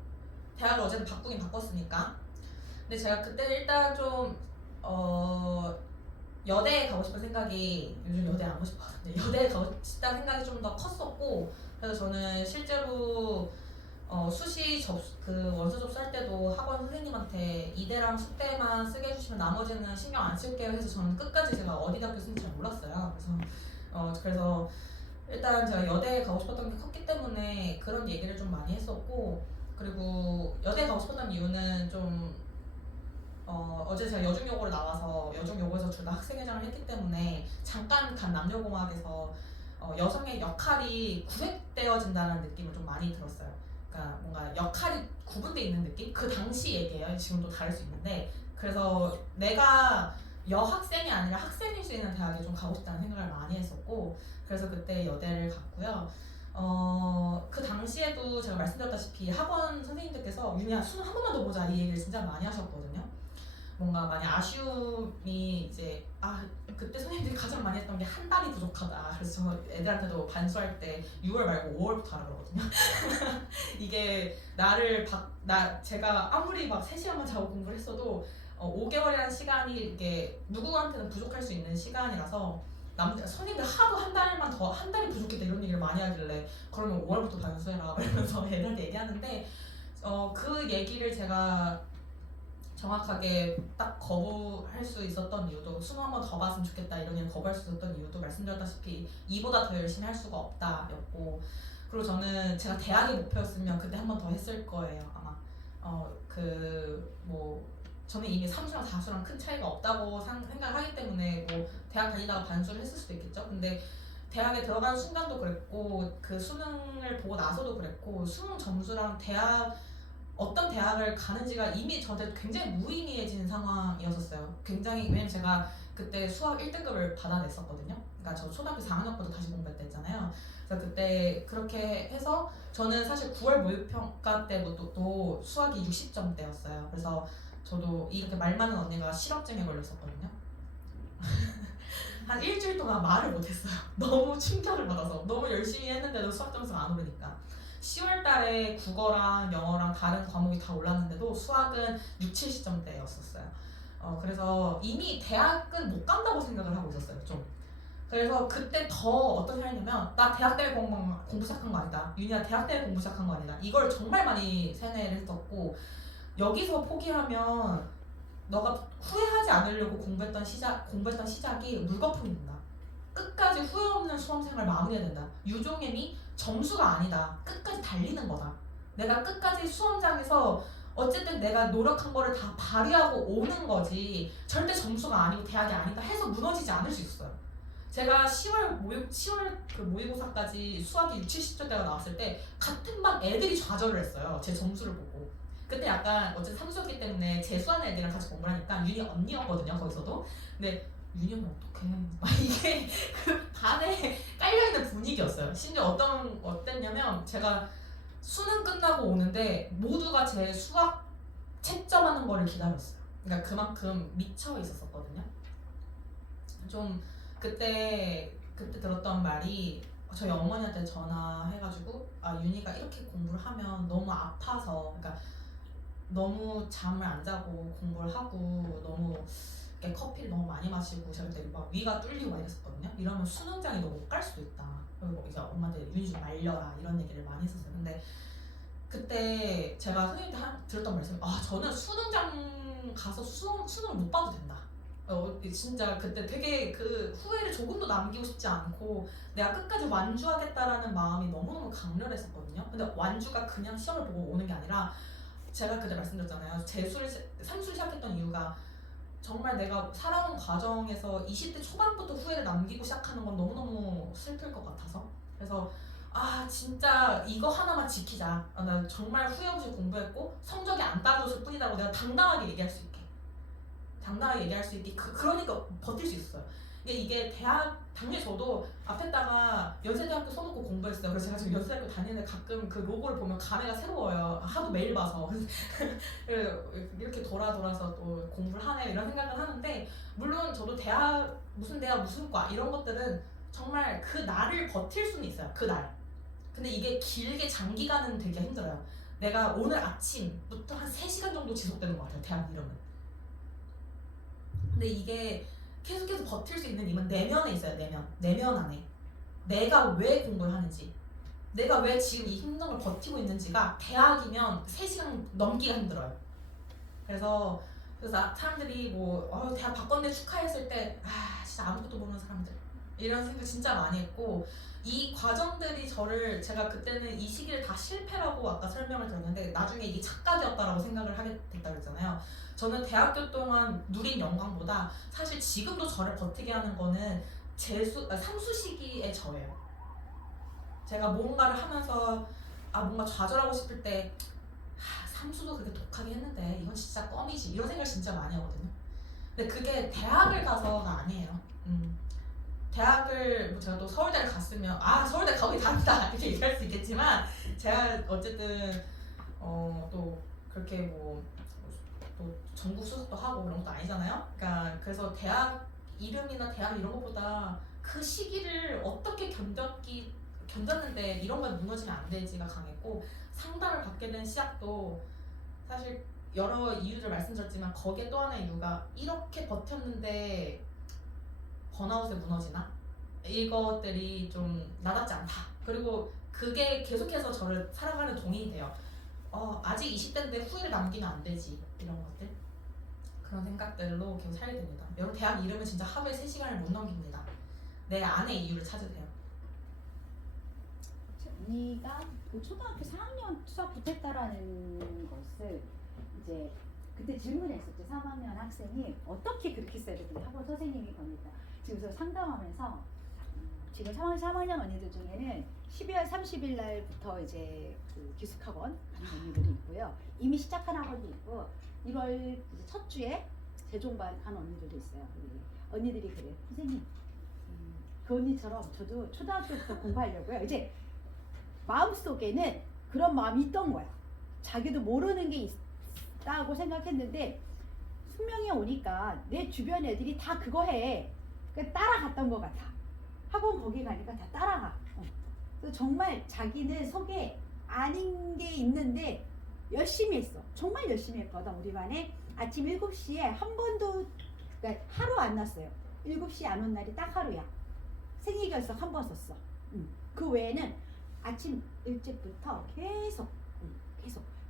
대학을 어쨌든 바꾸긴 바꿨으니까. 근데 제가 그때 일단 좀 여대에 가고 싶은 생각이 요즘 여대 안 가고 싶거든요. 여대에 가고 싶다는 생각이 좀 더 컸었고 그래서 저는 실제로 수시 그 원서 접수할 때도 학원 선생님한테 이대랑 수대만 쓰게 해주시면 나머지는 신경 안 쓸게요 해서 저는 끝까지 제가 어디 대학교 쓰는지 잘 몰랐어요. 그래서 일단 제가 여대에 가고 싶었던 게 컸기 때문에 그런 얘기를 좀 많이 했었고 그리고 여대에 가고 싶었던 이유는 좀 어제 제가 여중여고를 나와서 여중여고에서 둘 다 학생회장을 했기 때문에 잠깐 간 남녀공학에서 여성의 역할이 구획되어진다는 느낌을 좀 많이 들었어요. 그러니까 뭔가 역할이 구분돼 있는 느낌? 그 당시 얘기예요. 지금도 다를 수 있는데 그래서 내가 여학생이 아니라 학생일 수 있는 대학에 좀 가고 싶다는 생각을 많이 했었고 그래서 그때 여대를 갔고요. 그 당시에도 제가 말씀드렸다시피 학원 선생님들께서 윤희야 수능 한 번만 더 보자 이 얘기를 진짜 많이 하셨거든요. 뭔가 많이 아쉬움이 이제 그때 선생님들이 가장 많이 했던 게 한 달이 부족하다. 그래서 저 애들한테도 반수할 때 6월 말고 5월부터 하라 그러거든요. 이게 제가 아무리 막 3시간만 자고 공부를 했어도 5개월이라는 시간이 이게 누구한테는 부족할 수 있는 시간이라서 선생님들 하도 한 달이 부족했다 이런 얘기를 많이 하길래 그러면 5월부터 반수해라 이러면서 애들한테 얘기하는데 그 얘기를 제가 정확하게 딱 거부할 수 있었던 이유도 수능 한 번 더 봤으면 좋겠다 이런 얘기 거부할 수 있었던 이유도 말씀드렸다시피 이보다 더 열심히 할 수가 없다 였고 그리고 저는 제가 대학이 목표였으면 그때 한 번 더 했을 거예요 아마 저는 이미 3수랑 4수랑 큰 차이가 없다고 생각하기 때문에 뭐 대학 다니다가 반수를 했을 수도 있겠죠. 근데 대학에 들어가는 순간도 그랬고 그 수능을 보고 나서도 그랬고 수능 점수랑 어떤 대학을 가는지가 이미 저한테 굉장히 무의미해진 상황이었었어요. 왜냐면 제가 그때 수학 1등급을 받아냈었거든요. 그러니까 저 초등학교 4학년부터 다시 공부했다 했잖아요. 그래서 그때 그렇게 해서 저는 사실 9월 모의평가 때부터 수학이 60점대였어요. 그래서 저도 이렇게 말 많은 언니가 실업증에 걸렸었거든요. 한 일주일 동안 말을 못했어요. 너무 충격을 받아서 너무 열심히 했는데도 수학 점수가 안 오르니까 10월 달에 국어랑 영어랑 다른 과목이 다 올랐는데도 수학은 6, 70점대였었어요. 그래서 이미 대학은 못 간다고 생각을 하고 있었어요. 좀. 그래서 그때 더 어떤 생각이냐면 나 대학 때문에 공부 시작한 거 아니다. 윤희야 대학 때문에 공부 시작한 거 아니다. 이걸 정말 많이 세뇌를 했었고 여기서 포기하면 너가 후회하지 않으려고 공부했던 시작이 물거품이 된다. 끝까지 후회 없는 수험생활 마무리해야 된다. 유종임이 점수가 아니다. 끝까지 달리는 거다. 내가 끝까지 수험장에서 어쨌든 내가 노력한 거를 다 발휘하고 오는 거지 절대 점수가 아니고 대학이 아니다 해서 무너지지 않을 수 있어요. 제가 10월 그 모의고사까지 수학이 6, 70점대가 나왔을 때 같은 반 애들이 좌절을 했어요. 제 점수를 보고. 그때 약간 어쨌든 삼수였기 때문에 재수하는 애들이랑 같이 공부를 하니까 윤희 언니였거든요. 거기서도. 근데 윤희 언니 어떡해. 막 이게 그 반에 깔려있는 분위기였어요. 심지어 어땠냐면 제가 수능 끝나고 오는데 모두가 제 수학 채점하는 거를 기다렸어요. 그러니까 그만큼 미쳐 있었었거든요. 좀 그때 들었던 말이 저희 어머니한테 전화해가지고 윤희가 이렇게 공부를 하면 너무 아파서 그러니까 너무 잠을 안 자고 공부를 하고 너무 커피를 너무 많이 마시고 제가 그때 막 위가 뚫리고 막 이랬었거든요. 이러면 수능장에 너 못 갈 수도 있다. 그리고 이제 엄마한테 윤희 좀 말려라 이런 얘기를 많이 했었어요. 근데 그때 제가 선생님한테 들었던 말씀이 저는 수능장 가서 수능을 못 봐도 된다. 진짜 그때 되게 그 후회를 조금도 남기고 싶지 않고 내가 끝까지 완주하겠다라는 마음이 너무너무 강렬했었거든요. 근데 완주가 그냥 시험을 보고 오는 게 아니라 제가 그때 말씀드렸잖아요. 삼수를 시작했던 이유가 정말 내가 살아온 과정에서 20대 초반부터 후회를 남기고 시작하는 건 너무너무 슬플 것 같아서 그래서 아 진짜 이거 하나만 지키자. 나 정말 후회 없이 공부했고 성적이 안 따라줬을 뿐이라고 내가 당당하게 얘기할 수 있게 그러니까 버틸 수 있어요. 이게 대학 당연히 저도 앞에다가 연세대학교 써놓고 공부했어요. 그래서 제가 지금 연세대학교 다니는데 가끔 그 로고를 보면 감회가 새로워요. 하도 매일 봐서 이렇게 돌아서 또 공부를 하네 이런 생각을 하는데 물론 저도 무슨 대학 무슨 과 이런 것들은 정말 그 날을 버틸 수는 있어요. 그 날. 근데 이게 길게 장기간은 되게 힘들어요. 내가 오늘 아침부터 한 3시간 정도 지속되는 것 같아요. 대학 이름은. 근데 이게 계속해서 버틸 수 있는 힘은 내면에 있어요. 내면 안에 내가 왜 공부를 하는지, 내가 왜 지금 이 힘든 걸 버티고 있는지가 대학이면 3시간 넘기가 힘들어요. 그래서 사람들이 뭐 대학 바꿨네 축하했을 때 진짜 아무것도 모르는 사람들 이런 생각 진짜 많이 했고 이 과정들이 제가 그때는 이 시기를 다 실패라고 아까 설명을 드렸는데 나중에 이게 착각이었다라고 생각을 하게 됐다 그랬잖아요. 저는 대학교 동안 누린 영광보다 사실 지금도 저를 버티게 하는 거는 삼수 시기의 저예요. 제가 뭔가를 하면서 뭔가 좌절하고 싶을 때 삼수도 그렇게 독하게 했는데 이건 진짜 껌이지 이런 생각을 진짜 많이 하거든요. 근데 그게 대학을 가서가 아니에요. 대학을 제가 또 서울대를 갔으면 서울대 거기 다르다 이렇게 얘기할 수 있겠지만 제가 어쨌든 또 그렇게 또 전국 수석도 하고 그런 것도 아니잖아요. 그래서 대학 이름이나 대학 이런 것보다 그 시기를 어떻게 견뎠는데 이런 건 무너지면 안 되지가 강했고 상담을 받게 된 시작도 사실 여러 이유를 말씀드렸지만 거기에 또 하나의 이유가 이렇게 버텼는데 번아웃에 무너지나? 이것들이 좀 나답지 않다. 그리고 그게 계속해서 저를 살아가는 동인이 돼요. 아직 20대인데 후회를 남기면 안 되지. 이런 것들. 그런 생각들로 계속 살게 됩니다. 여러분 대학 이름은 진짜 하루에 3시간을 못 넘깁니다. 내 안에 이유를 찾으세요. 언니가 초등학교 4학년 수학부터 했다라는 것을 이제 그때 질문했었죠. 3학년 학생이 어떻게 그렇게 써야 되는지 학원 선생님이 겁니다. 지금 저 상담하면서 지금 3학년 언니들 중에는 12월 30일 날부터 이제 그 기숙학원 가는 언니들이 있고요. 이미 시작한 학원도 있고 1월 이제 첫 주에 재종반 간 언니들도 있어요. 언니들이 그래요. 선생님, 그 언니처럼 저도 초등학교부터 공부하려고요. 이제 마음속에는 그런 마음이 있던 거야. 자기도 모르는 게 있다고 생각했는데 숙명이 오니까 내 주변 애들이 다 그거 해. 그러니까 따라갔던 것 같아. 학원 거기 가니까 다 따라가. 그래서 정말 자기는 속에 아닌 게 있는데 열심히 했어. 정말 열심히 했거든. 우리 반에 아침 7시에 한 번도 그러니까 하루 안 났어요. 7시에 안 온 날이 딱 하루야. 생리결석 한 번 썼어. 그 외에는 아침 일찍부터 계속.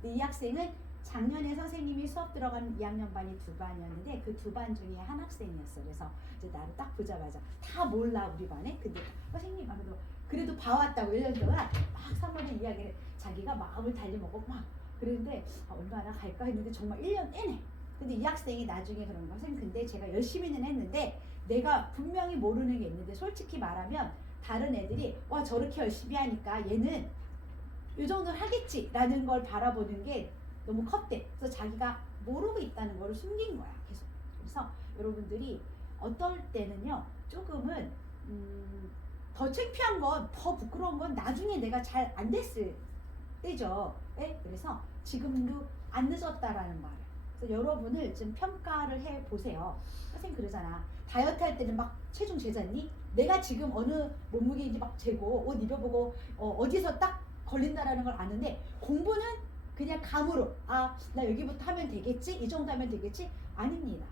근데 이 학생은 작년에 선생님이 수업 들어간 2학년 반이 2반이었는데 그 2반 중에 한 학생이었어. 그래서 이제 나를 딱 보자마자 다 몰라 우리 반에. 근데 선생님 하면서 그래도 봐왔다고 1년 동안 막 3월에 이야기를 자기가 마음을 달리먹고 막 그랬는데 얼마나 갈까 했는데 정말 1년 내내. 근데 이 학생이 나중에 그런 거 선생님 근데 제가 열심히는 했는데 내가 분명히 모르는 게 있는데 솔직히 말하면 다른 애들이 와 저렇게 열심히 하니까 얘는 이 정도는 하겠지 라는 걸 바라보는 게 너무 컸대. 그래서 자기가 모르고 있다는 걸 숨긴 거야 계속. 그래서 여러분들이 어떨 때는요 조금은 더 창피한 건 더 부끄러운 건 나중에 내가 잘 안 됐을 때죠. 네? 그래서 지금도 안 늦었다라는 말을. 그래서 여러분을 좀 평가를 해보세요. 선생님 그러잖아. 다이어트 할 때는 막 체중 재잖니? 내가 지금 어느 몸무게인지 막 재고 옷 입어보고 어디서 딱 걸린다라는 걸 아는데 공부는 그냥 감으로 나 여기부터 하면 되겠지? 이 정도 하면 되겠지? 아닙니다.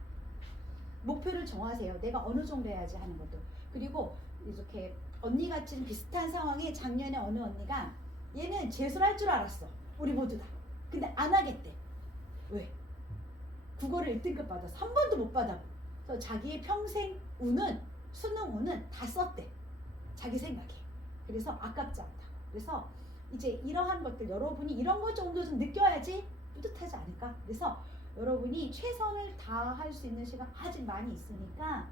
목표를 정하세요. 내가 어느 정도 해야지 하는 것도. 그리고 이렇게 언니같이 비슷한 상황에 작년에 어느 언니가 얘는 재수할 줄 알았어. 우리 모두 다. 근데 안 하겠대. 왜? 국어를 1등급 받아서 한 번도 못 받아고. 그래서 자기의 평생 운은 수능 운은 다 썼대. 자기 생각에. 그래서 아깝지 않다. 그래서 이제 이러한 것들 여러분이 이런 것 정도 좀 느껴야지 뿌듯하지 않을까? 그래서 여러분이 최선을 다할 수 있는 시간 아직 많이 있으니까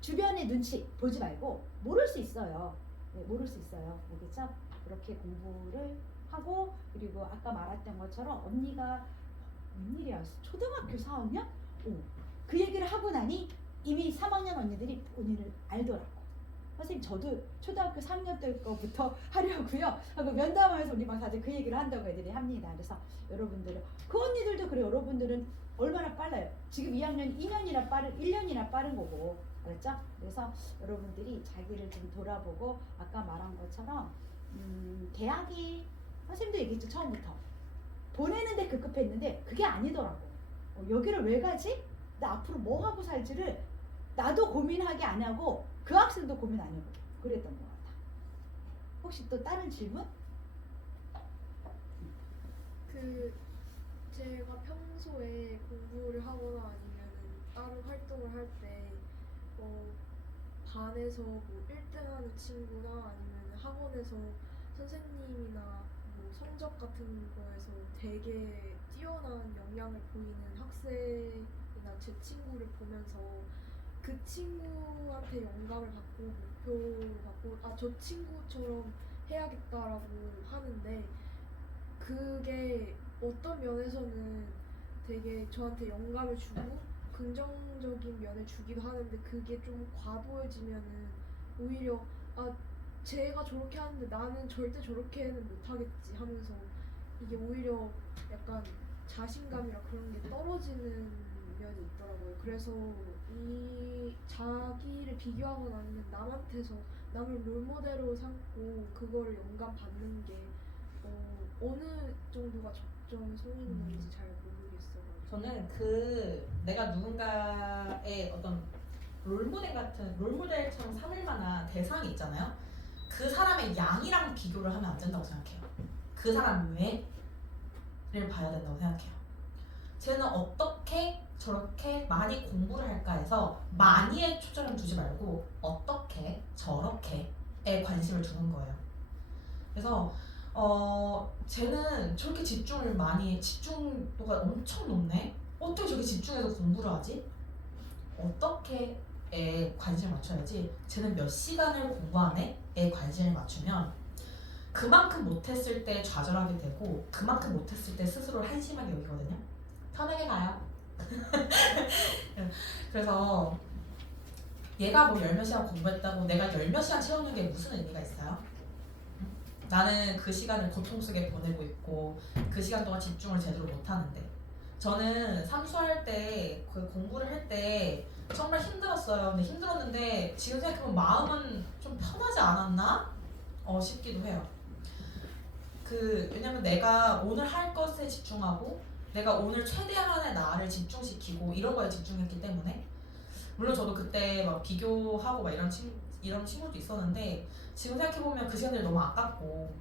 주변의 눈치 보지 말고 모를 수 있어요. 네, 모를 수 있어요. 알겠죠? 그렇게 공부를 하고 그리고 아까 말했던 것처럼 언니가 웬일이야 초등학교 4학년? 그 얘기를 하고 나니 이미 3학년 언니들이 본인을 알더라고. 선생님 저도 초등학교 3학년 때 거부터 하려고요 하고 면담하면서 우리 막 다들 그 얘기를 한다고 애들이 합니다. 그래서 여러분들은 그 언니들도 그래. 여러분들은 얼마나 빨라요. 지금 2학년 2년이나 빠른 1년이나 빠른 거고 알았죠? 그래서 여러분들이 자기를 좀 돌아보고 아까 말한 것처럼 대학이 선생님도 얘기했죠. 처음부터 보내는데 급급했는데 그게 아니더라고. 여기를 왜 가지? 나 앞으로 뭐 하고 살지를 나도 고민하게 안 하고 그 학생도 고민 안 하고 그랬던 것 같아. 혹시 또 다른 질문? 제가 평소에 공부를 하거나 아니면 다른 활동을 할 때 반에서 뭐 1등하는 친구나 아니면 학원에서 선생님이나 뭐 성적 같은 거에서 되게 뛰어난 역량을 보이는 학생이나 제 친구를 보면서 그 친구한테 영감을 받고 목표를 받고 저 친구처럼 해야겠다라고 하는데 그게 어떤 면에서는 되게 저한테 영감을 주고 긍정적인 면을 주기도 하는데 그게 좀 과도해지면은 오히려 쟤가 저렇게 하는데 나는 절대 저렇게는 못하겠지 하면서 이게 오히려 약간 자신감이랑 그런 게 떨어지는 면이 있더라고요. 그래서 이 자기를 비교하거나 아니면 남한테서 남을 롤모델로 삼고 그거를 영감 받는 게 어느 정도가 적정선인 건지 잘 모르겠어요. 저는 내가 누군가의 어떤 롤모델처럼 삼을 만한 대상이 있잖아요. 그 사람의 양이랑 비교를 하면 안 된다고 생각해요. 그 사람 외를 봐야 된다고 생각해요. 쟤는 어떻게 저렇게 많이 공부를 할까 해서 많이에 초점을 두지 말고 어떻게 저렇게에 관심을 두는 거예요. 그래서 쟤는 저렇게 집중도가 엄청 높네? 어떻게 저렇게 집중해서 공부를 하지? 어떻게에 관심을 맞춰야지? 쟤는 몇 시간을 공부하네?에 관심을 맞추면 그만큼 못했을 때 좌절하게 되고 그만큼 못했을 때 스스로를 한심하게 여기거든요. 편하게 가요. 그래서 얘가 뭐 10몇 시간 공부했다고 내가 10몇 시간 채우는 게 무슨 의미가 있어요? 나는 그 시간을 고통 속에 보내고 있고 그 시간 동안 집중을 제대로 못하는데 저는 삼수할 때 그 공부를 할 때 정말 힘들었어요. 근데 힘들었는데 지금 생각해보면 마음은 좀 편하지 않았나? 싶기도 해요. 왜냐면 내가 오늘 할 것에 집중하고 내가 오늘 최대한의 나를 집중시키고 이런 거에 집중했기 때문에 물론 저도 그때 막 비교하고 막 이런 친구도 있었는데 지금 생각해보면 그 시간들이 너무 아깝고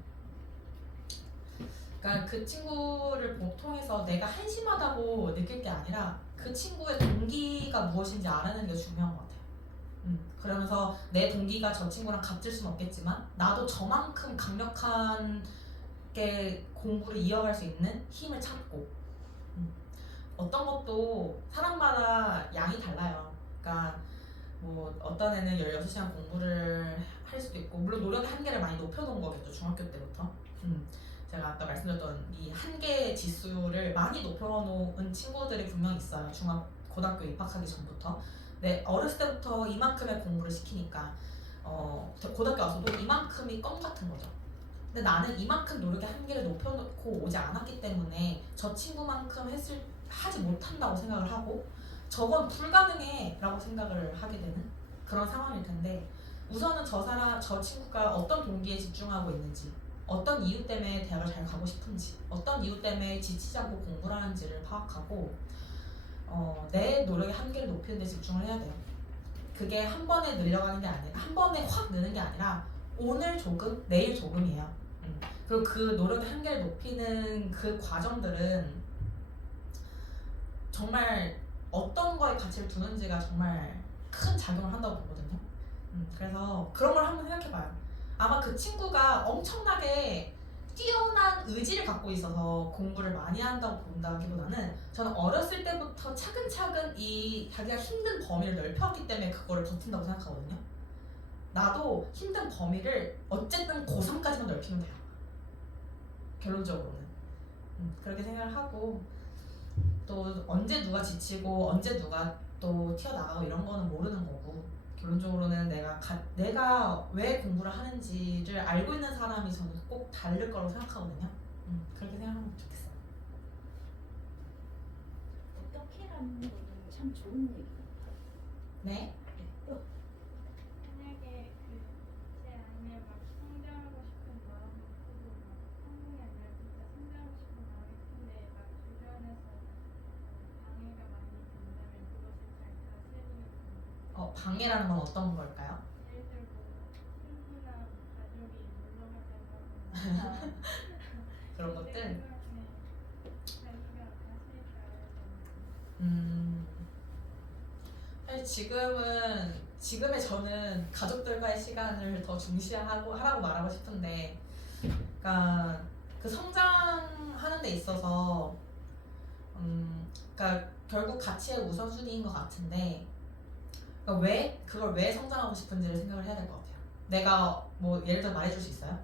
그러니까 그 친구를 통해서 내가 한심하다고 느낄 게 아니라 그 친구의 동기가 무엇인지 알아내는 게 중요한 것 같아요. 그러면서 내 동기가 저 친구랑 같을 수는 없겠지만 나도 저만큼 강력하게 공부를 이어갈 수 있는 힘을 찾고 어떤 것도 사람마다 양이 달라요. 그러니까 뭐 어떤 애는 16시간 공부를 할 수도 있고 물론 노력의 한계를 많이 높여놓은 거겠죠. 중학교 때부터. 제가 아까 말씀드렸던 이 한계 지수를 많이 높여놓은 친구들이 분명히 있어요. 고등학교 입학하기 전부터. 네, 어렸을 때부터 이만큼의 공부를 시키니까 고등학교 와서도 이만큼이 껌 같은 거죠. 근데 나는 이만큼 노력의 한계를 높여놓고 오지 않았기 때문에 저 친구만큼 하지 못한다고 생각을 하고 저건 불가능해 라고 생각을 하게 되는 그런 상황일 텐데 우선은 저 친구가 어떤 동기에 집중하고 있는지 어떤 이유 때문에 대학을 잘 가고 싶은지 어떤 이유 때문에 지치지 않고 공부를 하는지를 파악하고 내 노력의 한계를 높이는 데 집중을 해야 돼요. 그게 한 번에 늘려가는 게 아니라 한 번에 확 느는 게 아니라 오늘 조금 내일 조금이에요. 그리고 그 노력의 한계를 높이는 그 과정들은 정말 어떤 거에 가치를 두는지가 정말 큰 작용을 한다고 보거든요. 그래서 그런 걸 한번 생각해봐요. 아마 그 친구가 엄청나게 뛰어난 의지를 갖고 있어서 공부를 많이 한다고 본다기보다는 저는 어렸을 때부터 차근차근 이 자기가 힘든 범위를 넓혀왔기 때문에 그거를 버틴다고 생각하거든요. 나도 힘든 범위를 어쨌든 고3까지만 넓히면 돼요. 결론적으로는. 그렇게 생각을 하고 또 언제 누가 지치고 언제 누가 또 튀어나가고 이런 거는 모르는 거고 결론적으로는 내가 왜 공부를 하는지를 알고 있는 사람이 저는 꼭 다를 거라고 생각하거든요. 그렇게 생각하면 좋겠어요. 어떻게라는 거는 참 좋은 얘기. 네. 또 만약에 제 안에 막 성장하고 싶은 마음이 크고 막 성공이 아니라 진짜 성장하고 싶은 마음이 큰데 막 주변에서 방해가 많이 된다면 그것을 잘 다스리는 방해라는 건 어떤 걸까요? 예를 들고 친구나 가족이 놀러 가자고 하거나 그런 것들. 자기가 다스릴까 사실 지금의 저는 가족들과의 시간을 더 하라고 말하고 싶은데, 그러니까 그 성장하는 데 있어서, 그러니까 결국 가치의 우선순위인 것 같은데, 그러니까 그걸 왜 성장하고 싶은지를 생각을 해야 될 것 같아요. 내가 뭐 예를 들어 말해줄 수 있어요?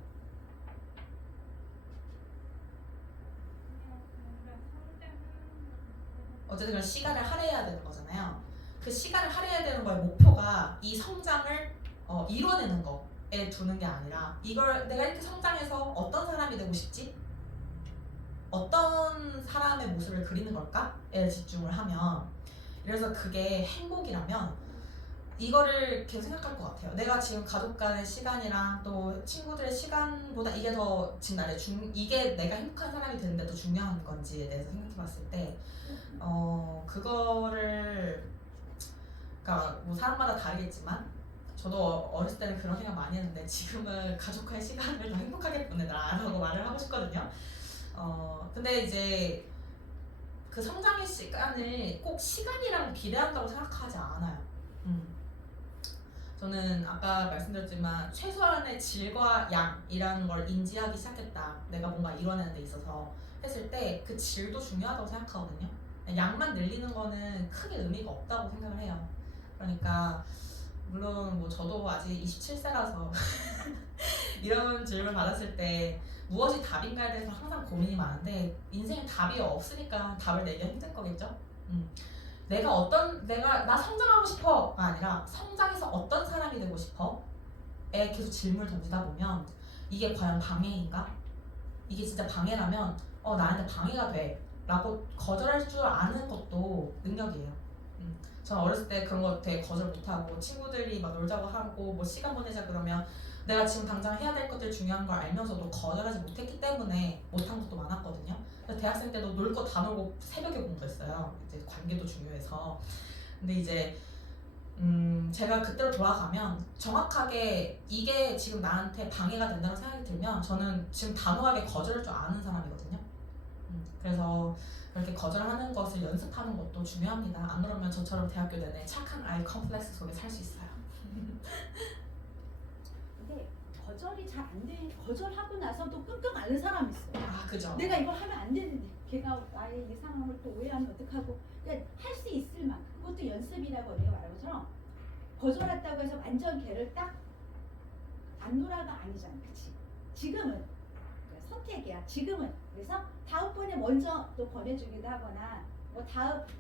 어쨌든 그런 시간을 할애해야 되는 거잖아요. 그 시간을 할애해야 되는 거의 목표가 이 성장을 이뤄내는 거에 두는 게 아니라 이걸 내가 이렇게 성장해서 어떤 사람이 되고 싶지? 어떤 사람의 모습을 그리는 걸까에 집중을 하면 그래서 그게 행복이라면 이거를 계속 생각할 것 같아요. 내가 지금 가족 간의 시간이랑 또 친구들의 시간보다 이게 더 지금 이게 내가 행복한 사람이 되는데 더 중요한 건지에 대해서 생각해봤을 때 그거를 그러니까 뭐 사람마다 다르겠지만 저도 어렸을 때는 그런 생각 많이 했는데 지금은 가족과의 시간을 더 행복하게 보내라라고 말을 하고 싶거든요. 근데 이제 그 성장의 시간을 꼭 시간이랑 비례한다고 생각하지 않아요. 저는 아까 말씀드렸지만 최소한의 질과 양이라는 걸 인지하기 시작했다. 내가 뭔가 이뤄내는 데 있어서 했을 때 그 질도 중요하다고 생각하거든요. 양만 늘리는 거는 크게 의미가 없다고 생각을 해요. 그러니까 물론 뭐 저도 아직 27세라서 이런 질문 받았을 때 무엇이 답인가에 대해서 항상 고민이 많은데 인생에 답이 없으니까 답을 내기가 힘든 거겠죠. 나 성장하고 싶어가 아니라 성장해서 어떤 사람이 되고 싶어에 계속 질문을 던지다 보면 이게 과연 방해인가? 이게 진짜 방해라면 나한테 방해가 돼 라고 거절할 줄 아는 것도 능력이에요. 저는 어렸을 때 그런 거 되게 거절 못하고 친구들이 막 놀자고 하고 뭐 시간 보내자 그러면 내가 지금 당장 해야 될 것들 중요한 걸 알면서도 거절하지 못했기 때문에 못한 것도 많았거든요. 그래서 대학생 때도 놀 거 다 놀고 새벽에 공부했어요. 이제 관계도 중요해서. 근데 이제 제가 그때로 돌아가면 정확하게 이게 지금 나한테 방해가 된다고 생각이 들면 저는 지금 단호하게 거절할 줄 아는 사람이거든요. 그래서 그렇게 거절하는 것을 연습하는 것도 중요합니다. 안 그러면 저처럼 대학교 내내 착한 아이 컴플렉스 속에 살 수 있어요. 근데 거절이 잘 안 돼. 거절하고 나서도 끙끙 앓는 사람이 있어요. 아, 그죠. 내가 이거 하면 안 되는데 걔가 나의 이 상황을 또 오해하면 어떡하고. 그러니까 할 수 있을 만큼 그것도 연습이라고 내가 말한 것처럼 거절했다고 해서 완전 걔를 딱 안 놀아가 아니잖아. 그치? 지금은 선택이야. 지금은. 그래서 다음번에 먼저 또 권해주기도 하거나 뭐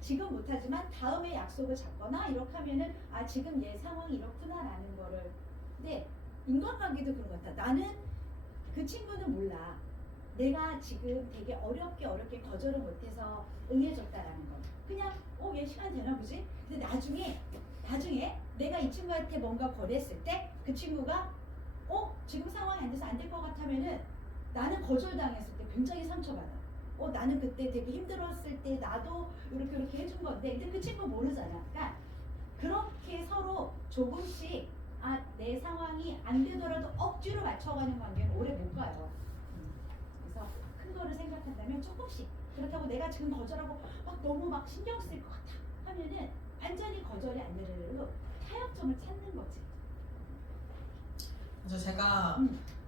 지금 못하지만 다음에 약속을 잡거나 이렇게 하면은 지금 얘 상황이 이렇구나라는 거를. 근데 인간관계도 그런 것 같아. 나는 그 친구는 몰라. 내가 지금 되게 어렵게 거절을 못해서 응해줬다라는 거. 그냥 얘 시간 되나 보지? 근데 나중에 내가 이 친구한테 뭔가 권했을 때 그 친구가 지금 상황이 안 돼서 안 될 것 같으면은 나는 거절당했을 때 굉장히 상처받아. 나는 그때 되게 힘들었을 때 나도 이렇게 해준 건데 근데 그 친구 모르잖아. 그러니까 그렇게 서로 조금씩 내 상황이 안 되더라도 억지로 맞춰가는 관계는 오래 못 가요. 그래서 큰 거를 생각한다면 조금씩. 그렇다고 내가 지금 거절하고 너무 신경 쓸 것 같아 하면은 완전히 거절이 안 되는 타협점을 찾는 거지. 그래서 제가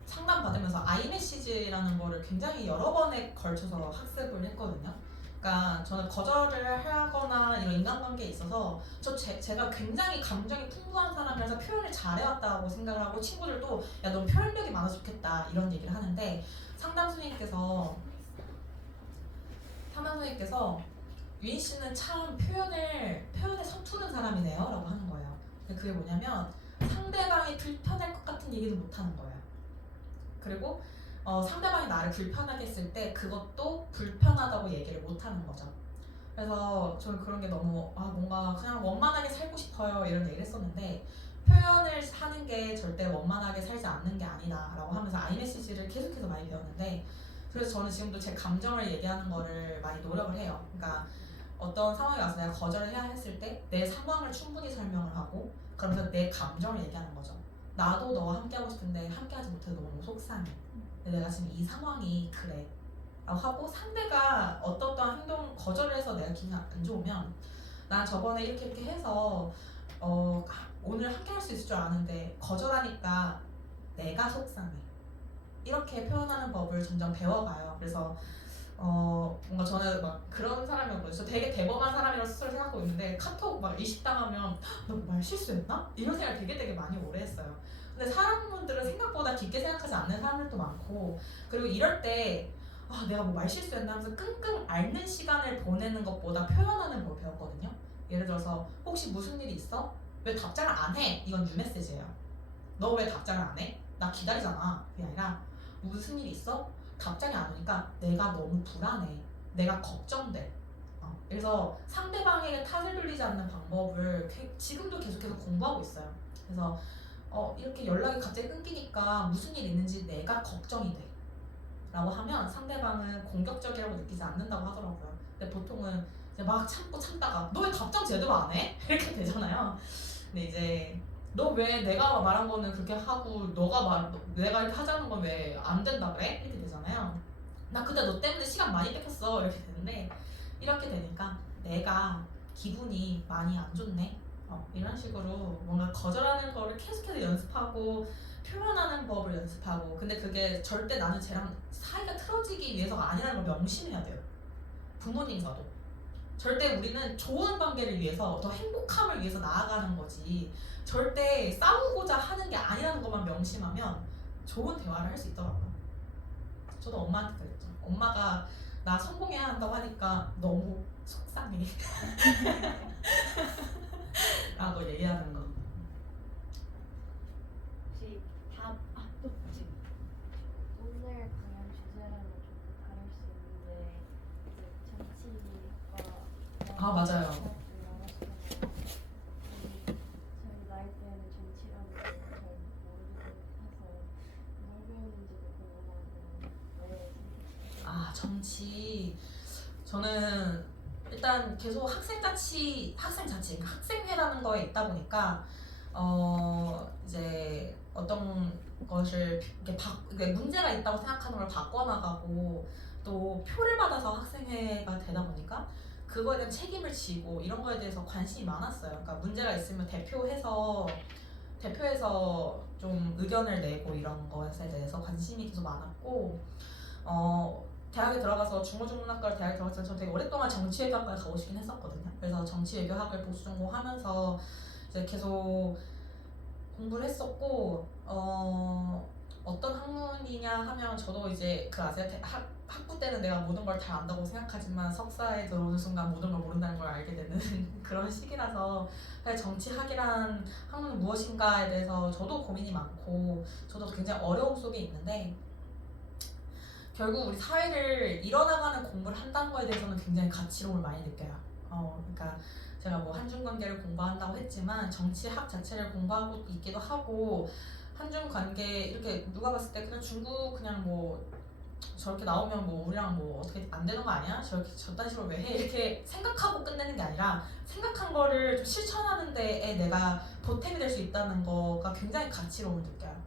상담 받으면서 아이메시지라는 거를 굉장히 여러 번에 걸쳐서 학습을 했거든요. 그러니까 저는 거절을 하거나 이런 인간관계에 있어서 제가 굉장히 감정이 풍부한 사람이라서 표현을 잘해왔다고 생각을 하고 친구들도 야 넌 표현력이 많아서 좋겠다 이런 얘기를 하는데 상담 선생님께서 유인 씨는 참 표현에 서투른 사람이네요 라고 하는 거예요. 근데 그게 뭐냐면 상대방이 불편할 것 같은 얘기도 못하는 거예요. 그리고 상대방이 나를 불편하게 했을 때 그것도 불편하다고 얘기를 못하는 거죠. 그래서 저는 그런 게 너무 뭔가 그냥 원만하게 살고 싶어요 이런 얘기를 했었는데 표현을 하는 게 절대 원만하게 살지 않는 게 아니다 라고 하면서 아이메시지를 계속해서 많이 배웠는데 그래서 저는 지금도 제 감정을 얘기하는 거를 많이 노력을 해요. 그러니까 어떤 상황에 와서 내가 거절을 해야 했을 때 내 상황을 충분히 설명을 하고 그러면서 내 감정을 얘기하는 거죠. 나도 너와 함께하고 싶은데 함께하지 못해서 너무 속상해. 근데 내가 지금 이 상황이 그래 라고 하고 상대가 어떤 행동 거절을 해서 내가 기분이 안 좋으면 난 저번에 이렇게 해서 오늘 함께할 수 있을 줄 아는데 거절하니까 내가 속상해 이렇게 표현하는 법을 점점 배워가요. 그래서 뭔가 저는 막 그런 사람이었거든요. 저 되게 대범한 사람이라고 스스로 생각하고 있는데 카톡 막 의식당하면 너 말 실수했나? 이런 생각 되게 많이 오래 했어요. 근데 사람분들은 생각보다 깊게 생각하지 않는 사람들도 많고 그리고 이럴 때 내가 뭐 말 실수했나 하면서 끙끙 앓는 시간을 보내는 것보다 표현하는 걸 배웠거든요. 예를 들어서 혹시 무슨 일이 있어? 왜 답장을 안 해? 이건 뉴메시지예요. 너 왜 답장을 안 해? 나 기다리잖아. 그게 아니라 무슨 일이 있어? 답장이 안 오니까 내가 너무 불안해. 내가 걱정돼. 그래서 상대방에게 탓을 돌리지 않는 방법을 지금도 계속해서 공부하고 있어요. 그래서 이렇게 연락이 갑자기 끊기니까 무슨 일 있는지 내가 걱정이 돼 라고 하면 상대방은 공격적이라고 느끼지 않는다고 하더라고요. 근데 보통은 이제 막 참다가 너 왜 답장 제대로 안 해? 이렇게 되잖아요. 근데 이제 너 왜 내가 말한 거는 그렇게 하고 내가 이렇게 하자는 건 왜 안 된다 그래? 이렇게 되잖아요. 나 그때 너 때문에 시간 많이 뺏겼어 이렇게 되는데 이렇게 되니까 내가 기분이 많이 안 좋네 이런 식으로 뭔가 거절하는 거를 계속해서 연습하고 표현하는 법을 연습하고 근데 그게 절대 나는 쟤랑 사이가 틀어지기 위해서가 아니라는 걸 명심해야 돼요. 부모님과도 절대 우리는 좋은 관계를 위해서 더 행복함을 위해서 나아가는 거지 절대 싸우고자 하는 게 아니라는 것만 명심하면 좋은 대화를 할 수 있더라고요. 저도 엄마한테 그랬죠. 엄마가 나 성공해야 한다고 하니까 너무 속상해 라고 얘기하는 거. 혹시 또 지금 오늘 강연 주제랑은 조금 다를 수 있는데 정치가 맞아요. 저희 나이 때는 정치라는 걸 잘 모르고 해서 뭘 배웠는지도 궁금하고 왜 정치 저는 일단 계속 학생회라는 거에 있다 보니까 이제 어떤 것을 이렇게 문제가 있다고 생각하는 걸 바꿔나가고 또 표를 받아서 학생회가 되다 보니까 그거에 대한 책임을 지고 이런 거에 대해서 관심이 많았어요. 그러니까 문제가 있으면 대표해서 좀 의견을 내고 이런 것에 대해서 관심이 계속 많았고 대학에 들어가서 중고중문학과를 대학에 들어갔을 때 저는 되게 오랫동안 정치외교학과에 가고 싶긴 했었거든요. 그래서 정치외교학을 보수 전공하면서 이제 계속 공부를 했었고 어떤 학문이냐 하면 저도 이제 아세요? 학부 때는 내가 모든 걸 다 안다고 생각하지만 석사에 들어오는 순간 모든 걸 모른다는 걸 알게 되는 그런 시기라서 정치학이란 학문은 무엇인가에 대해서 저도 고민이 많고 저도 굉장히 어려움 속에 있는데 결국 우리 사회를 이뤄나가는 공부를 한다는 거에 대해서는 굉장히 가치로움을 많이 느껴요. 그러니까 제가 뭐 한중관계를 공부한다고 했지만 정치학 자체를 공부하고 있기도 하고 한중관계 이렇게 누가 봤을 때 그냥 중국 그냥 뭐 저렇게 나오면 뭐 우리랑 뭐 어떻게 안 되는 거 아니야? 저렇게 저딴 식으로 왜 해? 이렇게 생각하고 끝내는 게 아니라 생각한 거를 좀 실천하는 데에 내가 보탬이 될 수 있다는 거가 굉장히 가치로움을 느껴요.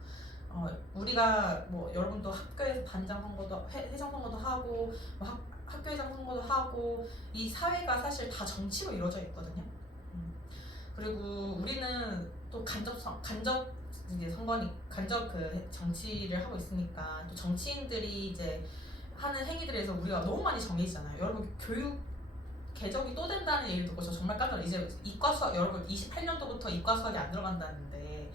우리가 뭐 여러분도 학교에서 반장 선거도 회장 선거도 하고 뭐 학교회장 선거도 하고 이 사회가 사실 다 정치로 이루어져 있거든요. 그리고 우리는 또 이제 선거니 간접 그 정치를 하고 있으니까 또 정치인들이 이제 하는 행위들에서 우리가 너무 많이 정해지잖아요. 여러분 교육 개정이 또 된다는 얘기를 듣고 저 정말 깜짝 놀랐어요. 이제 이과 수학 여러분 28년도부터 이과 수학이 안 들어간다는데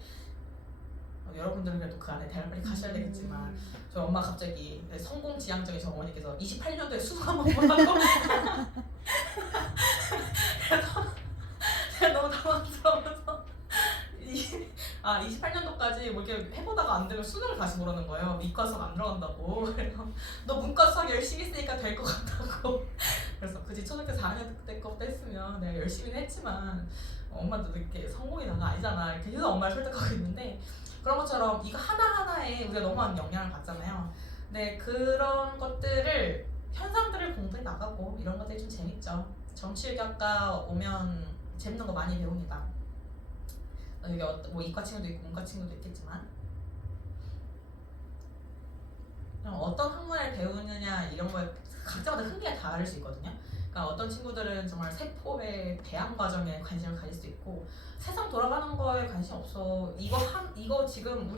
여러분들은 그래도 그 안에 대학을 가셔야 되겠지만 저희 엄마 갑자기 성공지향적인 저 어머니께서 28년도에 수능 한번 보라고 그래서 제가 너무 당황스러워서 28년도까지 뭐 이렇게 해보다가 안 되면 수능을 다시 보라는 거예요. 이과 수학 안 들어간다고. 그래서 너 문과 수학 열심히 했으니까 될 것 같다고. 그래서 굳이 초등학교 4학년 때 거부터 했으면 내가 열심히는 했지만 엄마도 이렇게 성공이다가 아니잖아. 이렇게 해서 엄마를 설득하고 있는데 그런 것처럼 이거 하나하나에 우리가 너무 많은 영향을 받잖아요. 근데 그런 것들을 현상들을 공부해 나가고 이런 것들이 좀 재밌죠. 정치외교학과 오면 재밌는 거 많이 배웁니다. 여기 뭐 이과 친구도 있고 문과 친구도 있겠지만 어떤 학문을 배우느냐 이런 거에 각자마다 흥미가 다를 수 있거든요. 그러니까 어떤 친구들은 정말 세포의 배양 과정에 관심을 가질 수 있고 세상 돌아가는 거에 관심 없어. 이거 지금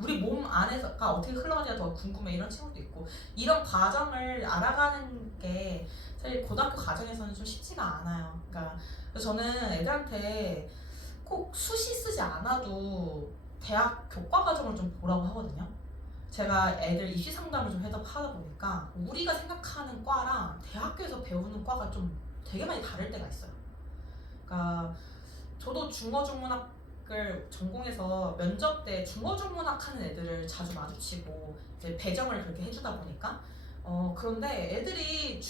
우리 몸 안에서가 어떻게 흘러가는지가 더 궁금해 이런 친구도 있고 이런 과정을 알아가는 게 사실 고등학교 과정에서는 좀 쉽지가 않아요. 그러니까 저는 애들한테 꼭 수시 쓰지 않아도 대학 교과 과정을 좀 보라고 하거든요. 제가 애들 입시 상담을 좀 하다 보니까 우리가 생각하는 과랑 대학교에서 배우는 과가 좀 되게 많이 다를 때가 있어요. 그러니까 저도 중어중문학을 전공해서 면접 때 중어중문학 하는 애들을 자주 마주치고 이제 배정을 그렇게 해주다 보니까 그런데 애들이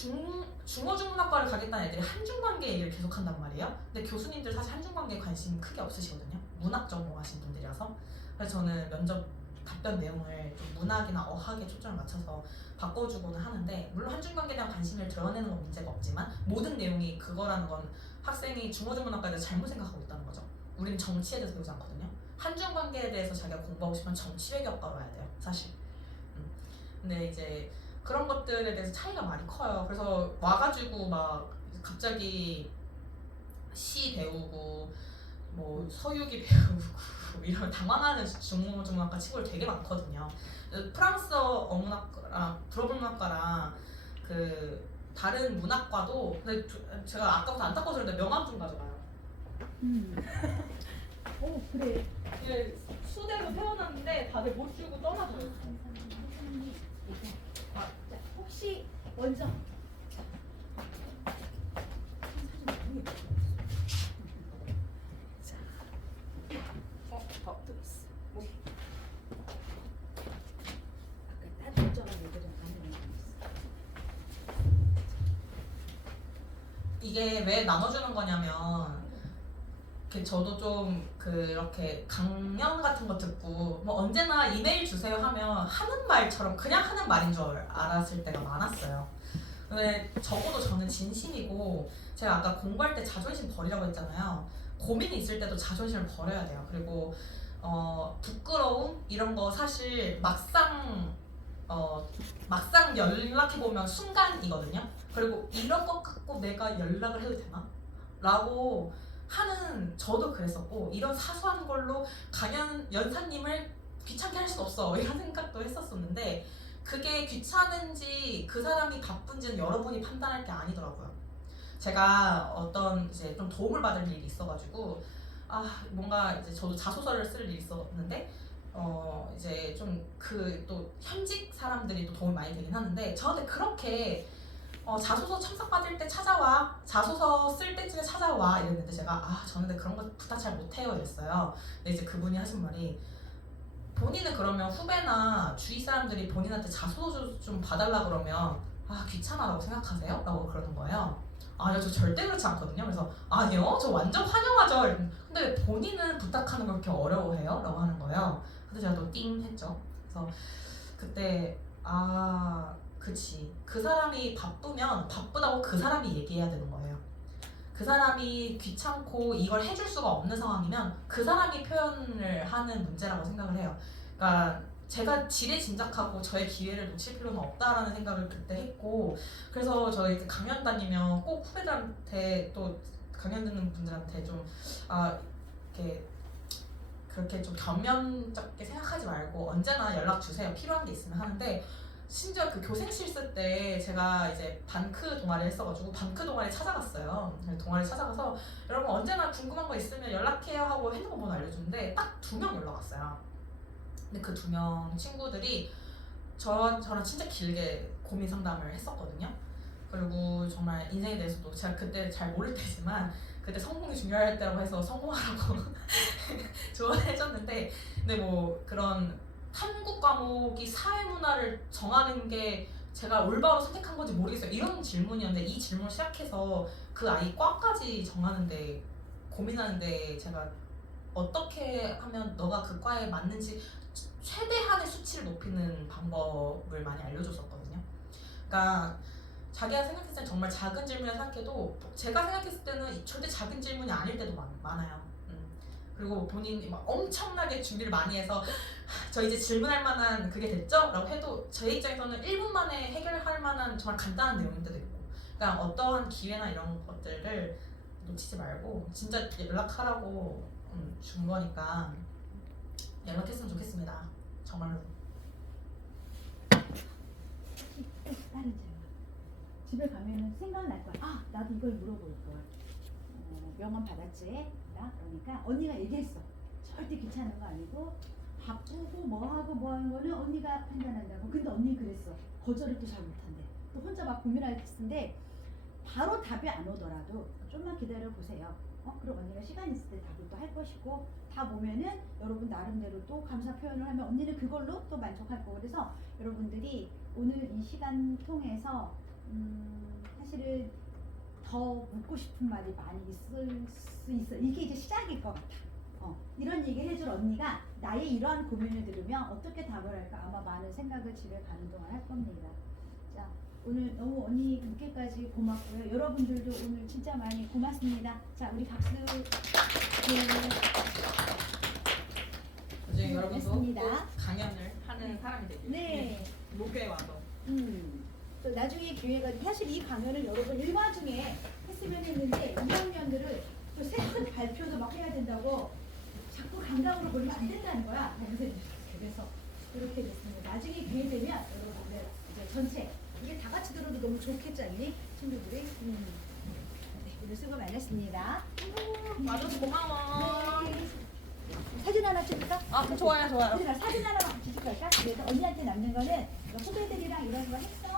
중어중문학과를 가겠다는 애들이 한중관계 얘기를 계속 한단 말이에요. 근데 교수님들 사실 한중관계에 관심 크게 없으시거든요. 문학 전공하신 분들이라서. 그래서 저는 면접 답변 내용을 좀 문학이나 어학에 초점을 맞춰서 바꿔주고는 하는데 물론 한중관계에 대한 관심을 드러내는 건 문제가 없지만 모든 내용이 그거라는 건 학생이 중어중문학과에 대해서 잘못 생각하고 있다는 거죠. 우리는 정치에 대해서 배우지 않거든요. 한중관계에 대해서 자기가 공부하고 싶으면 정치외교학과로 와야 돼요. 사실. 근데 이제 그런 것들에 대해서 차이가 많이 커요. 그래서 와가지고 막 갑자기 시 배우고 뭐 서유기 배우고 이런 당황하는 중어중문학과 친구들 되게 많거든요. 프랑스어 어문학과랑 불어문학과랑 그 다른 문학과도 근데 제가 아까부터 안타까워서 그런데 명함 좀 가져가요. 오 그래. 이게 수대로 세워놨는데 다들 못 주고 떠나줘요. 자, 혹시 먼저 또 있어. 아까 따뜻한 얘기를 안 했어. 이게 왜 나눠주는 거냐면 저도 좀 그렇게 강연 같은 거 듣고 뭐 언제나 이메일 주세요 하면 하는 말처럼 그냥 하는 말인 줄 알았을 때가 많았어요. 근데 적어도 저는 진심이고 제가 아까 공부할 때 자존심 버리라고 했잖아요. 고민이 있을 때도 자존심을 버려야 돼요. 그리고 부끄러움 이런 거 사실 막상 연락해보면 순간이거든요. 그리고 이런 것 갖고 내가 연락을 해도 되나? 라고 하는 저도 그랬었고 이런 사소한 걸로 강연 연사님을 귀찮게 할 수 없어 이런 생각도 했었었는데 그게 귀찮은지 그 사람이 바쁜지는 여러분이 판단할 게 아니더라고요. 제가 어떤 이제 좀 도움을 받을 일이 있어가지고 뭔가 이제 저도 자소서를 쓸 일이 있었는데 이제 좀 그 또 현직 사람들이 또 도움이 많이 되긴 하는데 저한테 그렇게 자소서 첨삭받을 때 찾아와 자소서 쓸 때쯤에 찾아와 이랬는데 제가 저는 근데 그런 거 부탁 잘 못해요 이랬어요. 근데 이제 그분이 하신 말이 본인은 그러면 후배나 주위 사람들이 본인한테 자소서 좀 봐달라 그러면 귀찮아라고 생각하세요? 라고 그러는 거예요. 아니요, 저 절대 그렇지 않거든요. 그래서 아니요, 저 완전 환영하죠. 근데 왜 본인은 부탁하는 걸 그렇게 어려워해요? 라고 하는 거예요. 근데 제가 또 띵 했죠. 그래서 그때 그치. 그 사람이 바쁘면 바쁘다고 그 사람이 얘기해야 되는 거예요. 그 사람이 귀찮고 이걸 해줄 수가 없는 상황이면 그 사람이 표현을 하는 문제라고 생각을 해요. 그러니까 제가 지레짐작하고 저의 기회를 놓칠 필요는 없다라는 생각을 그때 했고 그래서 저희 강연 다니면 꼭 후배들한테 또 강연 듣는 분들한테 좀 이렇게 그렇게 좀 변면적게 생각하지 말고 언제나 연락 주세요. 필요한 게 있으면 하는데 심지어 그 교생 실습 때 제가 이제 반크 동아리를 했어가지고 반크 동아리 찾아갔어요. 동아리 찾아가서 여러분 언제나 궁금한 거 있으면 연락해요 하고 핸드폰 번호 알려주는데 딱 2명 연락 왔어요. 근데 그 2명 친구들이 저랑 진짜 길게 고민 상담을 했었거든요. 그리고 정말 인생에 대해서도 제가 그때 잘 모를 때지만 그때 성공이 중요할 때라고 해서 성공하라고 조언을 해줬는데 근데 뭐 그런 탐구 과목이 사회문화를 정하는 게 제가 올바로 선택한 건지 모르겠어요. 이런 질문이었는데 이 질문을 시작해서 그 아이 과까지 정하는데 고민하는데 제가 어떻게 하면 너가 그 과에 맞는지 최대한의 수치를 높이는 방법을 많이 알려줬었거든요. 그러니까 자기가 생각했을 때 정말 작은 질문이라 생각해도 제가 생각했을 때는 절대 작은 질문이 아닐 때도 많아요. 그리고 본인이 막 엄청나게 준비를 많이 해서 저 이제 질문할 만한 그게 됐죠? 라고 해도 제 입장에서는 1분 만에 해결할 만한 정말 간단한 내용일 때도 있고 그러니까 어떠한 기회나 이런 것들을 놓치지 말고 진짜 연락하라고 준 거니까 연락했으면 좋겠습니다. 정말로. 다른 질문. 집에 가면은 생각날 거야. 아, 나도 이걸 물어볼 걸. 명함 받았지? 나? 그러니까 언니가 얘기했어. 절대 귀찮은 거 아니고 바쁘고 뭐하고 뭐 하는 거는 언니가 판단한다고. 근데 언니 그랬어. 거절을 또 잘 못한대. 또 혼자 막 고민할 텐데 바로 답이 안 오더라도 좀만 기다려 보세요. 그럼 언니가 시간 있을 때 답을 또 할 것이고 다 보면은 여러분 나름대로 또 감사 표현을 하면 언니는 그걸로 또 만족할 거고 그래서 여러분들이 오늘 이 시간 통해서 사실은 더 묻고 싶은 말이 많이 있을 수 있어. 이게 이제 시작일 것 같아. 이런 얘기를 해줄 언니가 나의 이러한 고민을 들으면 어떻게 답을 할까 아마 많은 생각을 집에 가는 동안 할 겁니다. 자, 오늘 너무 언니 늦게까지 고맙고요. 여러분들도 오늘 진짜 많이 고맙습니다. 자, 우리 박수. 나중에 여러분도 고맙습니다. 꼭 강연을 하는 사람이 되길. 네. 목요에 와서. 또 나중에 기회가 사실 이 강연을 여러분 일과 중에 했으면 했는데 2학년들을 또 세트 발표도 막 해야 된다고 자꾸 감각으로 걸리면 안 된다는 거야. 그래서 이렇게 됐습니다. 나중에 기회 되면 여러분들 이제 전체 이게 다 같이 들어도 너무 좋겠지 않니? 친구들이. 네, 오늘 수고 많았습니다. 와줘서 고마워. 네. 사진 하나 찍을까? 좋아요. 사진 하나만 같이 찍을까? 그래서 언니한테 남는 거는 후배들이랑 이런 거 했어?